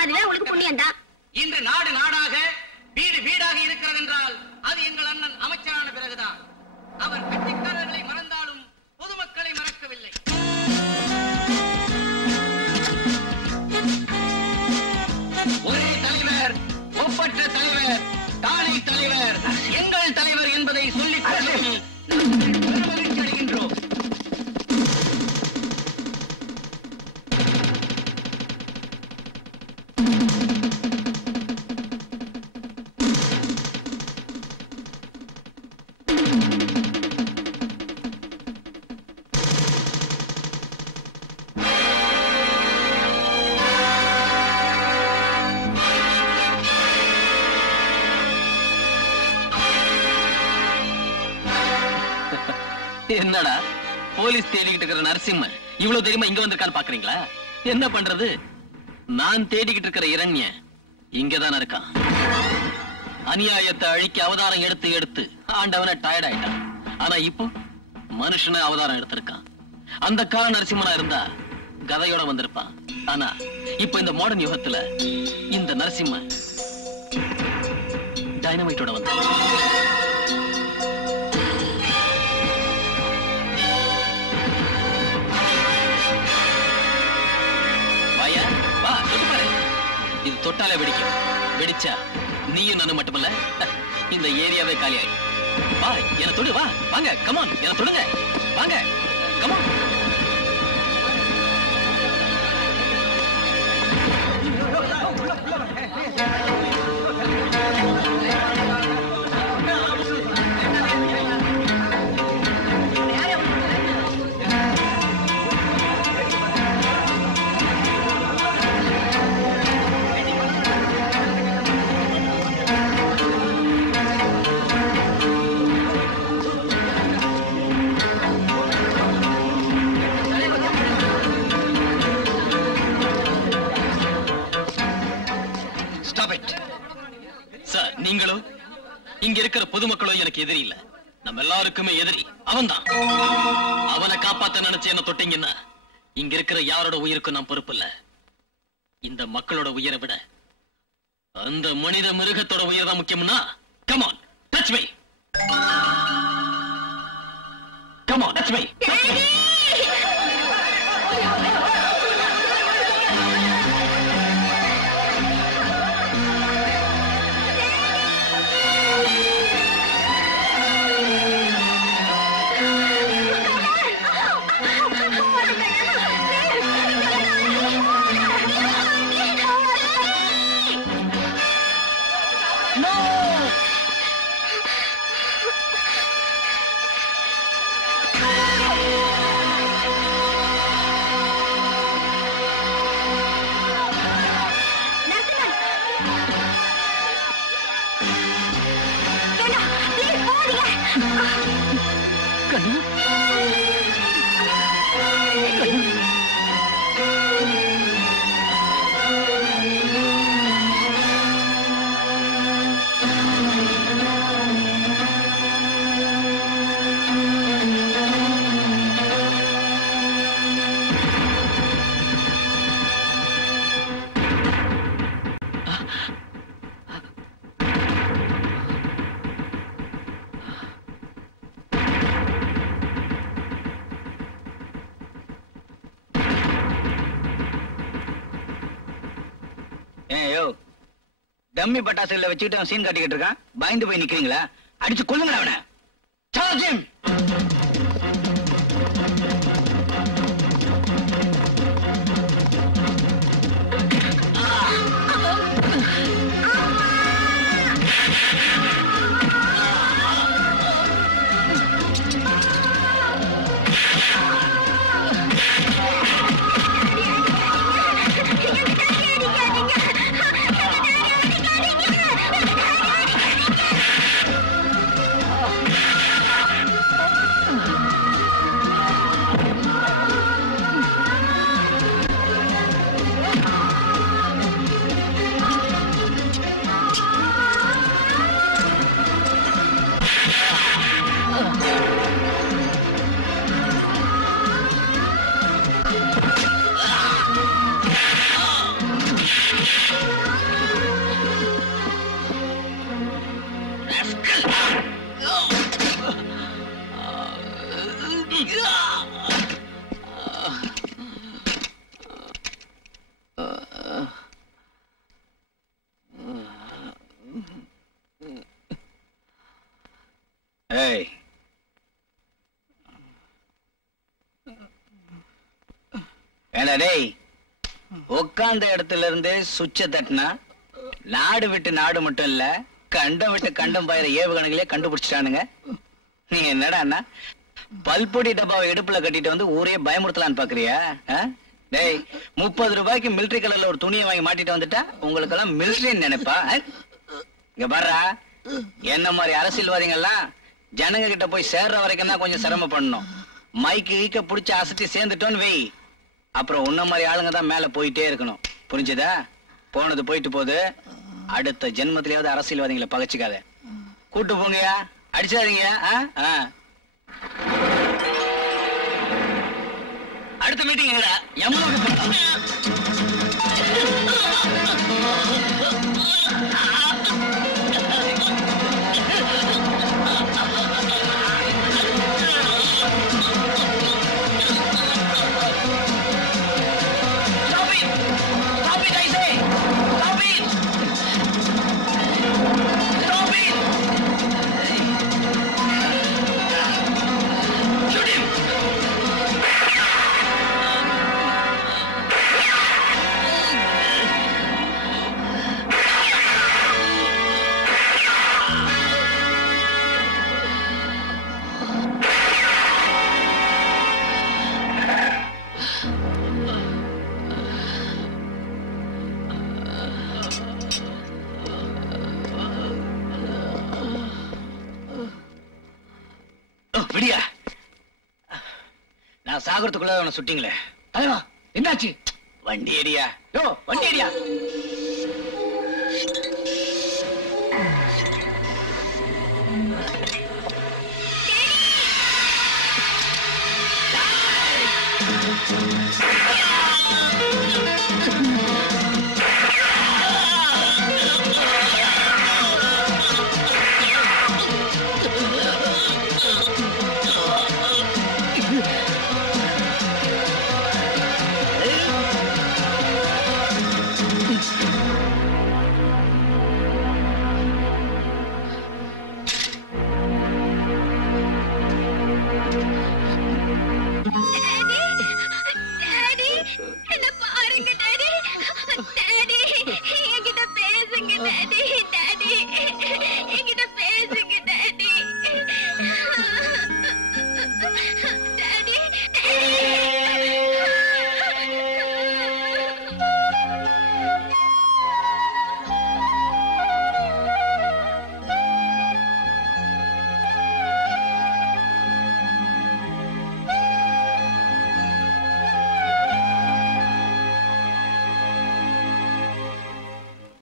அதுவே உங்களுக்கு புண்ணியம் தான். இன்று நாடு நாடாக வீடு வீடாக இருக்கிறது என்றால் அது எங்கள் அண்ணன் அமைச்சரான பிறகுதான். அவர் கட்சிக்காரர்களை மறந்தாலும் பொதுமக்களை மறக்கவில்லை. ஒரே தலைவர், ஒப்பற்ற தலைவர், தானே தலைவர், எங்கள் தலைவர் என்பதை சொல்லிக் கொள்ளும் மகிழ்ச்சி அடைகின்றோம். என்னடா போலீஸ் தேடிக்கிட்டு இருக்கிற நரசிம்மன் இவ்வளவு தெரியுமா இங்க வந்திருக்கான்னு பாக்குறீங்களா? என்ன பண்றது, நான் தேடிக்கிட்டு இருக்கிற இரண்ய இங்கதான் இருக்கான். அநியாயத்தை அழிக்க அவதாரம் எடுத்து எடுத்து ஆண்டவன டயர்ட் ஆயிட்டான். ஆனா இப்போ மனுஷன அவதாரம் எடுத்திருக்கான். அந்த கால நரசிம்மனா இருந்தா கதையோட வந்திருப்பான். ஆனா இப்ப இந்த மாடர்ன் யுகத்துல இந்த நரசிம்மன் டைனமைட்டோட வந்து இது தொட்டாலே வெடிக்கும். வெடிச்சா நீயும் நானும் மட்டுமல்ல, இந்த ஏரியாவே காலியாயி. வா என்ன தொடு, வா வாங்க, கமான் என்ன தொடுங்க, வாங்க கமான். நீங்களோ இங்க இருக்கிற பொதுமக்களோ எனக்கு எதிரி இல்ல. நம்ம எல்லாருக்குமே எதிரி அவன்தான். அவனை காப்பாத்த நினைச்சு என்ன தொட்டீங்கன்னா இங்க இருக்கிற யாரோட உயிருக்கும் நான் பொறுப்பு இல்ல. இந்த மக்களோட உயிரை விட அந்த மனித மிருகத்தோட உயிர் தான் முக்கியம்னா come on touch me, come on touch me. ஏயோ டம்மி பட்டாசுல வச்சுக்கிட்டு அவன் சீன் காட்டிக்கிட்டு இருக்கான். பயந்து போய் நிக்கிறீங்களா? அடிச்சு கொல்லுங்க அவனை. Charge him. ஏய், ஏண்டா டேய், உட்கார்ந்த இடத்துல இருந்து சுவிட்ச தட்டினா நாடு விட்டு நாடு மட்டும் இல்ல, கண்டம் விட்டு கண்டம் பாயிர ஏவுகணைகளே கண்டுபிடிச்சிட்டானுங்க. நீங்க என்னடா பல்பொடி டப்பாவை இடுப்புல கட்டிட்டு வந்து ஊரே பயமுறுத்தலான்னு பாக்குறியா? டேய், 30 ரூபாய்க்கு மிலிட்டரி கலர்ல ஒரு துணியை வாங்கி மாட்டிட்டு வந்துட்டா உங்களுக்கு எல்லாம் மிலிட்டரின்னு நினைப்பா? இங்க பாருடா, என்ன மாதிரி அரசியல்வாதிகள்லாம் ஜனங்க கிட்ட போய் சேர்ற வரைக்கும் தான் கொஞ்சம் சிரமம் பண்ணணும். மைக்கு ஈக்க புடிச்சு அசத்தி சேர்ந்துட்டோன்னு வை, அப்புறம் உன்ன மாதிரி ஆளுங்க தான் மேல போயிட்டே இருக்கணும். புரிஞ்சுதா? போனது போயிட்டு போகுது. அடுத்த ஜென்மத்திலேயாவது அரசியல்வாதிகளை பகச்சுக்காத. கூட்டு போங்கயா, அடிச்சாதீங்க. அடுத்த மீட்டிங் விடியா? நான் சாகரத்துக்குள்ள அவனை சுட்டிங்களே. தலைவா என்னாச்சு? வண்டி ஏடியா. யோ, வண்டி ஏடியா.